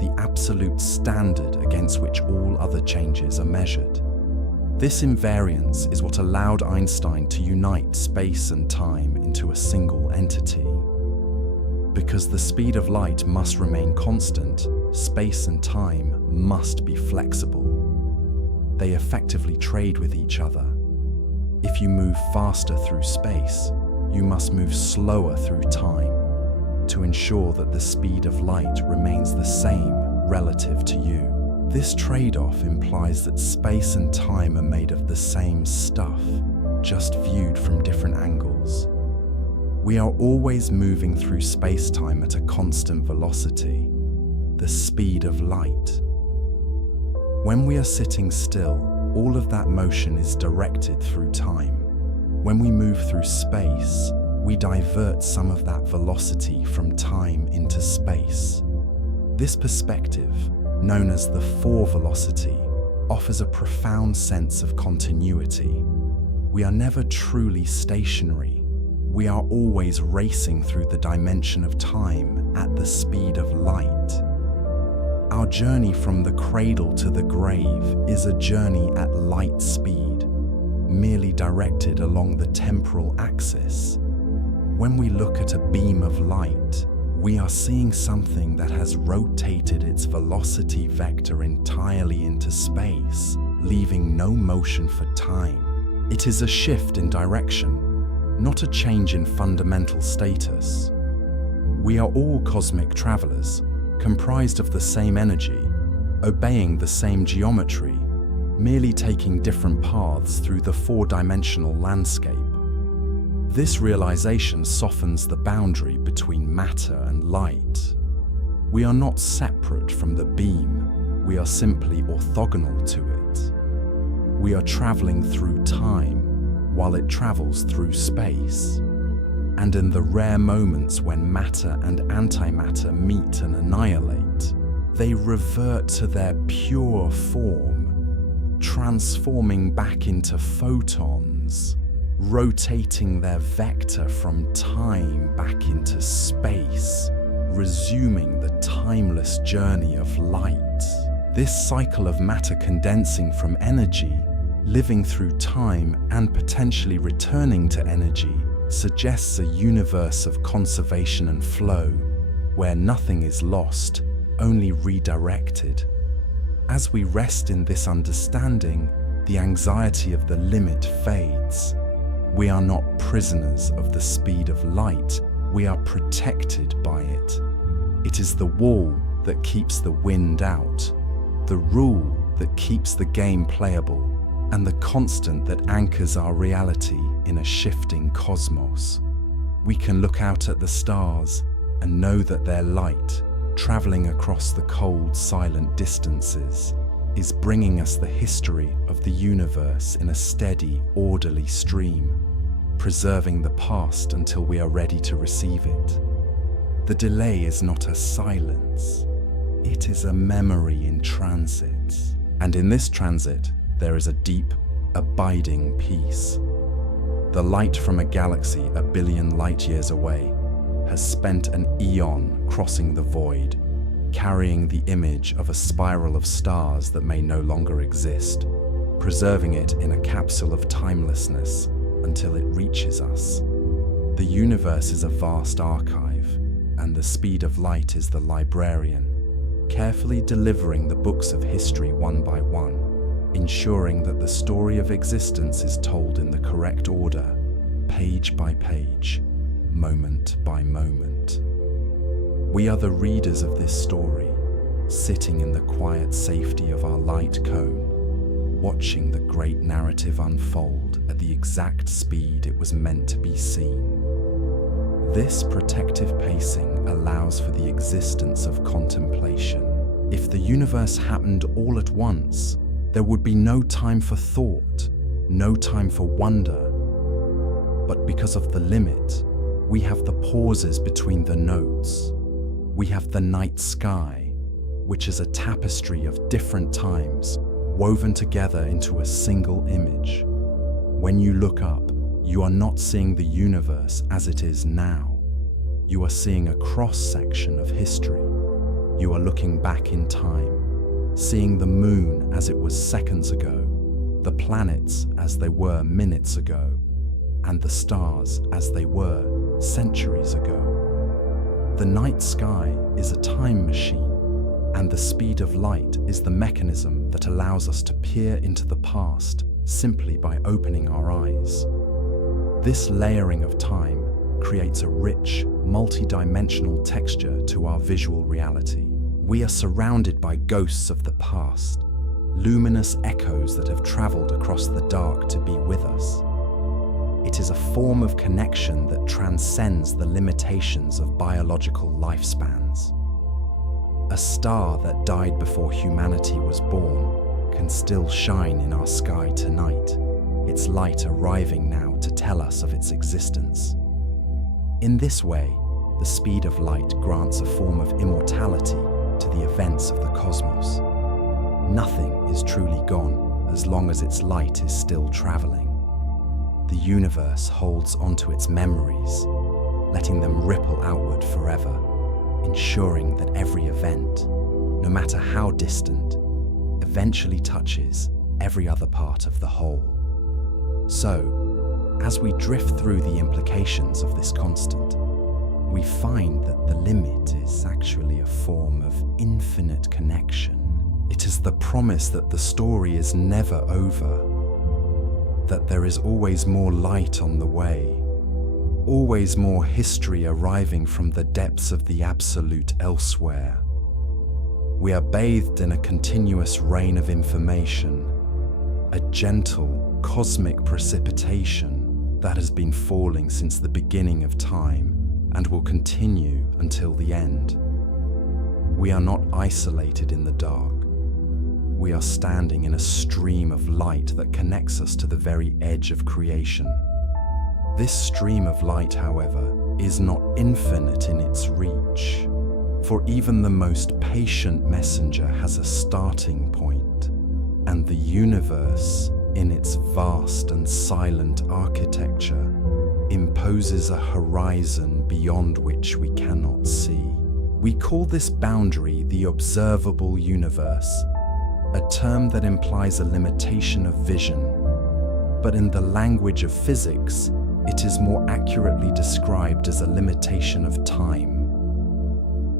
the absolute standard against which all other changes are measured. This invariance is what allowed Einstein to unite space and time into a single entity. Because the speed of light must remain constant, space and time must be flexible. They effectively trade with each other. If you move faster through space, you must move slower through time to ensure that the speed of light remains the same relative to you. This trade-off implies that space and time are made of the same stuff, just viewed from different angles. We are always moving through space-time at a constant velocity, the speed of light. When we are sitting still, all of that motion is directed through time. When we move through space, we divert some of that velocity from time into space. This perspective, known as the four-velocity, offers a profound sense of continuity. We are never truly stationary. We are always racing through the dimension of time at the speed of light. Our journey from the cradle to the grave is a journey at light speed, merely directed along the temporal axis. When we look at a beam of light, we are seeing something that has rotated its velocity vector entirely into space, leaving no motion for time. It is a shift in direction, not a change in fundamental status. We are all cosmic travelers, comprised of the same energy, obeying the same geometry, merely taking different paths through the four-dimensional landscape. This realization softens the boundary between matter and light. We are not separate from the beam, we are simply orthogonal to it. We are traveling through time while it travels through space. And in the rare moments when matter and antimatter meet and annihilate, they revert to their pure form, transforming back into photons, rotating their vector from time back into space, resuming the timeless journey of light. This cycle of matter condensing from energy, living through time and potentially returning to energy, suggests a universe of conservation and flow, where nothing is lost, only redirected. As we rest in this understanding, the anxiety of the limit fades. We are not prisoners of the speed of light, we are protected by it. It is the wall that keeps the wind out, the rule that keeps the game playable, and the constant that anchors our reality in a shifting cosmos. We can look out at the stars and know that their light, traveling across the cold, silent distances, is bringing us the history of the universe in a steady, orderly stream, preserving the past until we are ready to receive it. The delay is not a silence, it is a memory in transit. And in this transit, there is a deep, abiding peace. The light from a galaxy 1 billion light years away has spent an eon crossing the void, carrying the image of a spiral of stars that may no longer exist, preserving it in a capsule of timelessness until it reaches us. The universe is a vast archive, and the speed of light is the librarian, carefully delivering the books of history one by one, ensuring that the story of existence is told in the correct order, page by page, moment by moment. We are the readers of this story, sitting in the quiet safety of our light cone, watching the great narrative unfold at the exact speed it was meant to be seen. This protective pacing allows for the existence of contemplation. If the universe happened all at once, there would be no time for thought, no time for wonder. But because of the limit, we have the pauses between the notes. We have the night sky, which is a tapestry of different times woven together into a single image. When you look up, you are not seeing the universe as it is now. You are seeing a cross-section of history. You are looking back in time, seeing the moon as it was seconds ago, the planets as they were minutes ago, and the stars as they were centuries ago. The night sky is a time machine, and the speed of light is the mechanism that allows us to peer into the past simply by opening our eyes. This layering of time creates a rich, multi-dimensional texture to our visual reality. We are surrounded by ghosts of the past, luminous echoes that have traveled across the dark to be with us. It is a form of connection that transcends the limitations of biological lifespans. A star that died before humanity was born can still shine in our sky tonight, its light arriving now to tell us of its existence. In this way, the speed of light grants a form of immortality to the events of the cosmos. Nothing is truly gone as long as its light is still traveling. The universe holds onto its memories, letting them ripple outward forever, ensuring that every event, no matter how distant, eventually touches every other part of the whole. So, as we drift through the implications of this constant, we find that the limit is actually a form of infinite connection. It is the promise that the story is never over, that there is always more light on the way, always more history arriving from the depths of the absolute elsewhere. We are bathed in a continuous rain of information, a gentle, cosmic precipitation that has been falling since the beginning of time and will continue until the end. We are not isolated in the dark. We are standing in a stream of light that connects us to the very edge of creation. This stream of light, however, is not infinite in its reach, for even the most patient messenger has a starting point, and the universe, in its vast and silent architecture, imposes a horizon beyond which we cannot see. We call this boundary the observable universe, a term that implies a limitation of vision, but in the language of physics, it is more accurately described as a limitation of time.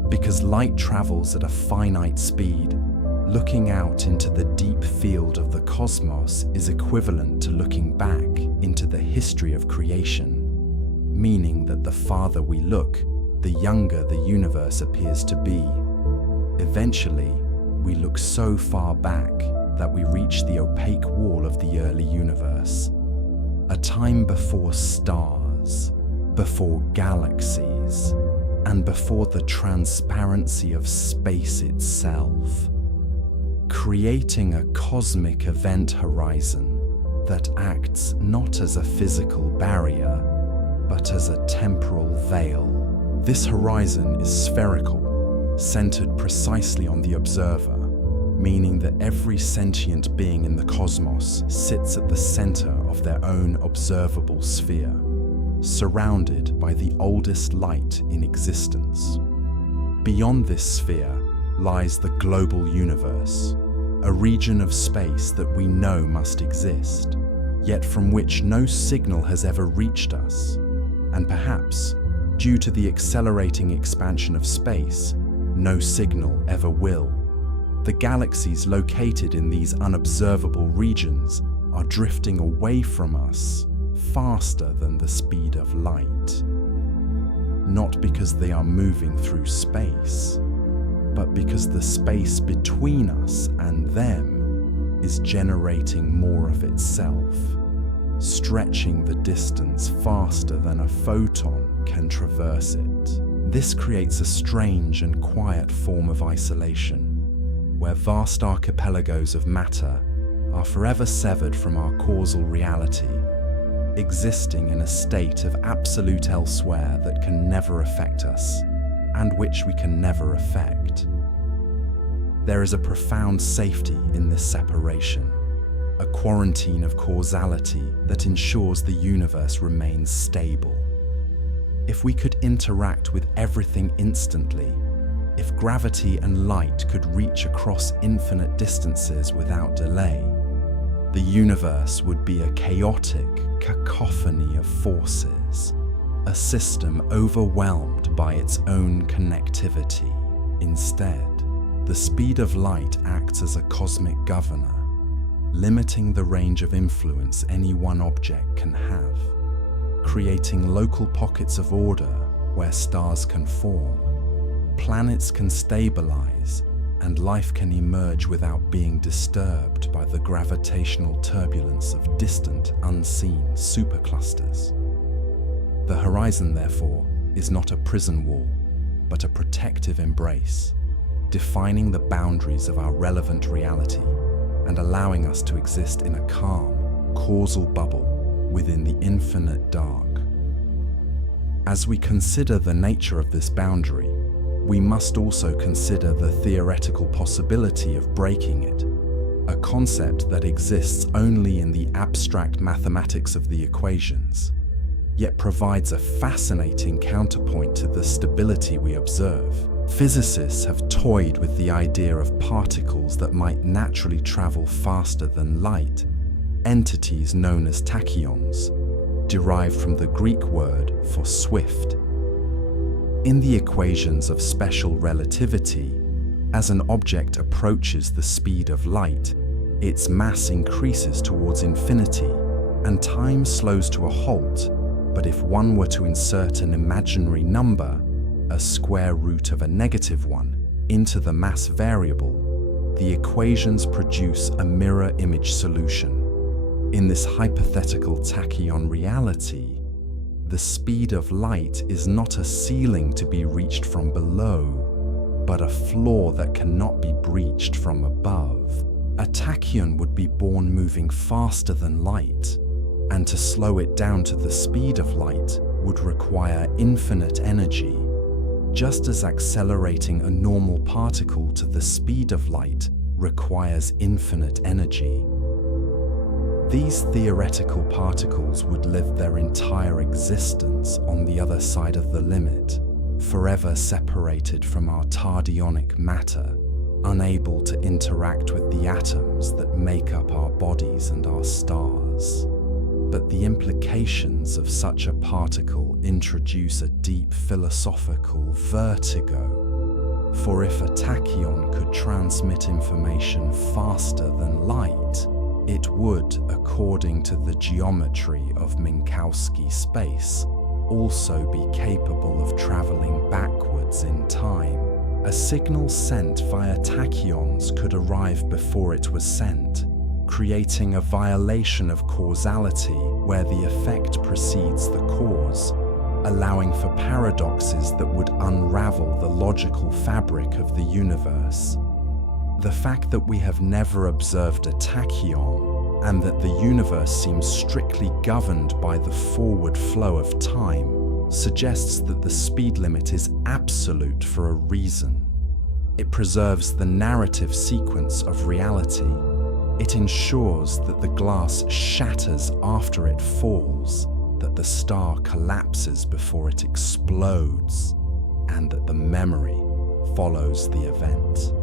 Because light travels at a finite speed, looking out into the deep field of the cosmos is equivalent to looking back into the history of creation, meaning that the farther we look, the younger the universe appears to be. Eventually, we look so far back that we reach the opaque wall of the early universe, a time before stars, before galaxies, and before the transparency of space itself, creating a cosmic event horizon that acts not as a physical barrier, but as a temporal veil. This horizon is spherical, centered precisely on the observer, meaning that every sentient being in the cosmos sits at the center of their own observable sphere, surrounded by the oldest light in existence. Beyond this sphere lies the global universe, a region of space that we know must exist, yet from which no signal has ever reached us, and perhaps, due to the accelerating expansion of space, no signal ever will. The galaxies located in these unobservable regions are drifting away from us faster than the speed of light. not because they are moving through space, but because the space between us and them is generating more of itself, stretching the distance faster than a photon can traverse it. This creates a strange and quiet form of isolation, where vast archipelagos of matter are forever severed from our causal reality, existing in a state of absolute elsewhere that can never affect us, and which we can never affect. There is a profound safety in this separation, a quarantine of causality that ensures the universe remains stable. If we could interact with everything instantly, if gravity and light could reach across infinite distances without delay, the universe would be a chaotic cacophony of forces, a system overwhelmed by its own connectivity. Instead, the speed of light acts as a cosmic governor, limiting the range of influence any one object can have, creating local pockets of order where stars can form, planets can stabilize, and life can emerge without being disturbed by the gravitational turbulence of distant, unseen superclusters. The horizon, therefore, is not a prison wall, but a protective embrace, defining the boundaries of our relevant reality and allowing us to exist in a calm, causal bubble within the infinite dark. As we consider the nature of this boundary, we must also consider the theoretical possibility of breaking it, a concept that exists only in the abstract mathematics of the equations, yet provides a fascinating counterpoint to the stability we observe. Physicists have toyed with the idea of particles that might naturally travel faster than light, entities known as tachyons, derived from the Greek word for swift. In the equations of special relativity, as an object approaches the speed of light, its mass increases towards infinity and time slows to a halt. But if one were to insert an imaginary number, a square root of a negative one, into the mass variable, the equations produce a mirror image solution. In this hypothetical tachyon reality, the speed of light is not a ceiling to be reached from below, but a floor that cannot be breached from above. A tachyon would be born moving faster than light, and to slow it down to the speed of light would require infinite energy, just as accelerating a normal particle to the speed of light requires infinite energy. These theoretical particles would live their entire existence on the other side of the limit, forever separated from our tardionic matter, unable to interact with the atoms that make up our bodies and our stars. But the implications of such a particle introduce a deep philosophical vertigo. For if a tachyon could transmit information faster than light, it would, according to the geometry of Minkowski space, also be capable of traveling backwards in time. A signal sent via tachyons could arrive before it was sent, creating a violation of causality where the effect precedes the cause, allowing for paradoxes that would unravel the logical fabric of the universe. The fact that we have never observed a tachyon and that the universe seems strictly governed by the forward flow of time suggests that the speed limit is absolute for a reason. It preserves the narrative sequence of reality. It ensures that the glass shatters after it falls, that the star collapses before it explodes, and that the memory follows the event.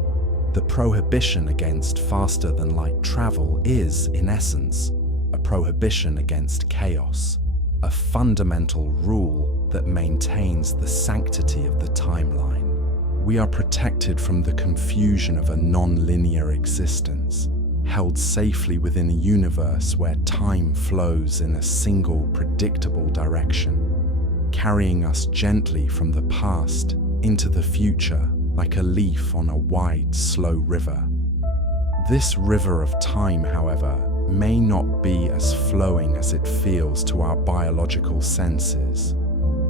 The prohibition against faster-than-light travel is, in essence, a prohibition against chaos, a fundamental rule that maintains the sanctity of the timeline. We are protected from the confusion of a non-linear existence, held safely within a universe where time flows in a single predictable direction. carrying us gently from the past into the future like a leaf on a wide, slow river. This river of time, however, may not be as flowing as it feels to our biological senses.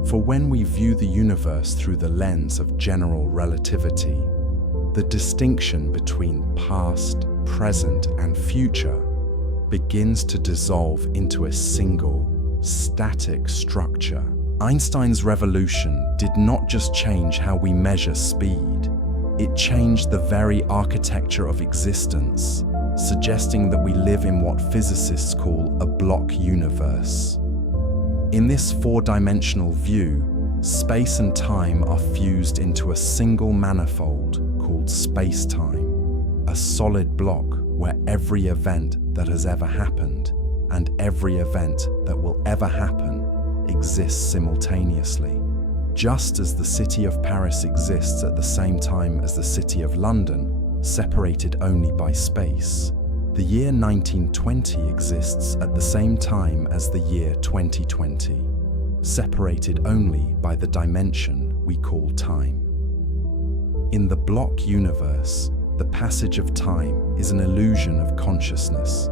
For when we view the universe through the lens of general relativity, the distinction between past, present, and future begins to dissolve into a single, static structure. Einstein's revolution did not just change how we measure speed, it changed the very architecture of existence, suggesting that we live in what physicists call a block universe. In this four-dimensional view, space and time are fused into a single manifold called space-time, a solid block where every event that has ever happened and every event that will ever happen exists simultaneously. Just as the city of Paris exists at the same time as the city of London, separated only by space, the year 1920 exists at the same time as the year 2020, separated only by the dimension we call time. In the block universe, the passage of time is an illusion of consciousness,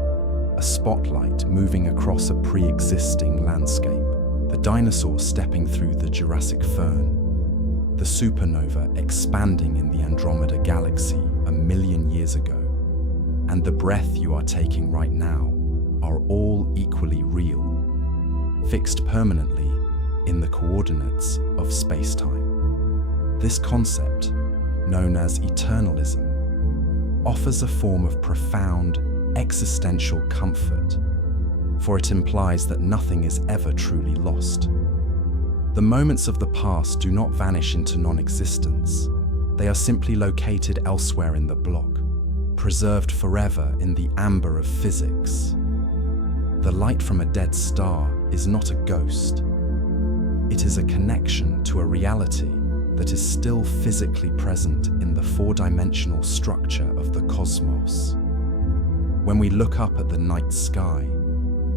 a spotlight moving across a pre-existing landscape, the dinosaur stepping through the Jurassic fern, the supernova expanding in the Andromeda galaxy 1,000,000 years ago, and the breath you are taking right now are all equally real, fixed permanently in the coordinates of space-time. This concept, known as eternalism, offers a form of profound existential comfort, for it implies that nothing is ever truly lost. The moments of the past do not vanish into non-existence. They are simply located elsewhere in the block, preserved forever in the amber of physics. The light from a dead star is not a ghost. It is a connection to a reality that is still physically present in the four-dimensional structure of the cosmos. When we look up at the night sky,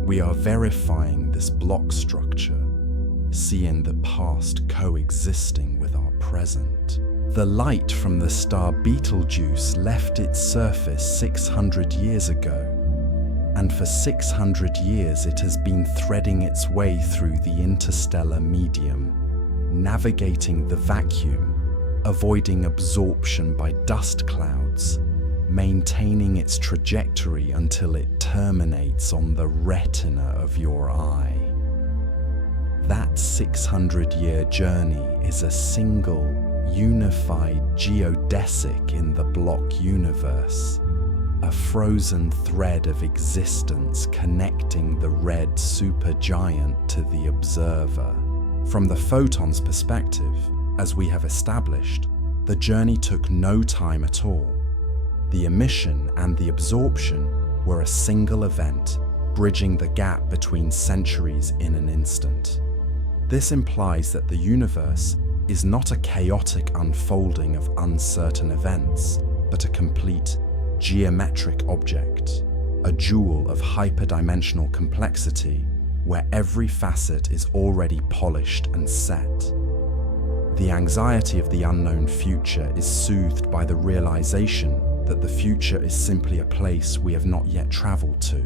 we are verifying this block structure, seeing the past coexisting with our present. The light from the star Betelgeuse left its surface 600 years ago, and for 600 years it has been threading its way through the interstellar medium, navigating the vacuum, avoiding absorption by dust clouds, maintaining its trajectory until it terminates on the retina of your eye. That 600-year journey is a single, unified geodesic in the block universe, a frozen thread of existence connecting the red supergiant to the observer. From the photon's perspective, as we have established, the journey took no time at all. The emission and the absorption were a single event, bridging the gap between centuries in an instant. This implies that the universe is not a chaotic unfolding of uncertain events, but a complete geometric object, a jewel of hyperdimensional complexity where every facet is already polished and set. The anxiety of the unknown future is soothed by the realization that the future is simply a place we have not yet traveled to,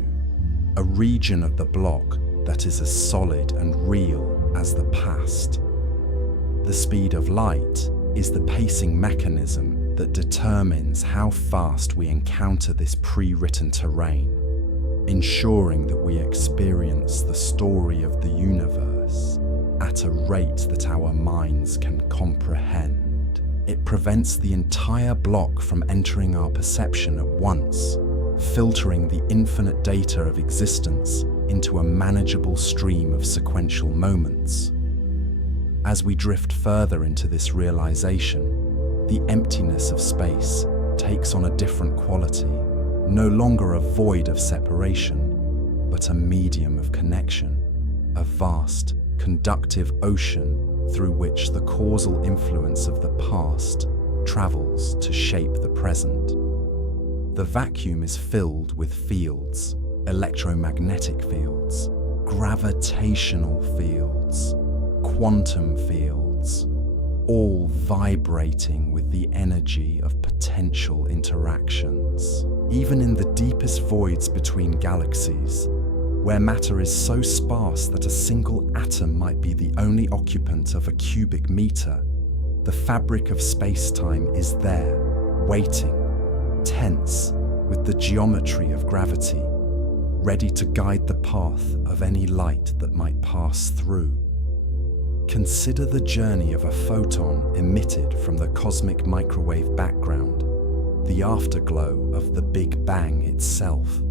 a region of the block that is as solid and real as the past. The speed of light is the pacing mechanism that determines how fast we encounter this pre-written terrain, ensuring that we experience the story of the universe at a rate that our minds can comprehend. It prevents the entire block from entering our perception at once, filtering the infinite data of existence into a manageable stream of sequential moments. As we drift further into this realization, the emptiness of space takes on a different quality, no longer a void of separation, but a medium of connection, a vast, conductive ocean through which the causal influence of the past travels to shape the present. The vacuum is filled with fields, electromagnetic fields, gravitational fields, quantum fields, all vibrating with the energy of potential interactions. Even in the deepest voids between galaxies, where matter is so sparse that a single atom might be the only occupant of a cubic meter, the fabric of space-time is there, waiting, tense, with the geometry of gravity, ready to guide the path of any light that might pass through. Consider the journey of a photon emitted from the cosmic microwave background, the afterglow of the Big Bang itself.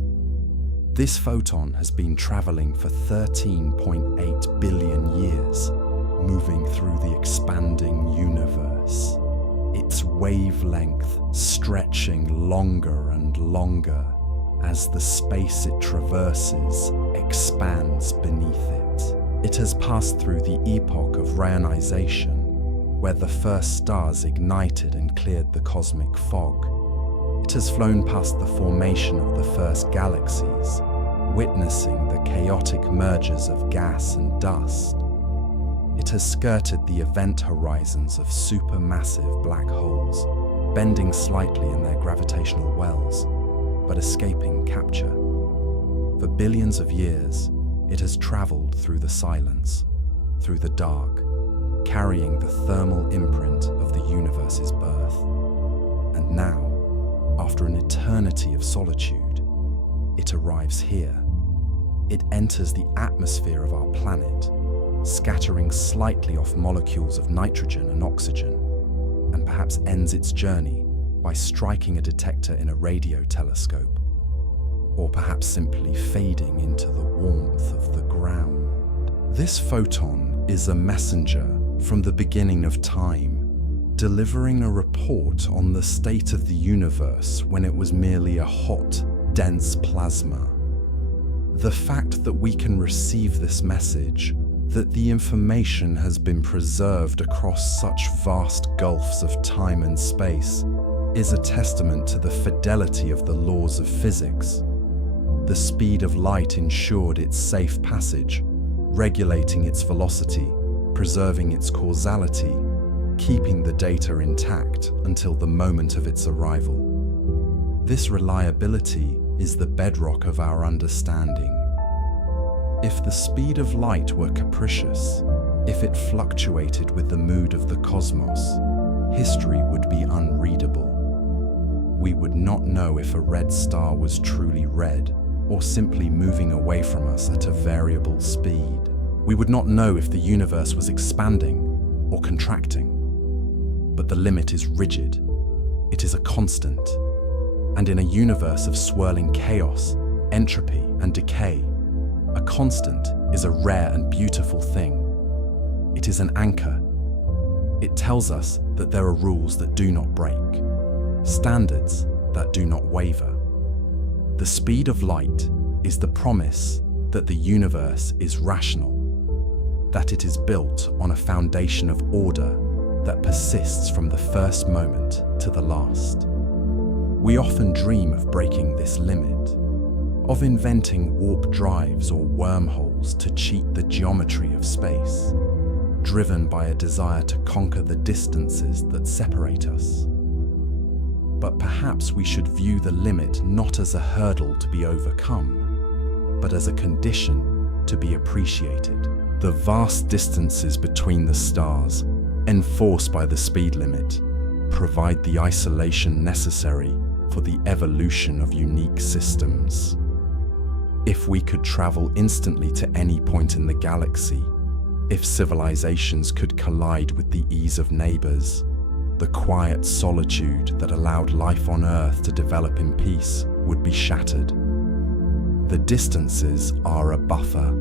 This photon has been traveling for 13.8 billion years, moving through the expanding universe, its wavelength stretching longer and longer as the space it traverses expands beneath it. It has passed through the epoch of reionization, where the first stars ignited and cleared the cosmic fog. It has flown past the formation of the first galaxies, witnessing the chaotic mergers of gas and dust. It has skirted the event horizons of supermassive black holes, bending slightly in their gravitational wells, but escaping capture. For billions of years, it has traveled through the silence, through the dark, carrying the thermal imprint of the universe's birth. And now, after an eternity of solitude, it arrives here. It enters the atmosphere of our planet, scattering slightly off molecules of nitrogen and oxygen, and perhaps ends its journey by striking a detector in a radio telescope, or perhaps simply fading into the warmth of the ground. This photon is a messenger from the beginning of time, delivering a report on the state of the universe when it was merely a hot, dense plasma. The fact that we can receive this message, that the information has been preserved across such vast gulfs of time and space, is a testament to the fidelity of the laws of physics. The speed of light ensured its safe passage, regulating its velocity, preserving its causality, keeping the data intact until the moment of its arrival. This reliability is the bedrock of our understanding. If the speed of light were capricious, if it fluctuated with the mood of the cosmos, history would be unreadable. We would not know if a red star was truly red or simply moving away from us at a variable speed. We would not know if the universe was expanding or contracting. But the limit is rigid. It is a constant. And in a universe of swirling chaos, entropy, and decay, a constant is a rare and beautiful thing. It is an anchor. It tells us that there are rules that do not break, standards that do not waver. The speed of light is the promise that the universe is rational, that it is built on a foundation of order that persists from the first moment to the last. We often dream of breaking this limit, of inventing warp drives or wormholes to cheat the geometry of space, driven by a desire to conquer the distances that separate us. But perhaps we should view the limit not as a hurdle to be overcome, but as a condition to be appreciated. The vast distances between the stars, enforced by the speed limit, provide the isolation necessary for the evolution of unique systems. If we could travel instantly to any point in the galaxy, if civilizations could collide with the ease of neighbors, the quiet solitude that allowed life on Earth to develop in peace would be shattered. The distances are a buffer.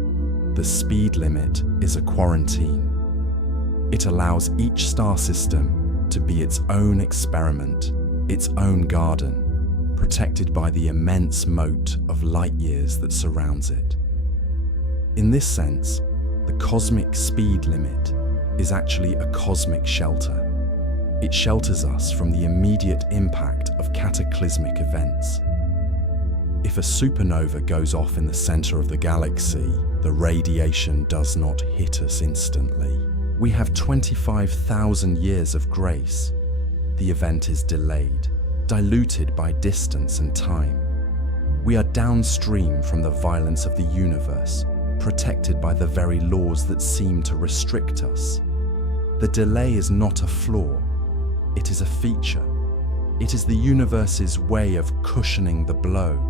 The speed limit is a quarantine. It allows each star system to be its own experiment, its own garden, protected by the immense moat of light years that surrounds it. In this sense, the cosmic speed limit is actually a cosmic shelter. It shelters us from the immediate impact of cataclysmic events. If a supernova goes off in the center of the galaxy, The radiation does not hit us instantly. We have 25,000 years of grace. The event is delayed, diluted by distance and time. We are downstream from the violence of the universe, protected by the very laws that seem to restrict us. The delay is not a flaw, it is a feature. It is the universe's way of cushioning the blow,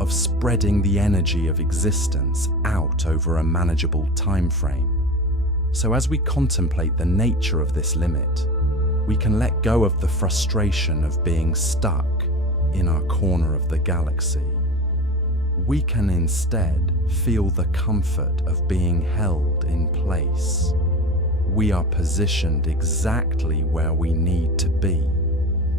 of spreading the energy of existence out over a manageable time frame. So as we contemplate the nature of this limit, we can let go of the frustration of being stuck in our corner of the galaxy. We can instead feel the comfort of being held in place. We are positioned exactly where we need to be,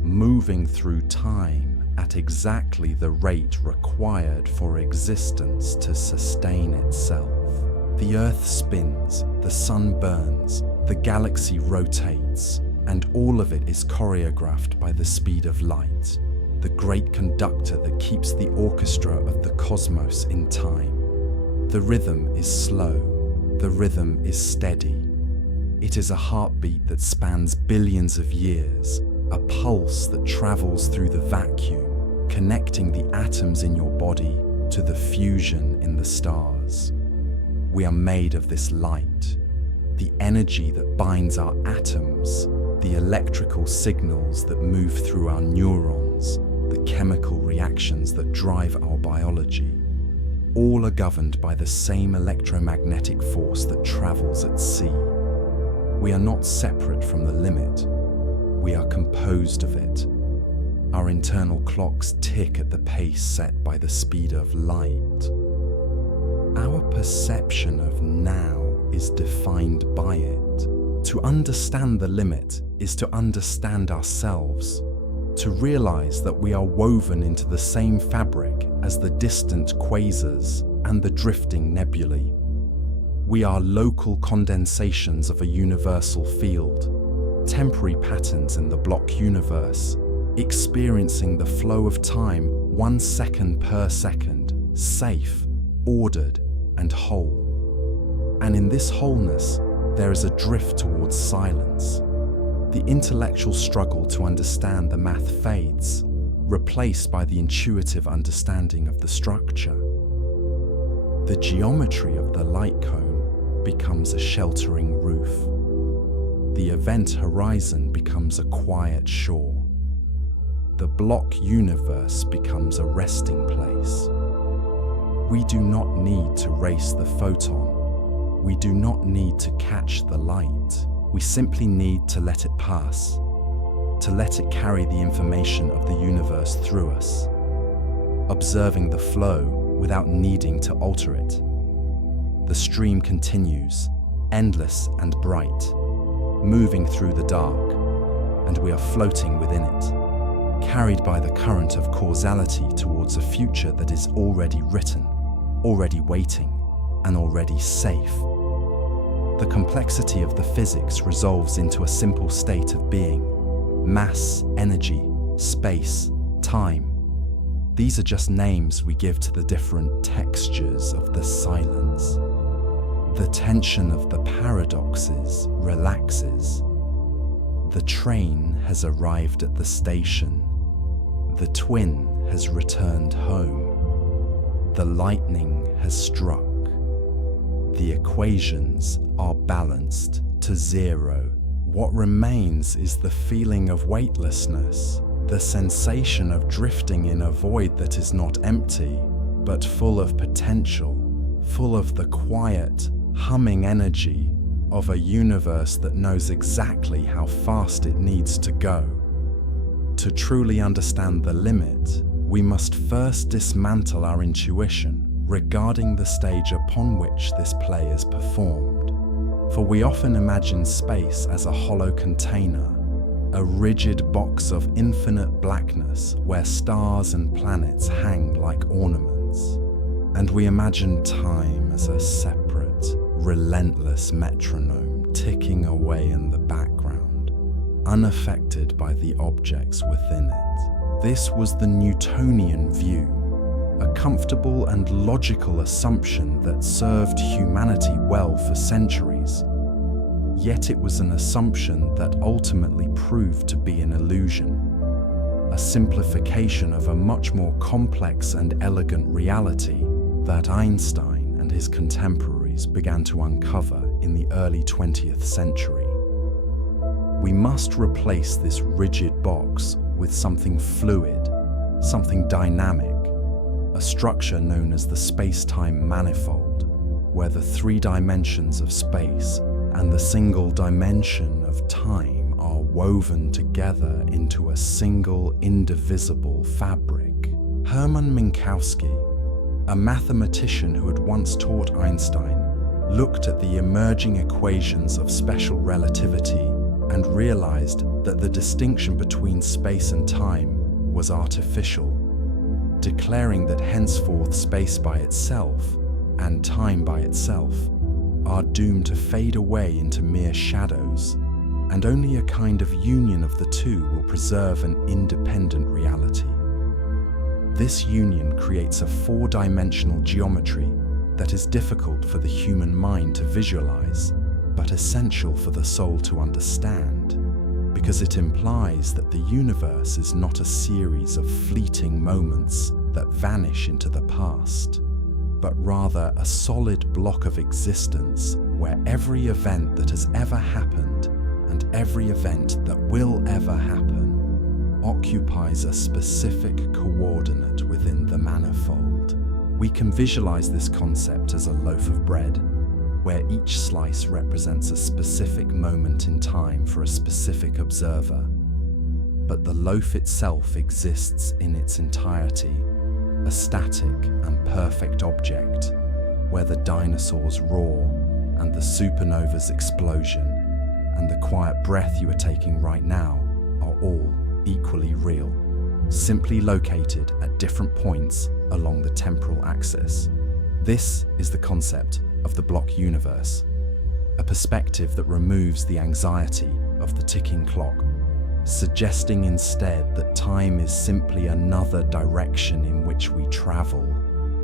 moving through time at exactly the rate required for existence to sustain itself. The Earth spins, the sun burns, the galaxy rotates, and all of it is choreographed by the speed of light, the great conductor that keeps the orchestra of the cosmos in time. The rhythm is slow, the rhythm is steady. It is a heartbeat that spans billions of years, a pulse that travels through the vacuum, connecting the atoms in your body to the fusion in the stars. We are made of this light, the energy that binds our atoms, the electrical signals that move through our neurons, the chemical reactions that drive our biology. All are governed by the same electromagnetic force that travels at sea. We are not separate from the limit. We are composed of it. Our internal clocks tick at the pace set by the speed of light. Our perception of now is defined by it. To understand the limit is to understand ourselves, to realize that we are woven into the same fabric as the distant quasars and the drifting nebulae. We are local condensations of a universal field, temporary patterns in the block universe, experiencing the flow of time 1 second per second, safe, ordered, and whole. And in this wholeness, there is a drift towards silence. The intellectual struggle to understand the math fades, replaced by the intuitive understanding of the structure. The geometry of the light cone becomes a sheltering roof. The event horizon becomes a quiet shore. The block universe becomes a resting place. We do not need to race the photon. We do not need to catch the light. We simply need to let it pass, to let it carry the information of the universe through us, observing the flow without needing to alter it. The stream continues, endless and bright, moving through the dark, and we are floating within it, carried by the current of causality towards a future that is already written, already waiting, and already safe. The complexity of the physics resolves into a simple state of being: mass, energy, space, time. These are just names we give to the different textures of the silence. The tension of the paradoxes relaxes. The train has arrived at the station. The twin has returned home. The lightning has struck. The equations are balanced to zero. What remains is the feeling of weightlessness, the sensation of drifting in a void that is not empty, but full of potential, full of the quiet, humming energy of a universe that knows exactly how fast it needs to go. To truly understand the limit, we must first dismantle our intuition regarding the stage upon which this play is performed. For we often imagine space as a hollow container, a rigid box of infinite blackness where stars and planets hang like ornaments. And we imagine time as a separate, relentless metronome ticking away in the background, unaffected by the objects within it. This was the Newtonian view. a comfortable and logical assumption that served humanity well for centuries. Yet it was an assumption that ultimately proved to be an illusion, a simplification of a much more complex and elegant reality that Einstein and his contemporaries began to uncover in the early 20th century. We must replace this rigid box with something fluid, something dynamic, a structure known as the space-time manifold, where the three dimensions of space and the single dimension of time are woven together into a single indivisible fabric. Hermann Minkowski, a mathematician who had once taught Einstein, looked at the emerging equations of special relativity and realized that the distinction between space and time was artificial, declaring that henceforth space by itself and time by itself are doomed to fade away into mere shadows, and only a kind of union of the two will preserve an independent reality. This union creates a four-dimensional geometry that is difficult for the human mind to visualize, but essential for the soul to understand, because it implies that the universe is not a series of fleeting moments that vanish into the past, but rather a solid block of existence where every event that has ever happened and every event that will ever happen occupies a specific coordinate within the manifold. We can visualize this concept as a loaf of bread, where each slice represents a specific moment in time for a specific observer. But the loaf itself exists in its entirety, a static and perfect object, where the dinosaurs roar and the supernova's explosion and the quiet breath you are taking right now are all equally real, simply located at different points along the temporal axis. This is the concept of the block universe, a perspective that removes the anxiety of the ticking clock, suggesting instead that time is simply another direction in which we travel,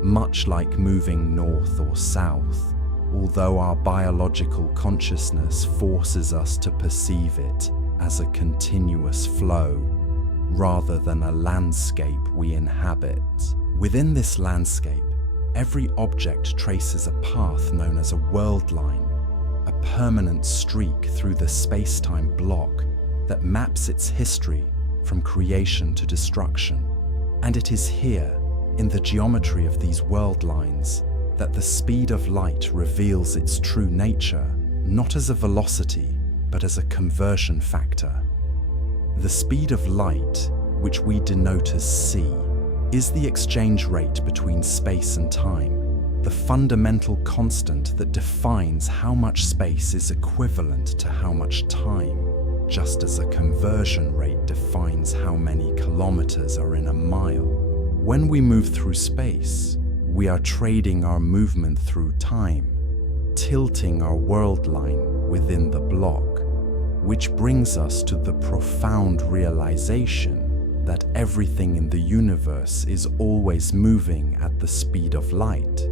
much like moving north or south, although our biological consciousness forces us to perceive it as a continuous flow, rather than a landscape we inhabit. Within this landscape, every object traces a path known as a world line, a permanent streak through the space-time block that maps its history from creation to destruction. And it is here, in the geometry of these world lines, that the speed of light reveals its true nature, not as a velocity, but as a conversion factor. The speed of light, which we denote as c, is the exchange rate between space and time, the fundamental constant that defines how much space is equivalent to how much time, just as a conversion rate defines how many kilometers are in a mile. When we move through space, we are trading our movement through time, tilting our world line within the block, which brings us to the profound realization that everything in the universe is always moving at the speed of light.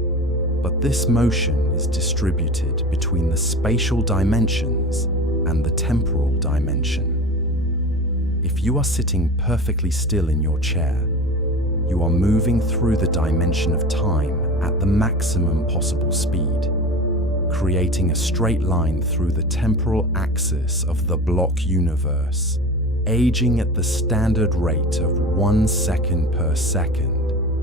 But this motion is distributed between the spatial dimensions and the temporal dimension. If you are sitting perfectly still in your chair, you are moving through the dimension of time at the maximum possible speed, creating a straight line through the temporal axis of the block universe, aging at the standard rate of 1 second per second.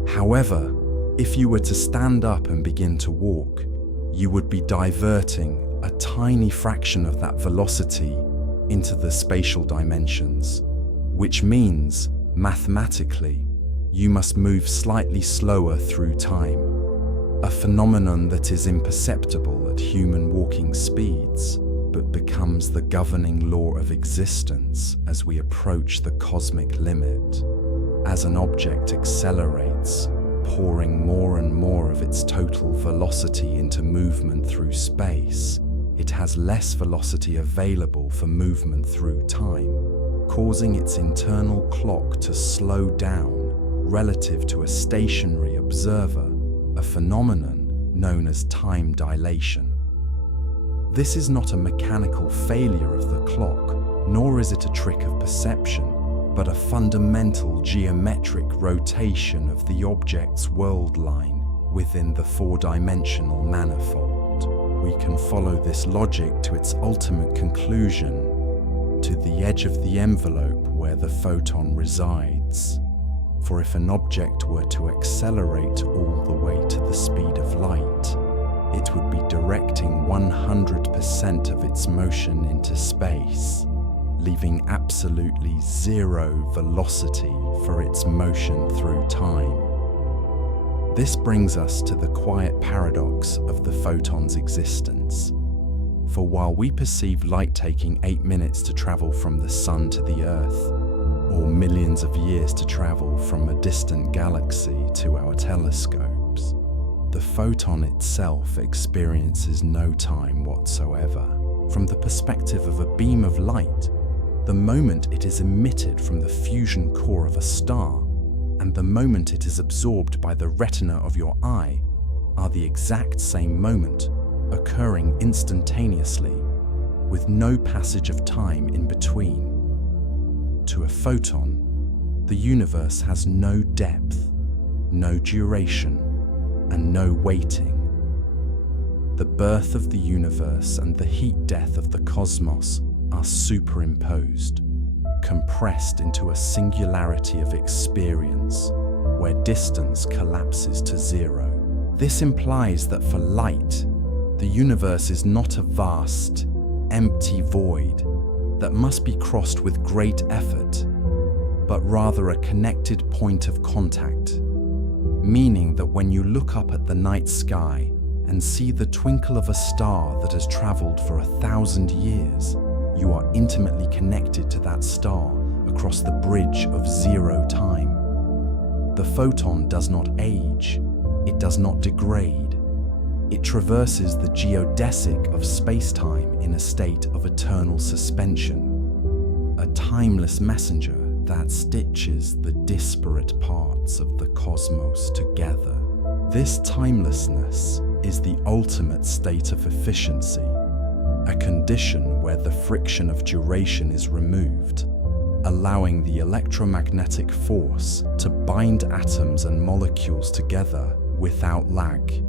However, if you were to stand up and begin to walk, you would be diverting a tiny fraction of that velocity into the spatial dimensions, which means, mathematically, you must move slightly slower through time, a phenomenon that is imperceptible at human walking speeds, but becomes the governing law of existence as we approach the cosmic limit. As an object accelerates, pouring more and more of its total velocity into movement through space, it has less velocity available for movement through time, causing its internal clock to slow down relative to a stationary observer, a phenomenon known as time dilation. This is not a mechanical failure of the clock, nor is it a trick of perception, but a fundamental geometric rotation of the object's world line within the four-dimensional manifold. We can follow this logic to its ultimate conclusion, to the edge of the envelope where the photon resides. For if an object were to accelerate all the way to the speed of light, it would be directing 100% of its motion into space, leaving absolutely zero velocity for its motion through time. This brings us to the quiet paradox of the photon's existence. For while we perceive light taking 8 minutes to travel from the sun to the Earth, or millions of years to travel from a distant galaxy to our telescopes, the photon itself experiences no time whatsoever. From the perspective of a beam of light, the moment it is emitted from the fusion core of a star and the moment it is absorbed by the retina of your eye are the exact same moment, occurring instantaneously, with no passage of time in between. To a photon, the universe has no depth, no duration, and no waiting. The birth of the universe and the heat death of the cosmos are superimposed, compressed into a singularity of experience, where distance collapses to zero. This implies that for light, the universe is not a vast, empty void that must be crossed with great effort, but rather a connected point of contact, meaning that when you look up at the night sky and see the twinkle of a star that has traveled for 1,000 years, you are intimately connected to that star across the bridge of zero time. The photon does not age, it does not degrade. It traverses the geodesic of space-time in a state of eternal suspension, a timeless messenger that stitches the disparate parts of the cosmos together. This timelessness is the ultimate state of efficiency, a condition where the friction of duration is removed, allowing the electromagnetic force to bind atoms and molecules together without lag,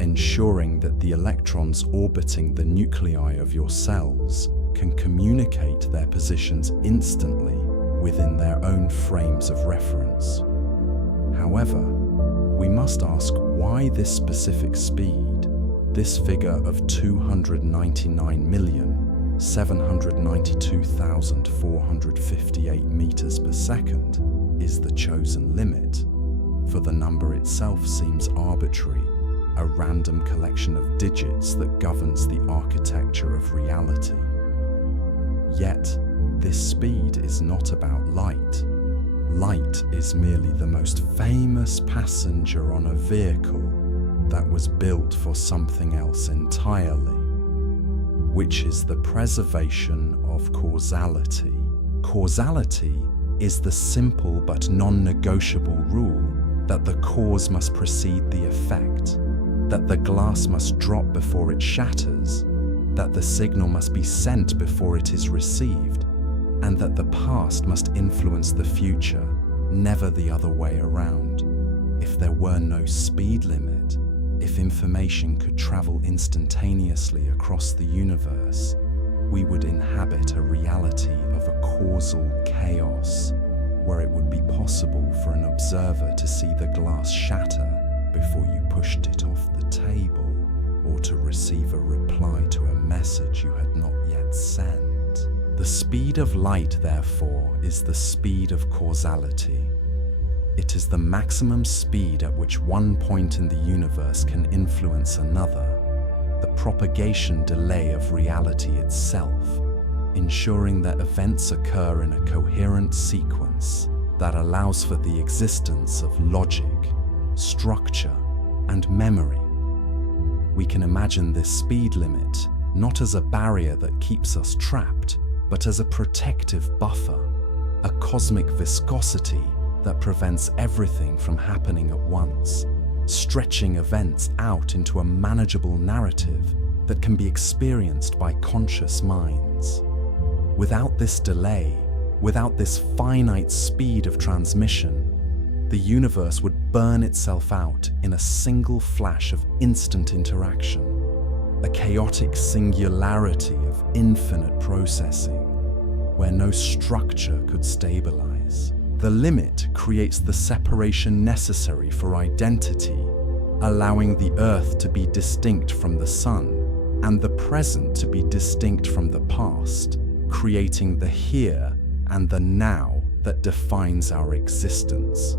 ensuring that the electrons orbiting the nuclei of your cells can communicate their positions instantly within their own frames of reference. However, we must ask why this specific speed, this figure of 299,792,458 meters per second, is the chosen limit, for the number itself seems arbitrary, a random collection of digits that governs the architecture of reality. Yet, this speed is not about light. Light is merely the most famous passenger on a vehicle that was built for something else entirely, which is the preservation of causality. Causality is the simple but non-negotiable rule that the cause must precede the effect, that the glass must drop before it shatters, that the signal must be sent before it is received, and that the past must influence the future, never the other way around. If there were no speed limit, if information could travel instantaneously across the universe, we would inhabit a reality of a causal chaos, where it would be possible for an observer to see the glass shatter before you pushed it off the table, or to receive a reply to a message you had not yet sent. The speed of light, therefore, is the speed of causality. It is the maximum speed at which one point in the universe can influence another, the propagation delay of reality itself, ensuring that events occur in a coherent sequence that allows for the existence of logic, structure, and memory. We can imagine this speed limit not as a barrier that keeps us trapped, but as a protective buffer, a cosmic viscosity that prevents everything from happening at once, stretching events out into a manageable narrative that can be experienced by conscious minds. Without this delay, without this finite speed of transmission, the universe would burn itself out in a single flash of instant interaction, a chaotic singularity of infinite processing, where no structure could stabilize. The limit creates the separation necessary for identity, allowing the Earth to be distinct from the Sun and the present to be distinct from the past, creating the here and the now that defines our existence.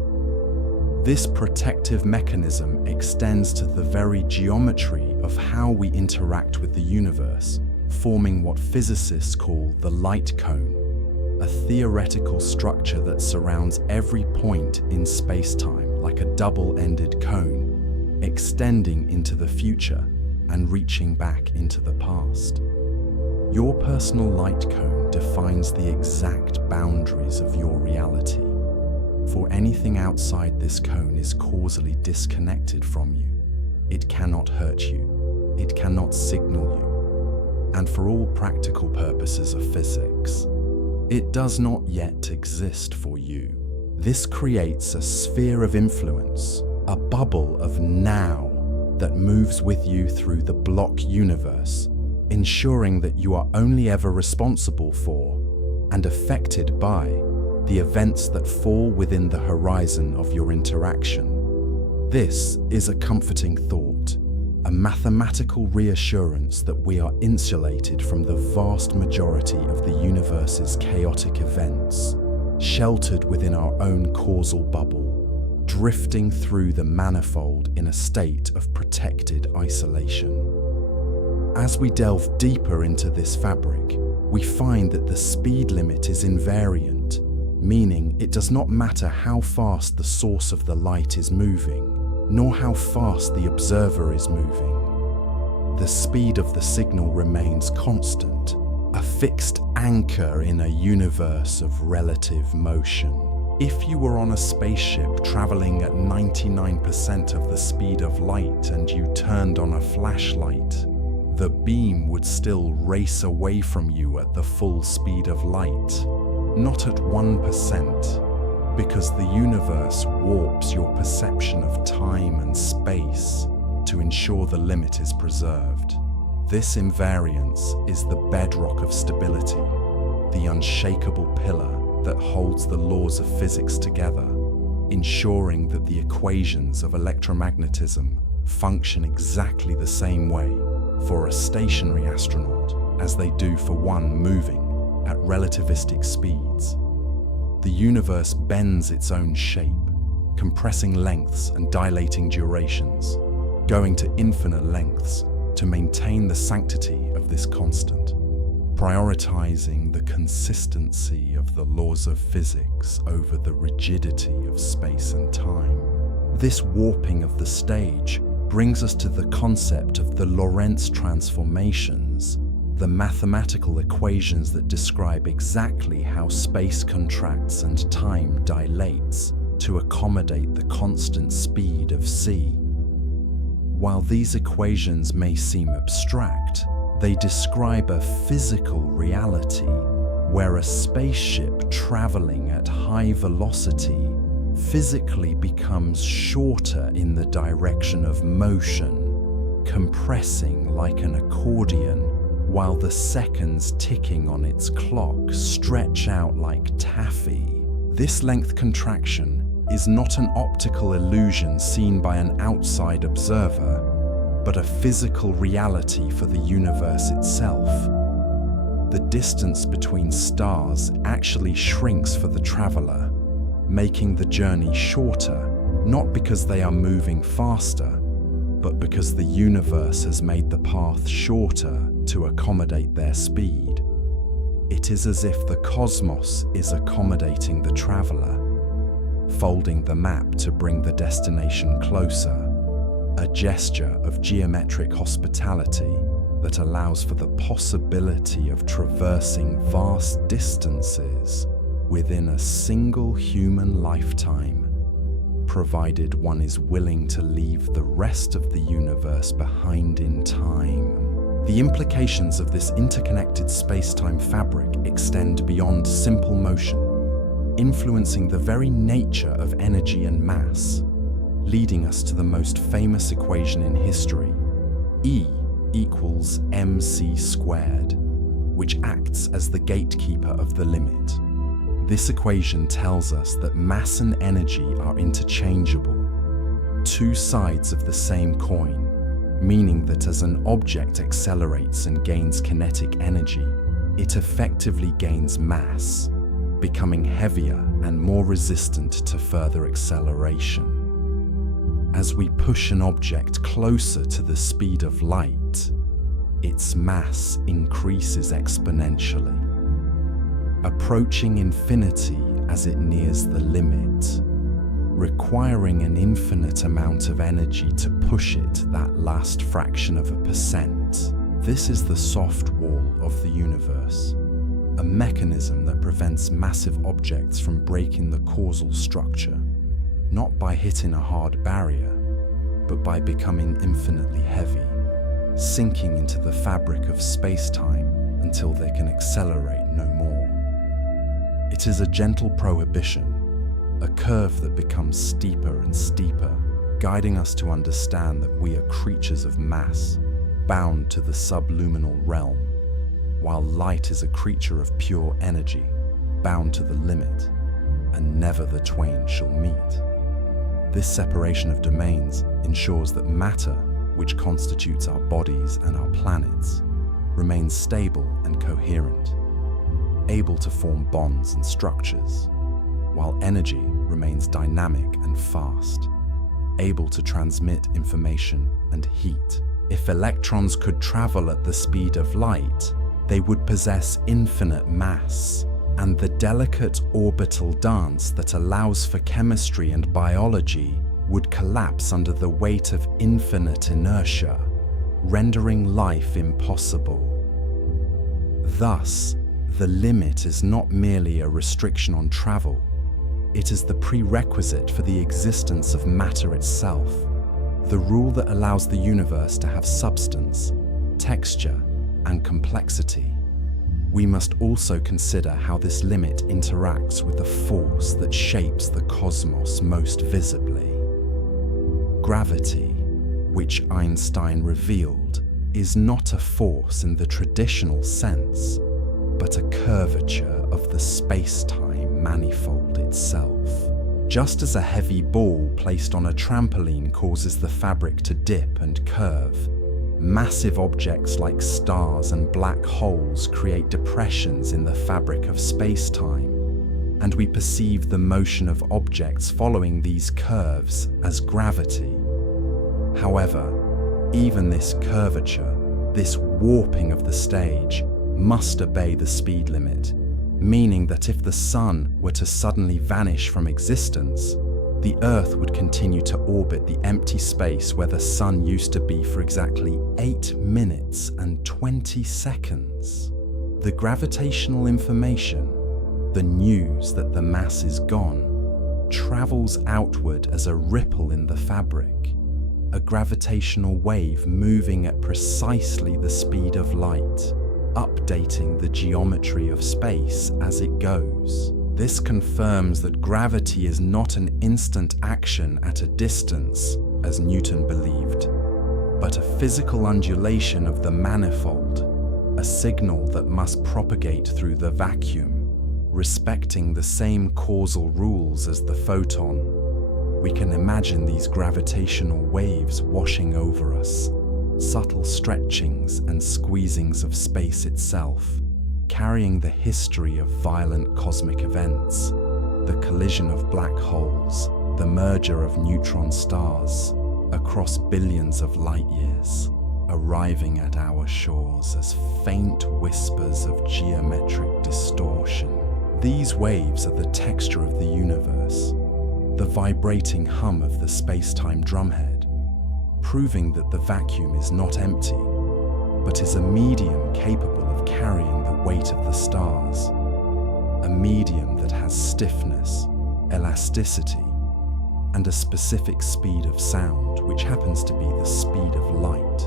This protective mechanism extends to the very geometry of how we interact with the universe, forming what physicists call the light cone, a theoretical structure that surrounds every point in space-time like a double-ended cone, extending into the future and reaching back into the past. Your personal light cone defines the exact boundaries of your reality, for anything outside this cone is causally disconnected from you. It cannot hurt you, it cannot signal you, and for all practical purposes of physics, it does not yet exist for you. This creates a sphere of influence, a bubble of now that moves with you through the block universe, ensuring that you are only ever responsible for and affected by the events that fall within the horizon of your interaction. This is a comforting thought, a mathematical reassurance that we are insulated from the vast majority of the universe's chaotic events, sheltered within our own causal bubble, drifting through the manifold in a state of protected isolation. As we delve deeper into this fabric, we find that the speed limit is invariant, meaning it does not matter how fast the source of the light is moving, nor how fast the observer is moving. The speed of the signal remains constant, a fixed anchor in a universe of relative motion. If you were on a spaceship traveling at 99% of the speed of light and you turned on a flashlight, the beam would still race away from you at the full speed of light, not at 1%, because the universe warps your perception of time and space to ensure the limit is preserved. This invariance is the bedrock of stability, the unshakable pillar that holds the laws of physics together, ensuring that the equations of electromagnetism function exactly the same way for a stationary astronaut as they do for one moving at relativistic speeds. The universe bends its own shape, compressing lengths and dilating durations, going to infinite lengths to maintain the sanctity of this constant, prioritizing the consistency of the laws of physics over the rigidity of space and time. This warping of the stage brings us to the concept of the Lorentz transformations, the mathematical equations that describe exactly how space contracts and time dilates to accommodate the constant speed of c. While these equations may seem abstract, they describe a physical reality where a spaceship traveling at high velocity physically becomes shorter in the direction of motion, compressing like an accordion, while the seconds ticking on its clock stretch out like taffy. This length contraction is not an optical illusion seen by an outside observer, but a physical reality for the universe itself. The distance between stars actually shrinks for the traveler, making the journey shorter, not because they are moving faster, but because the universe has made the path shorter to accommodate their speed. It is as if the cosmos is accommodating the traveler, folding the map to bring the destination closer, a gesture of geometric hospitality that allows for the possibility of traversing vast distances within a single human lifetime, provided one is willing to leave the rest of the universe behind in time. The implications of this interconnected space-time fabric extend beyond simple motion, influencing the very nature of energy and mass, leading us to the most famous equation in history, E equals mc squared, which acts as the gatekeeper of the limit. This equation tells us that mass and energy are interchangeable, two sides of the same coin, meaning that as an object accelerates and gains kinetic energy, it effectively gains mass, becoming heavier and more resistant to further acceleration. As we push an object closer to the speed of light, its mass increases exponentially, approaching infinity as it nears the limit, requiring an infinite amount of energy to push it that last fraction of a percent. This is the soft wall of the universe, a mechanism that prevents massive objects from breaking the causal structure, not by hitting a hard barrier, but by becoming infinitely heavy, sinking into the fabric of space-time until they can accelerate no more. It is a gentle prohibition, a curve that becomes steeper and steeper, guiding us to understand that we are creatures of mass, bound to the subluminal realm, while light is a creature of pure energy, bound to the limit, and never the twain shall meet. This separation of domains ensures that matter, which constitutes our bodies and our planets, remains stable and coherent, able to form bonds and structures, while energy remains dynamic and fast, able to transmit information and heat. If electrons could travel at the speed of light, they would possess infinite mass, and the delicate orbital dance that allows for chemistry and biology would collapse under the weight of infinite inertia, rendering life impossible. Thus, the limit is not merely a restriction on travel, it is the prerequisite for the existence of matter itself, the rule that allows the universe to have substance, texture, and complexity. We must also consider how this limit interacts with the force that shapes the cosmos most visibly. Gravity, which Einstein revealed, is not a force in the traditional sense, but a curvature of the space-time manifold itself. Just as a heavy ball placed on a trampoline causes the fabric to dip and curve, massive objects like stars and black holes create depressions in the fabric of space-time, and we perceive the motion of objects following these curves as gravity. However, even this curvature, this warping of the stage, must obey the speed limit, meaning that if the sun were to suddenly vanish from existence, the Earth would continue to orbit the empty space where the sun used to be for exactly 8 minutes and 20 seconds. The gravitational information, the news that the mass is gone, travels outward as a ripple in the fabric, a gravitational wave moving at precisely the speed of light, updating the geometry of space as it goes. This confirms that gravity is not an instant action at a distance, as Newton believed, but a physical undulation of the manifold, a signal that must propagate through the vacuum, respecting the same causal rules as the photon. We can imagine these gravitational waves washing over us, subtle stretchings and squeezings of space itself, carrying the history of violent cosmic events, the collision of black holes, the merger of neutron stars, across billions of light years, arriving at our shores as faint whispers of geometric distortion. These waves are the texture of the universe, the vibrating hum of the space-time drumhead, proving that the vacuum is not empty, but is a medium capable of carrying the weight of the stars, a medium that has stiffness, elasticity, and a specific speed of sound, which happens to be the speed of light.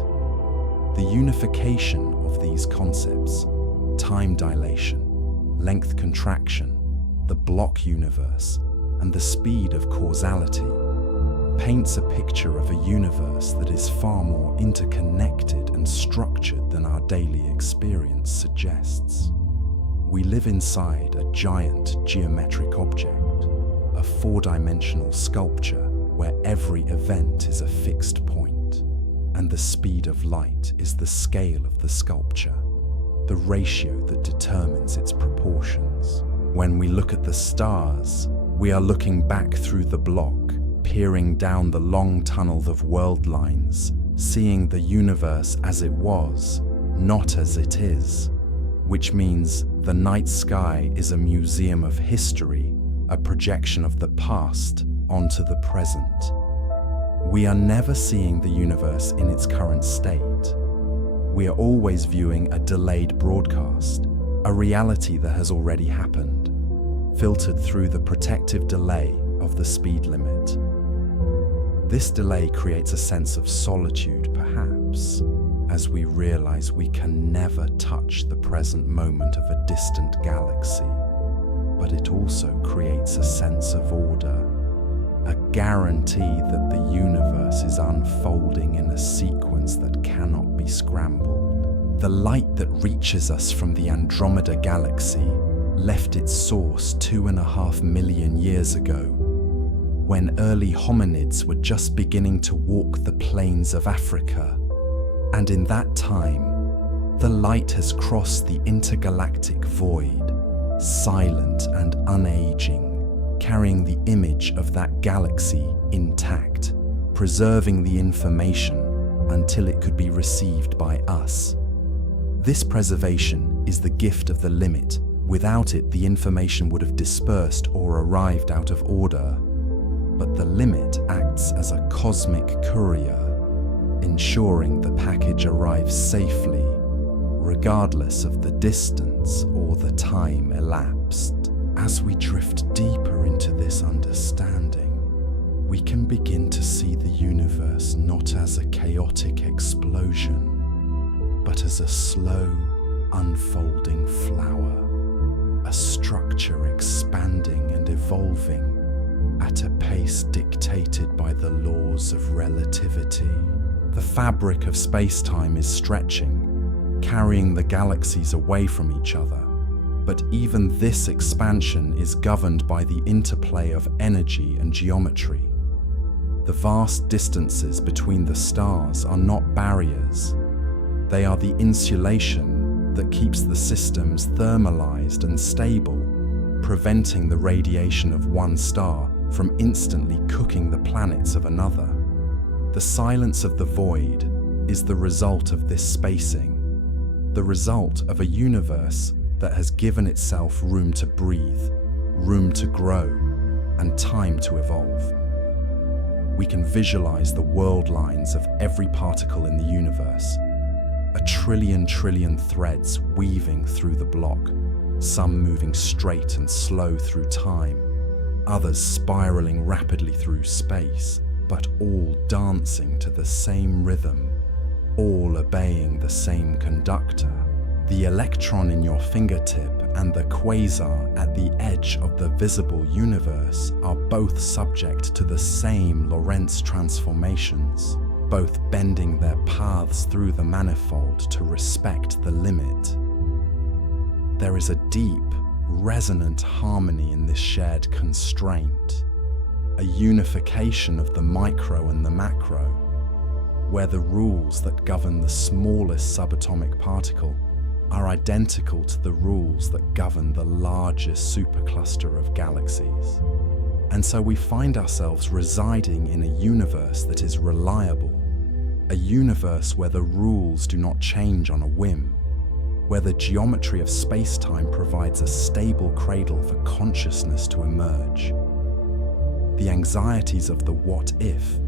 The unification of these concepts, time dilation, length contraction, the block universe, and the speed of causality, paints a picture of a universe that is far more interconnected and structured than our daily experience suggests. We live inside a giant geometric object, a four-dimensional sculpture where every event is a fixed point, and the speed of light is the scale of the sculpture, the ratio that determines its proportions. When we look at the stars, we are looking back through the block, peering down the long tunnel of world lines, seeing the universe as it was, not as it is, which means the night sky is a museum of history, a projection of the past onto the present. We are never seeing the universe in its current state. We are always viewing a delayed broadcast, a reality that has already happened, filtered through the protective delay of the speed limit. This delay creates a sense of solitude, perhaps, as we realize we can never touch the present moment of a distant galaxy. But it also creates a sense of order, a guarantee that the universe is unfolding in a sequence that cannot be scrambled. The light that reaches us from the Andromeda galaxy left its source 2.5 million years ago, when early hominids were just beginning to walk the plains of Africa. And in that time, the light has crossed the intergalactic void, silent and unaging, carrying the image of that galaxy intact, preserving the information until it could be received by us. This preservation is the gift of the limit. Without it, the information would have dispersed or arrived out of order. But the limit acts as a cosmic courier, ensuring the package arrives safely, regardless of the distance or the time elapsed. As we drift deeper into this understanding, we can begin to see the universe not as a chaotic explosion, but as a slow, unfolding flower, a structure expanding and evolving at a pace dictated by the laws of relativity. The fabric of space-time is stretching, carrying the galaxies away from each other. But even this expansion is governed by the interplay of energy and geometry. The vast distances between the stars are not barriers. They are the insulation that keeps the systems thermalized and stable, preventing the radiation of one star from instantly cooking the planets of another. The silence of the void is the result of this spacing, the result of a universe that has given itself room to breathe, room to grow, and time to evolve. We can visualize the world lines of every particle in the universe, a trillion threads weaving through the block, some moving straight and slow through time, others spiraling rapidly through space, but all dancing to the same rhythm, all obeying the same conductor. The electron in your fingertip and the quasar at the edge of the visible universe are both subject to the same Lorentz transformations, both bending their paths through the manifold to respect the limit. There is a deep, resonant harmony in this shared constraint, a unification of the micro and the macro, where the rules that govern the smallest subatomic particle are identical to the rules that govern the largest supercluster of galaxies. And so we find ourselves residing in a universe that is reliable, a universe where the rules do not change on a whim, where the geometry of space-time provides a stable cradle for consciousness to emerge. The anxieties of the what-if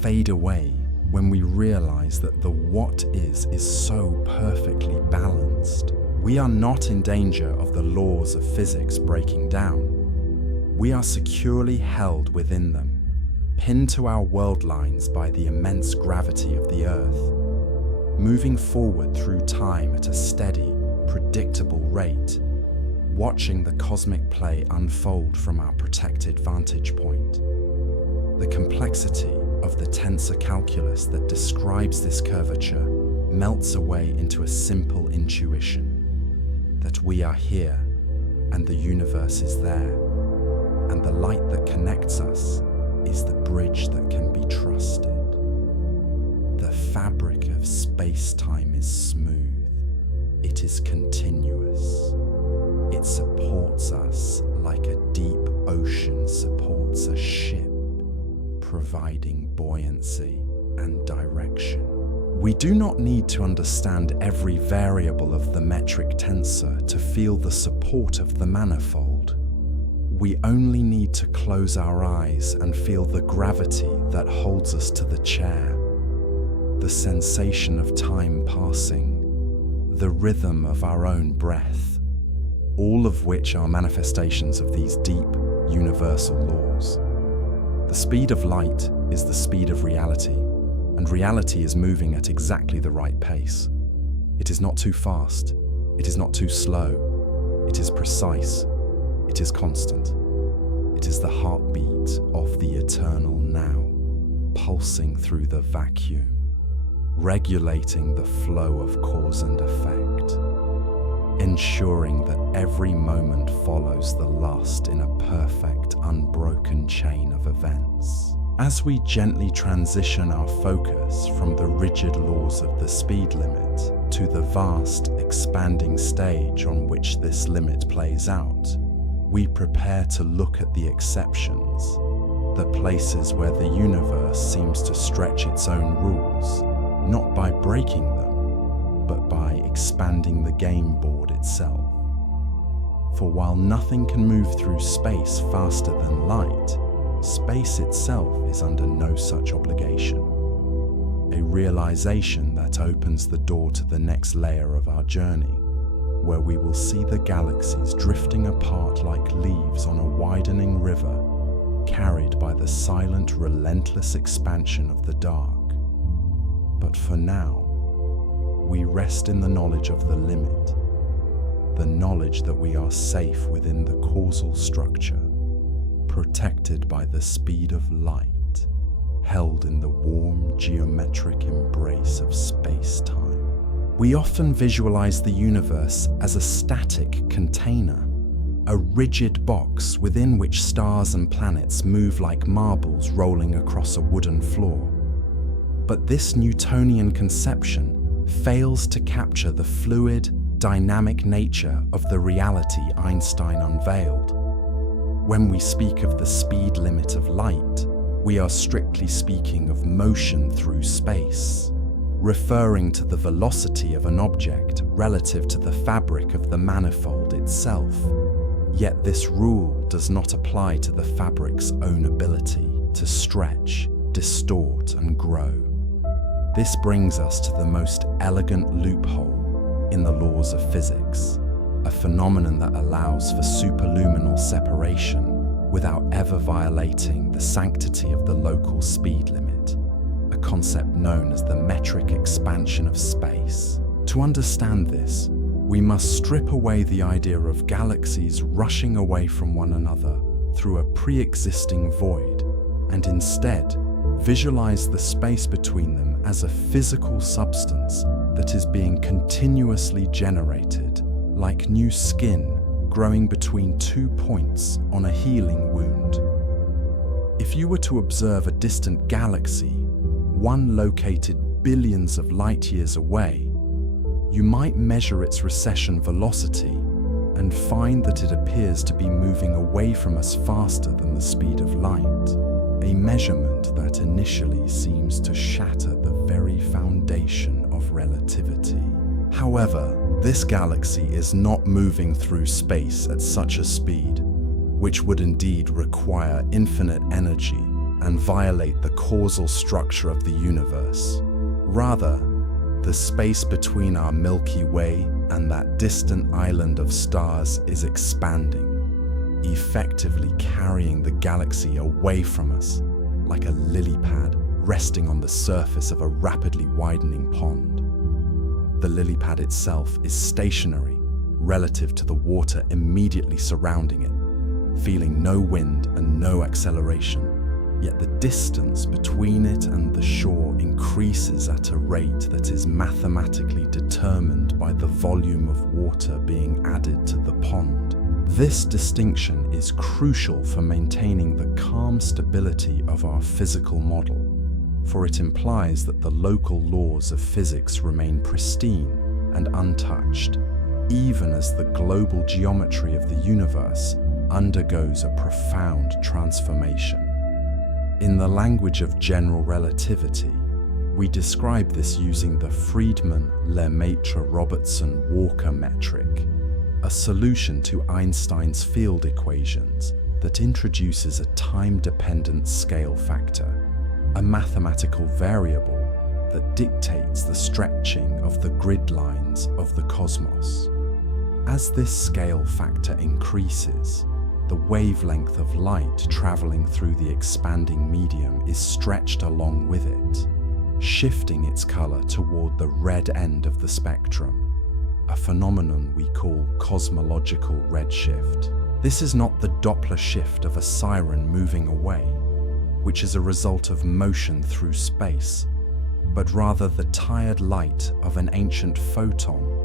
fade away when we realize that the what is so perfectly balanced. We are not in danger of the laws of physics breaking down. We are securely held within them, pinned to our world lines by the immense gravity of the Earth, moving forward through time at a steady, predictable rate, watching the cosmic play unfold from our protected vantage point. The complexity of the tensor calculus that describes this curvature melts away into a simple intuition that we are here and the universe is there, and the light that connects us is the bridge that can be trusted. The fabric of space-time is smooth. It is continuous. It supports us like a deep ocean supports a ship, providing buoyancy and direction. We do not need to understand every variable of the metric tensor to feel the support of the manifold. We only need to close our eyes and feel the gravity that holds us to the chair, the sensation of time passing, the rhythm of our own breath, all of which are manifestations of these deep, universal laws. The speed of light is the speed of reality, and reality is moving at exactly the right pace. It is not too fast, it is not too slow, it is precise, it is constant. It is the heartbeat of the eternal now, pulsing through the vacuum, regulating the flow of cause and effect, ensuring that every moment follows the last in a perfect, unbroken chain of events. As we gently transition our focus from the rigid laws of the speed limit to the vast, expanding stage on which this limit plays out, we prepare to look at the exceptions, the places where the universe seems to stretch its own rules, not by breaking them, but by expanding the game board itself. For while nothing can move through space faster than light, space itself is under no such obligation. A realization that opens the door to the next layer of our journey, where we will see the galaxies drifting apart like leaves on a widening river, carried by the silent, relentless expansion of the dark. But for now, we rest in the knowledge of the limit, the knowledge that we are safe within the causal structure, protected by the speed of light, held in the warm geometric embrace of space-time. We often visualize the universe as a static container, a rigid box within which stars and planets move like marbles rolling across a wooden floor. But this Newtonian conception fails to capture the fluid, dynamic nature of the reality Einstein unveiled. When we speak of the speed limit of light, we are strictly speaking of motion through space, referring to the velocity of an object relative to the fabric of the manifold itself. Yet this rule does not apply to the fabric's own ability to stretch, distort, and grow. This brings us to the most elegant loophole in the laws of physics, a phenomenon that allows for superluminal separation without ever violating the sanctity of the local speed limit, a concept known as the metric expansion of space. To understand this, we must strip away the idea of galaxies rushing away from one another through a pre-existing void, and instead visualize the space between them as a physical substance that is being continuously generated, like new skin growing between 2 points on a healing wound. If you were to observe a distant galaxy, one located billions of light years away, you might measure its recession velocity and find that it appears to be moving away from us faster than the speed of light, a measurement that initially seems to shatter the very foundation of relativity. However, this galaxy is not moving through space at such a speed, which would indeed require infinite energy and violate the causal structure of the universe. Rather, the space between our Milky Way and that distant island of stars is expanding, effectively carrying the galaxy away from us, like a lily pad resting on the surface of a rapidly widening pond. The lily pad itself is stationary relative to the water immediately surrounding it, feeling no wind and no acceleration, yet the distance between it and the shore increases at a rate that is mathematically determined by the volume of water being added to the pond. This distinction is crucial for maintaining the calm stability of our physical model, for it implies that the local laws of physics remain pristine and untouched, even as the global geometry of the universe undergoes a profound transformation. In the language of general relativity, we describe this using the Friedmann-Lemaitre-Robertson-Walker metric, a solution to Einstein's field equations that introduces a time-dependent scale factor, a mathematical variable that dictates the stretching of the grid lines of the cosmos. As this scale factor increases, the wavelength of light traveling through the expanding medium is stretched along with it, shifting its color toward the red end of the spectrum, a phenomenon we call cosmological redshift. This is not the Doppler shift of a siren moving away, which is a result of motion through space, but rather the tired light of an ancient photon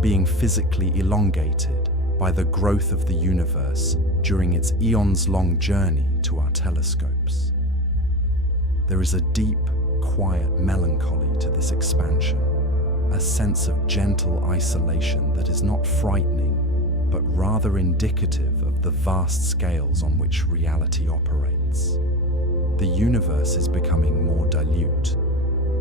being physically elongated by the growth of the universe during its eons-long journey to our telescopes. There is a deep, quiet melancholy to this expansion, a sense of gentle isolation that is not frightening, but rather indicative of the vast scales on which reality operates. The universe is becoming more dilute,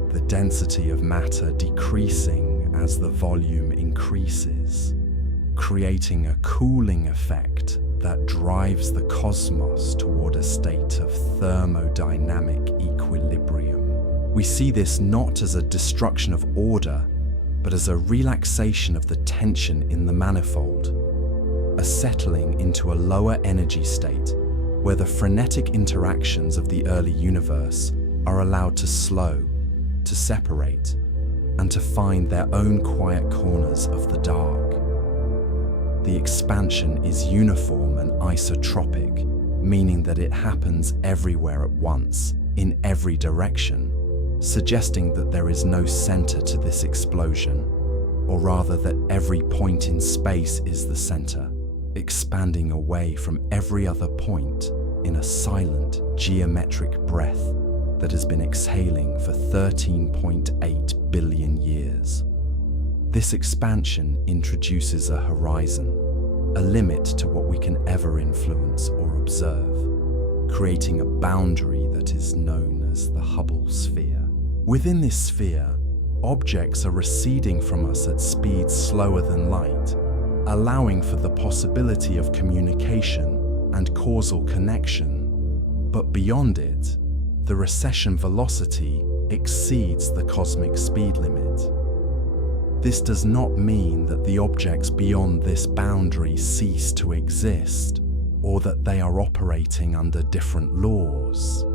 the density of matter decreasing as the volume increases, creating a cooling effect that drives the cosmos toward a state of thermodynamic equilibrium. We see this not as a destruction of order, but as a relaxation of the tension in the manifold, a settling into a lower energy state where the frenetic interactions of the early universe are allowed to slow, to separate, and to find their own quiet corners of the dark. The expansion is uniform and isotropic, meaning that it happens everywhere at once, in every direction, suggesting that there is no center to this explosion, or rather that every point in space is the center, expanding away from every other point in a silent, geometric breath that has been exhaling for 13.8 billion years. This expansion introduces a horizon, a limit to what we can ever influence or observe, creating a boundary that is known as the Hubble sphere. Within this sphere, objects are receding from us at speeds slower than light, allowing for the possibility of communication and causal connection. But beyond it, the recession velocity exceeds the cosmic speed limit. This does not mean that the objects beyond this boundary cease to exist, or that they are operating under different laws.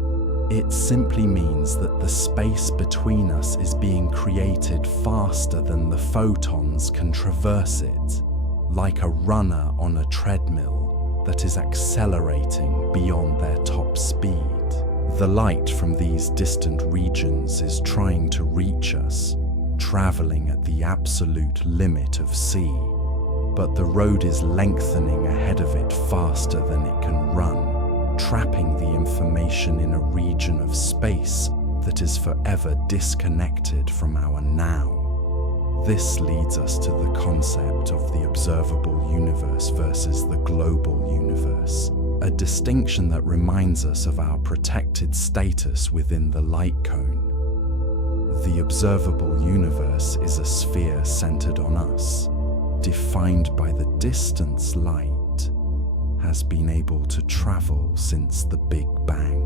It simply means that the space between us is being created faster than the photons can traverse it, like a runner on a treadmill that is accelerating beyond their top speed. The light from these distant regions is trying to reach us, traveling at the absolute limit of C, but the road is lengthening ahead of it faster than it can run, trapping the information in a region of space that is forever disconnected from our now. This leads us to the concept of the observable universe versus the global universe, a distinction that reminds us of our protected status within the light cone. The observable universe is a sphere centered on us, defined by the distance light has been able to travel since the Big Bang.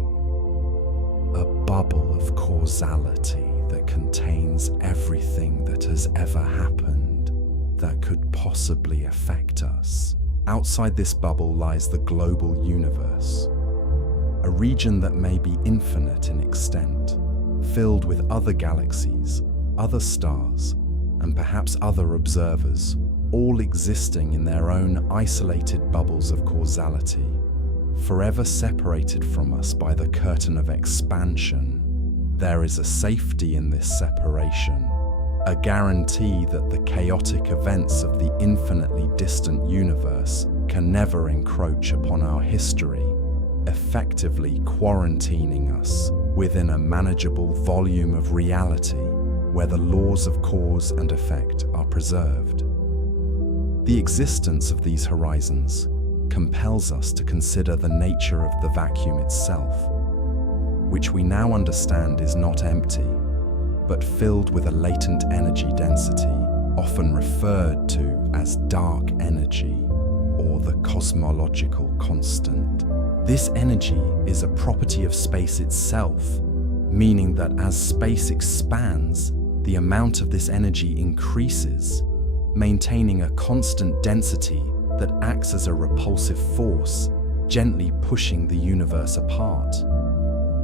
A bubble of causality that contains everything that has ever happened that could possibly affect us. Outside this bubble lies the global universe, a region that may be infinite in extent, filled with other galaxies, other stars, and perhaps other observers, all existing in their own isolated bubbles of causality, forever separated from us by the curtain of expansion. There is a safety in this separation, a guarantee that the chaotic events of the infinitely distant universe can never encroach upon our history, effectively quarantining us within a manageable volume of reality where the laws of cause and effect are preserved. The existence of these horizons compels us to consider the nature of the vacuum itself, which we now understand is not empty, but filled with a latent energy density, often referred to as dark energy or the cosmological constant. This energy is a property of space itself, meaning that as space expands, the amount of this energy increases, maintaining a constant density that acts as a repulsive force, gently pushing the universe apart.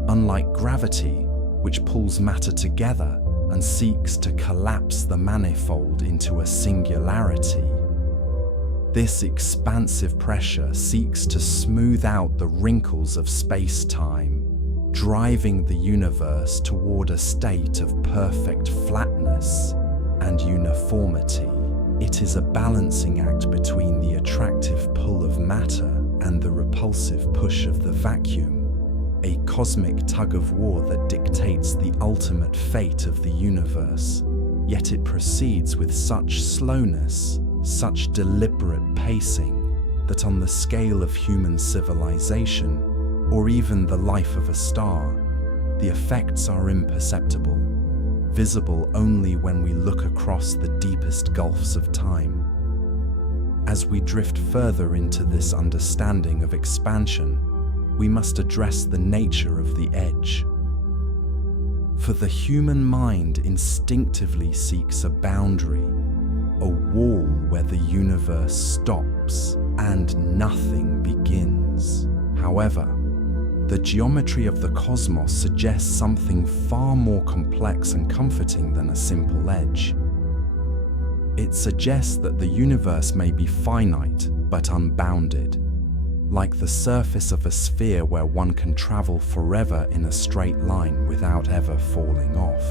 Unlike gravity, which pulls matter together and seeks to collapse the manifold into a singularity, this expansive pressure seeks to smooth out the wrinkles of space-time, driving the universe toward a state of perfect flatness and uniformity. It is a balancing act between the attractive pull of matter and the repulsive push of the vacuum, a cosmic tug-of-war that dictates the ultimate fate of the universe, yet it proceeds with such slowness, such deliberate pacing, that on the scale of human civilization, or even the life of a star, the effects are imperceptible, visible only when we look across the deepest gulfs of time. As we drift further into this understanding of expansion, we must address the nature of the edge. For the human mind instinctively seeks a boundary, a wall where the universe stops and nothing begins. However, the geometry of the cosmos suggests something far more complex and comforting than a simple edge. It suggests that the universe may be finite but unbounded, like the surface of a sphere where one can travel forever in a straight line without ever falling off.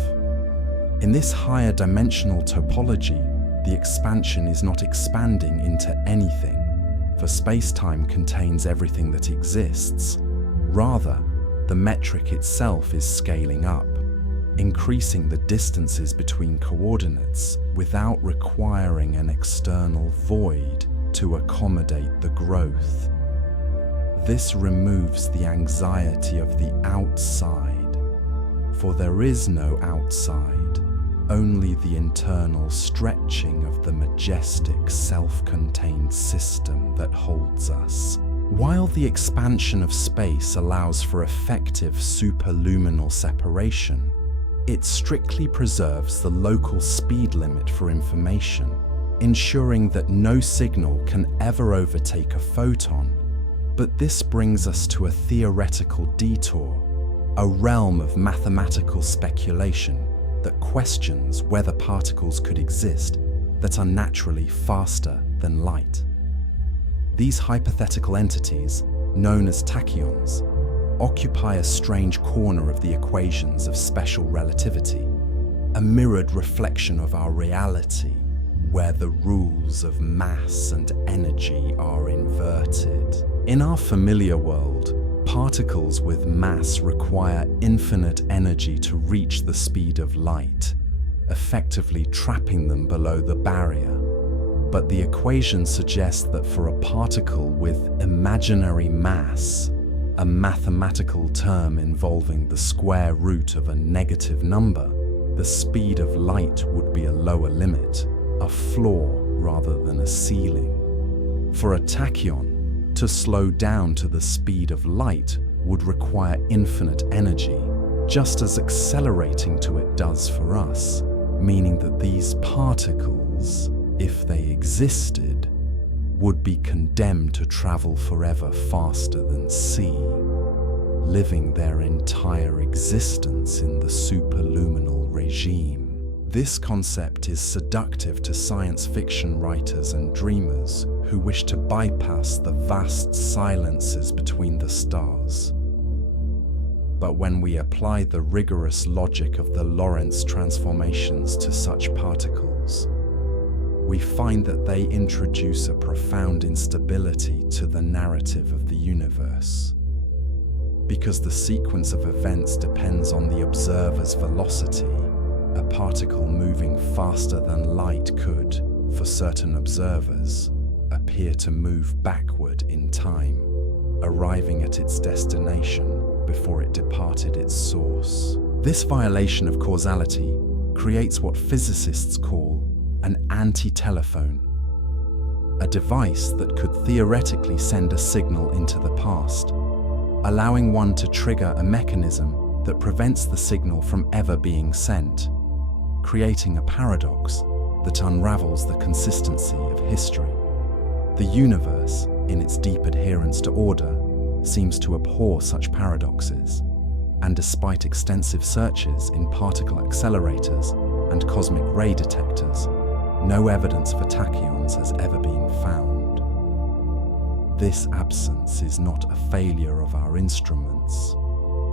In this higher dimensional topology, the expansion is not expanding into anything, for space-time contains everything that exists. Rather, the metric itself is scaling up, increasing the distances between coordinates without requiring an external void to accommodate the growth. This removes the anxiety of the outside, for there is no outside, only the internal stretching of the majestic self-contained system that holds us. While the expansion of space allows for effective superluminal separation, it strictly preserves the local speed limit for information, ensuring that no signal can ever overtake a photon. But this brings us to a theoretical detour, a realm of mathematical speculation that questions whether particles could exist that are naturally faster than light. These hypothetical entities, known as tachyons, occupy a strange corner of the equations of special relativity, a mirrored reflection of our reality, where the rules of mass and energy are inverted. In our familiar world, particles with mass require infinite energy to reach the speed of light, effectively trapping them below the barrier. But the equation suggests that for a particle with imaginary mass, a mathematical term involving the square root of a negative number, the speed of light would be a lower limit, a floor rather than a ceiling. For a tachyon, to slow down to the speed of light would require infinite energy, just as accelerating to it does for us, meaning that these particles, if they existed, would be condemned to travel forever faster than C, living their entire existence in the superluminal regime. This concept is seductive to science fiction writers and dreamers who wish to bypass the vast silences between the stars. But when we apply the rigorous logic of the Lorentz transformations to such particles, we find that they introduce a profound instability to the narrative of the universe. Because the sequence of events depends on the observer's velocity, a particle moving faster than light could, for certain observers, appear to move backward in time, arriving at its destination before it departed its source. This violation of causality creates what physicists call an anti-telephone, a device that could theoretically send a signal into the past, allowing one to trigger a mechanism that prevents the signal from ever being sent, creating a paradox that unravels the consistency of history. The universe, in its deep adherence to order, seems to abhor such paradoxes, and despite extensive searches in particle accelerators and cosmic ray detectors, no evidence for tachyons has ever been found. This absence is not a failure of our instruments,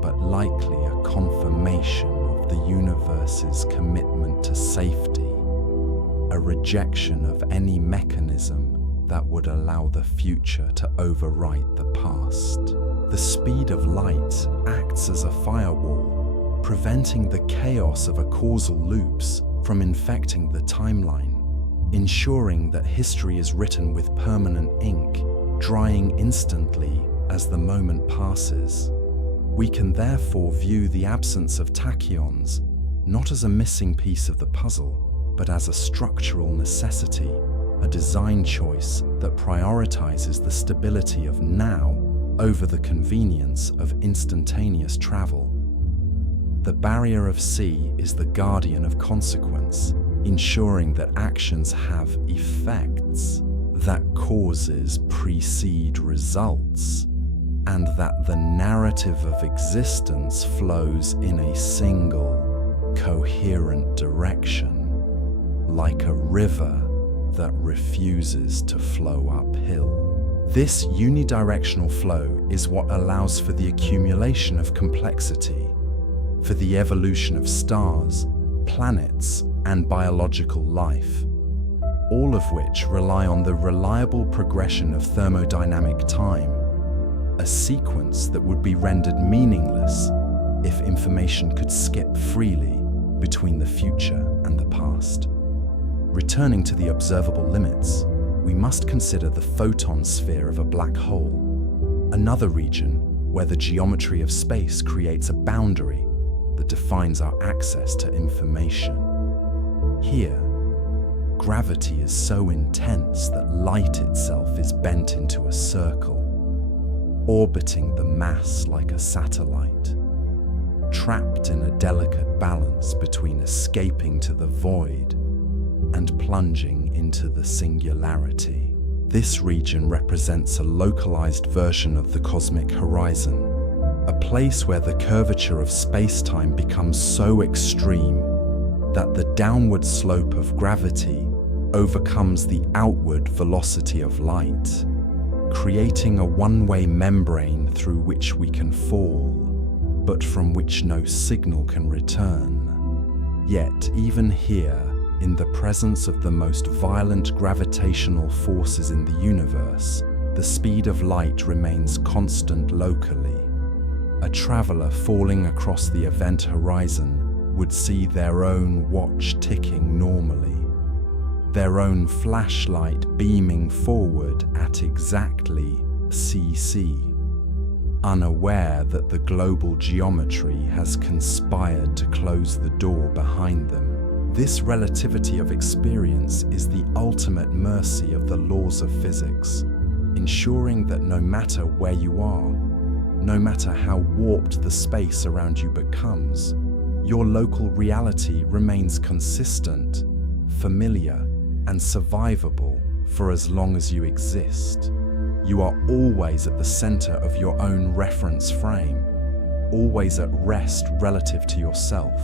but likely a confirmation of the universe's commitment to safety, a rejection of any mechanism that would allow the future to overwrite the past. The speed of light acts as a firewall, preventing the chaos of a causal loops from infecting the timeline, ensuring that history is written with permanent ink, drying instantly as the moment passes. We can therefore view the absence of tachyons not as a missing piece of the puzzle, but as a structural necessity, a design choice that prioritizes the stability of now over the convenience of instantaneous travel. The barrier of C is the guardian of consequence, ensuring that actions have effects, that causes precede results, and that the narrative of existence flows in a single, coherent direction, like a river that refuses to flow uphill. This unidirectional flow is what allows for the accumulation of complexity, for the evolution of stars, planets, and biological life, all of which rely on the reliable progression of thermodynamic time, a sequence that would be rendered meaningless if information could skip freely between the future and the past. Returning to the observable limits, we must consider the photon sphere of a black hole, another region where the geometry of space creates a boundary that defines our access to information. Here, gravity is so intense that light itself is bent into a circle, orbiting the mass like a satellite, trapped in a delicate balance between escaping to the void and plunging into the singularity. This region represents a localized version of the cosmic horizon, a place where the curvature of space-time becomes so extreme that the downward slope of gravity overcomes the outward velocity of light, creating a one-way membrane through which we can fall, but from which no signal can return. Yet, even here, in the presence of the most violent gravitational forces in the universe, the speed of light remains constant locally. A traveler falling across the event horizon would see their own watch ticking normally, their own flashlight beaming forward at exactly cc, unaware that the global geometry has conspired to close the door behind them. This relativity of experience is the ultimate mercy of the laws of physics, ensuring that no matter where you are, no matter how warped the space around you becomes, your local reality remains consistent, familiar, and survivable for as long as you exist. You are always at the center of your own reference frame, always at rest relative to yourself,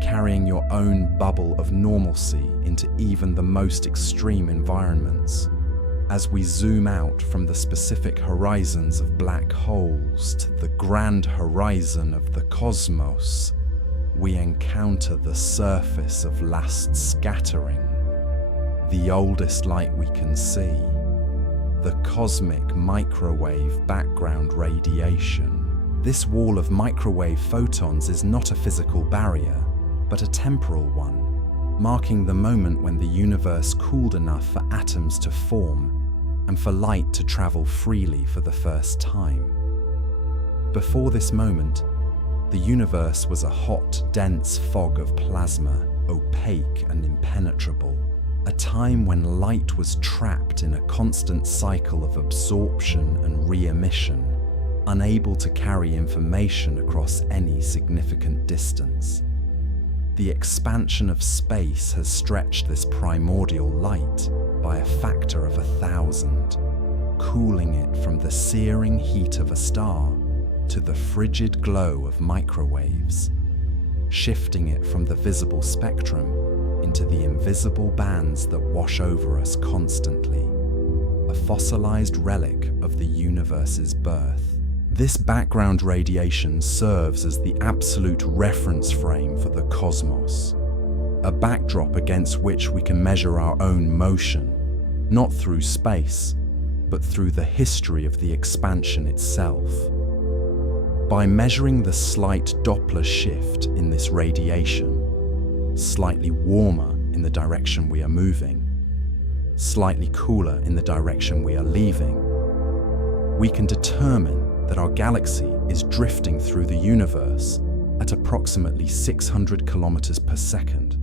carrying your own bubble of normalcy into even the most extreme environments. As we zoom out from the specific horizons of black holes to the grand horizon of the cosmos, we encounter the surface of last scattering, the oldest light we can see, the cosmic microwave background radiation. This wall of microwave photons is not a physical barrier, but a temporal one, marking the moment when the universe cooled enough for atoms to form and for light to travel freely for the first time. Before this moment, the universe was a hot, dense fog of plasma, opaque and impenetrable, a time when light was trapped in a constant cycle of absorption and re-emission, unable to carry information across any significant distance. The expansion of space has stretched this primordial light by a factor of 1,000, cooling it from the searing heat of a star to the frigid glow of microwaves, shifting it from the visible spectrum into the invisible bands that wash over us constantly, a fossilized relic of the universe's birth. This background radiation serves as the absolute reference frame for the cosmos, a backdrop against which we can measure our own motion, not through space, but through the history of the expansion itself. By measuring the slight Doppler shift in this radiation, slightly warmer in the direction we are moving, slightly cooler in the direction we are leaving, we can determine that our galaxy is drifting through the universe at approximately 600 kilometers per second,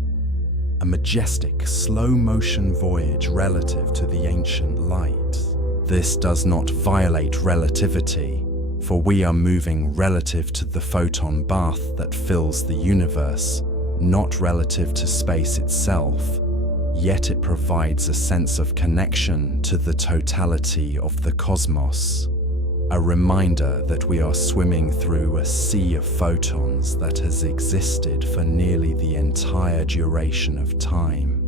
a majestic, slow-motion voyage relative to the ancient light. This does not violate relativity, for we are moving relative to the photon bath that fills the universe, not relative to space itself, yet it provides a sense of connection to the totality of the cosmos. A reminder that we are swimming through a sea of photons that has existed for nearly the entire duration of time.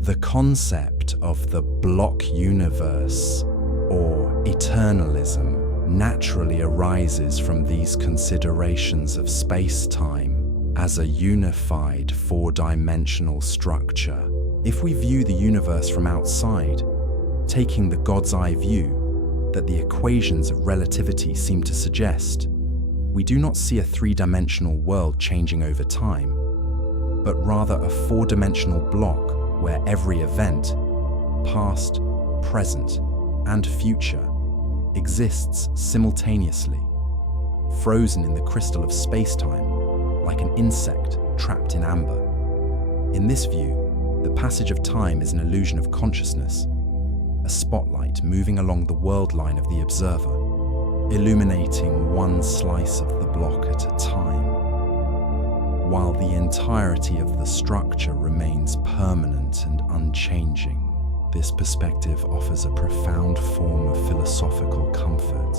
The concept of the block universe, or eternalism, naturally arises from these considerations of space-time as a unified four-dimensional structure. If we view the universe from outside, taking the God's eye view that the equations of relativity seem to suggest, we do not see a three-dimensional world changing over time, but rather a four-dimensional block where every event, past, present, and future, exists simultaneously, frozen in the crystal of space-time, like an insect trapped in amber. In this view, the passage of time is an illusion of consciousness, a spotlight moving along the world line of the observer, illuminating one slice of the block at a time, while the entirety of the structure remains permanent and unchanging. This perspective offers a profound form of philosophical comfort,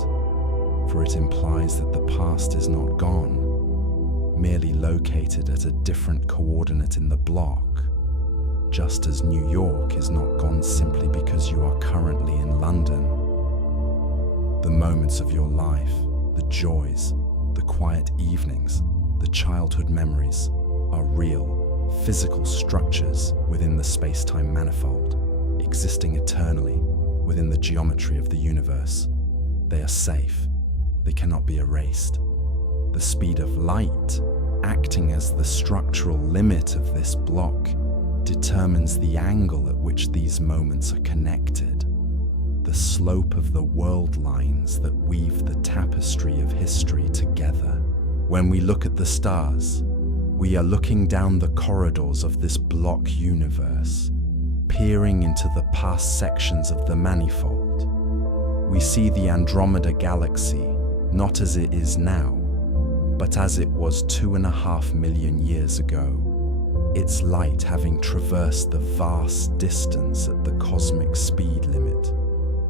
for it implies that the past is not gone, merely located at a different coordinate in the block, just as New York is not gone simply because you are currently in London. The moments of your life, the joys, the quiet evenings, the childhood memories are real, physical structures within the space-time manifold, existing eternally within the geometry of the universe. They are safe. They cannot be erased. The speed of light, acting as the structural limit of this block, determines the angle at which these moments are connected, the slope of the world lines that weave the tapestry of history together. When we look at the stars, we are looking down the corridors of this block universe, peering into the past sections of the manifold. We see the Andromeda galaxy not as it is now, but as it was 2.5 million years ago. its light having traversed the vast distance at the cosmic speed limit,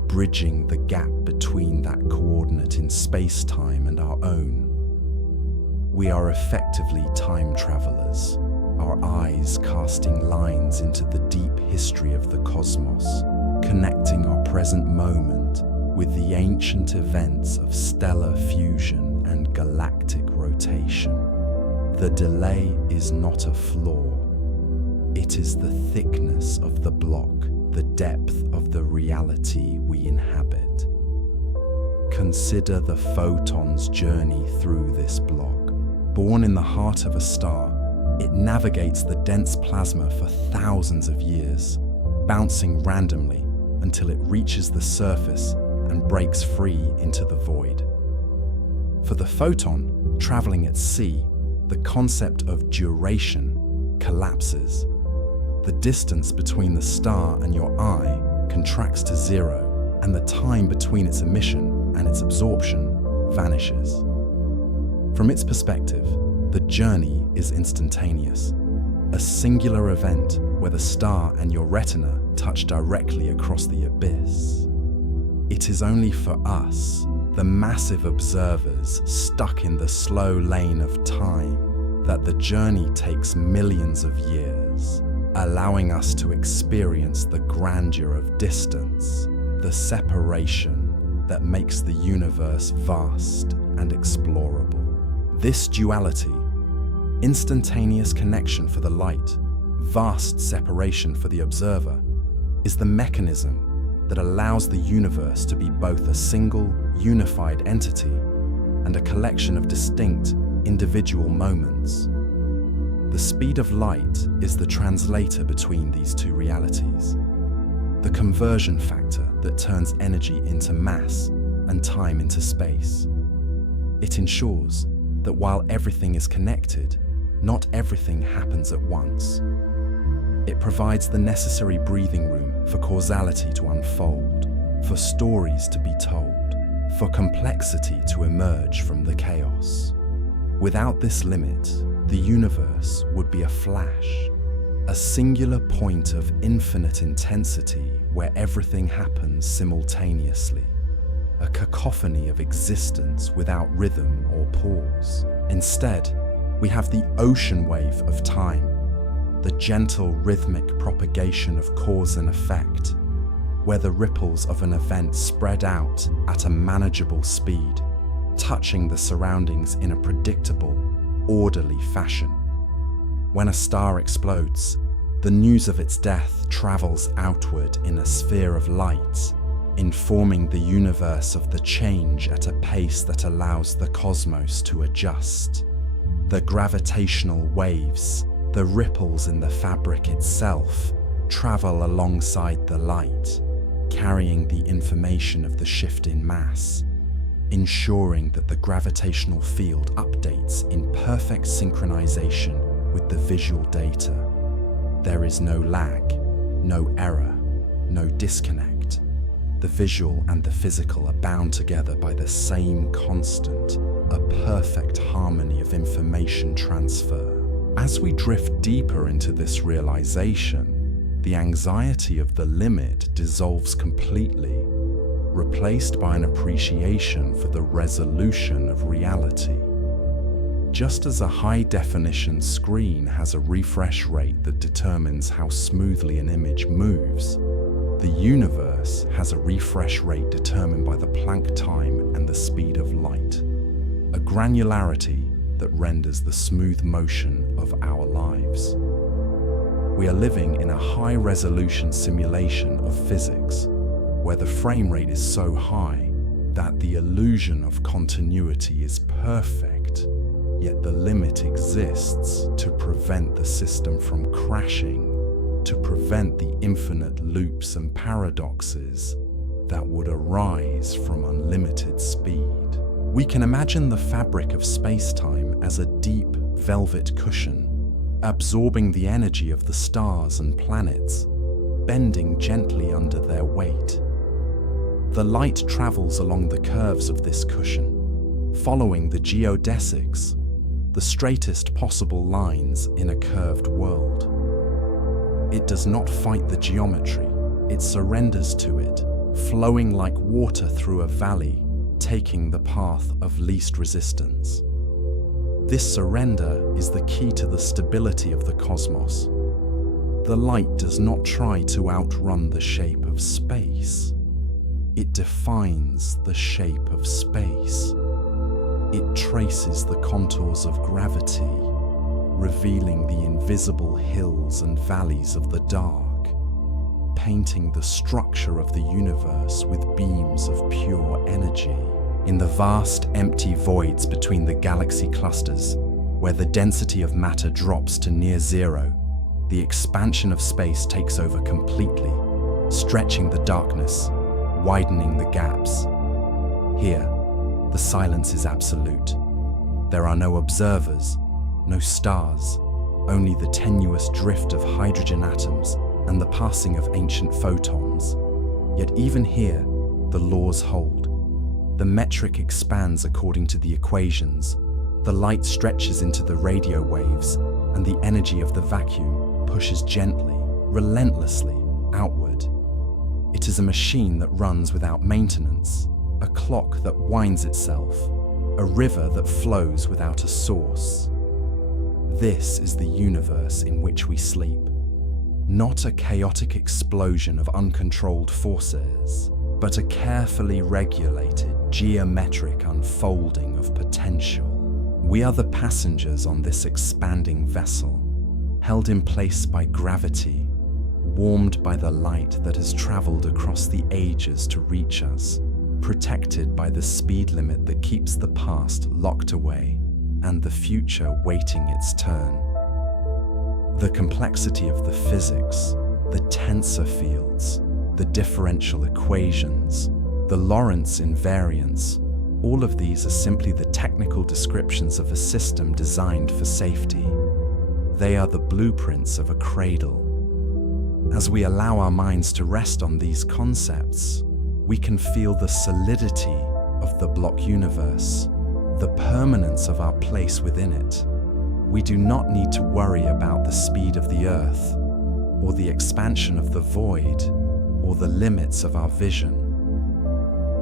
bridging the gap between that coordinate in space-time and our own. We are effectively time travelers, our eyes casting lines into the deep history of the cosmos, connecting our present moment with the ancient events of stellar fusion and galactic rotation. The delay is not a flaw. It is the thickness of the block, the depth of the reality we inhabit. Consider the photon's journey through this block. Born in the heart of a star, it navigates the dense plasma for thousands of years, bouncing randomly until it reaches the surface and breaks free into the void. For the photon, traveling at sea, the concept of duration collapses. The distance between the star and your eye contracts to zero, and the time between its emission and its absorption vanishes. From its perspective, the journey is instantaneous, a singular event where the star and your retina touch directly across the abyss. It is only for us, the massive observers stuck in the slow lane of time, that the journey takes millions of years, allowing us to experience the grandeur of distance, the separation that makes the universe vast and explorable. This duality, instantaneous connection for the light, vast separation for the observer, is the mechanism that allows the universe to be both a single, unified entity and a collection of distinct, individual moments. The speed of light is the translator between these two realities, the conversion factor that turns energy into mass and time into space. It ensures that while everything is connected, not everything happens at once. It provides the necessary breathing room for causality to unfold, for stories to be told, for complexity to emerge from the chaos. Without this limit, the universe would be a flash, a singular point of infinite intensity where everything happens simultaneously, a cacophony of existence without rhythm or pause. Instead, we have the ocean wave of time, the gentle rhythmic propagation of cause and effect, where the ripples of an event spread out at a manageable speed, touching the surroundings in a predictable, orderly fashion. When a star explodes, the news of its death travels outward in a sphere of light, informing the universe of the change at a pace that allows the cosmos to adjust. The gravitational waves, the ripples in the fabric itself, travel alongside the light, carrying the information of the shift in mass, ensuring that the gravitational field updates in perfect synchronization with the visual data. There is no lag, no error, no disconnect. The visual and the physical are bound together by the same constant, a perfect harmony of information transfer. As we drift deeper into this realization, the anxiety of the limit dissolves completely, replaced by an appreciation for the resolution of reality. Just as a high-definition screen has a refresh rate that determines how smoothly an image moves, the universe has a refresh rate determined by the Planck time and the speed of light, a granularity that renders the smooth motion of our lives. We are living in a high-resolution simulation of physics, where the frame rate is so high that the illusion of continuity is perfect, yet the limit exists to prevent the system from crashing, to prevent the infinite loops and paradoxes that would arise from unlimited speed. We can imagine the fabric of space-time as a deep velvet cushion, absorbing the energy of the stars and planets, bending gently under their weight. The light travels along the curves of this cushion, following the geodesics, the straightest possible lines in a curved world. It does not fight the geometry, it surrenders to it, flowing like water through a valley, taking the path of least resistance. This surrender is the key to the stability of the cosmos. The light does not try to outrun the shape of space. It defines the shape of space. It traces the contours of gravity, revealing the invisible hills and valleys of the dark, painting the structure of the universe with beams of pure energy. In the vast, empty voids between the galaxy clusters, where the density of matter drops to near zero, the expansion of space takes over completely, stretching the darkness, widening the gaps. Here, the silence is absolute. There are no observers, no stars, only the tenuous drift of hydrogen atoms and the passing of ancient photons. Yet even here, the laws hold. The metric expands according to the equations, the light stretches into the radio waves, and the energy of the vacuum pushes gently, relentlessly outward. It is a machine that runs without maintenance, a clock that winds itself, a river that flows without a source. This is the universe in which we sleep. Not a chaotic explosion of uncontrolled forces, but a carefully regulated, geometric unfolding of potential. We are the passengers on this expanding vessel, held in place by gravity, warmed by the light that has traveled across the ages to reach us, protected by the speed limit that keeps the past locked away and the future waiting its turn. The complexity of the physics, the tensor fields, the differential equations, the Lorentz invariants, all of these are simply the technical descriptions of a system designed for safety. They are the blueprints of a cradle. As we allow our minds to rest on these concepts, we can feel the solidity of the block universe, the permanence of our place within it. We do not need to worry about the speed of the Earth, or the expansion of the void, or the limits of our vision.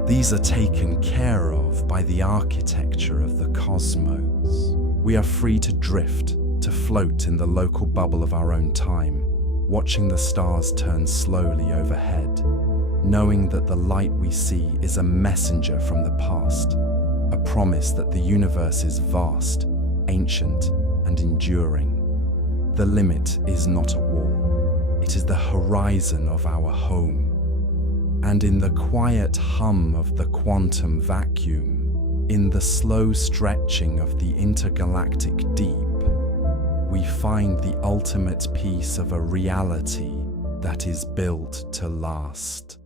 These are taken care of by the architecture of the cosmos. We are free to drift, to float in the local bubble of our own time, watching the stars turn slowly overhead, knowing that the light we see is a messenger from the past, a promise that the universe is vast, ancient, and enduring. The limit is not a wall, it is the horizon of our home. And in the quiet hum of the quantum vacuum, in the slow stretching of the intergalactic deep, we find the ultimate piece of a reality that is built to last.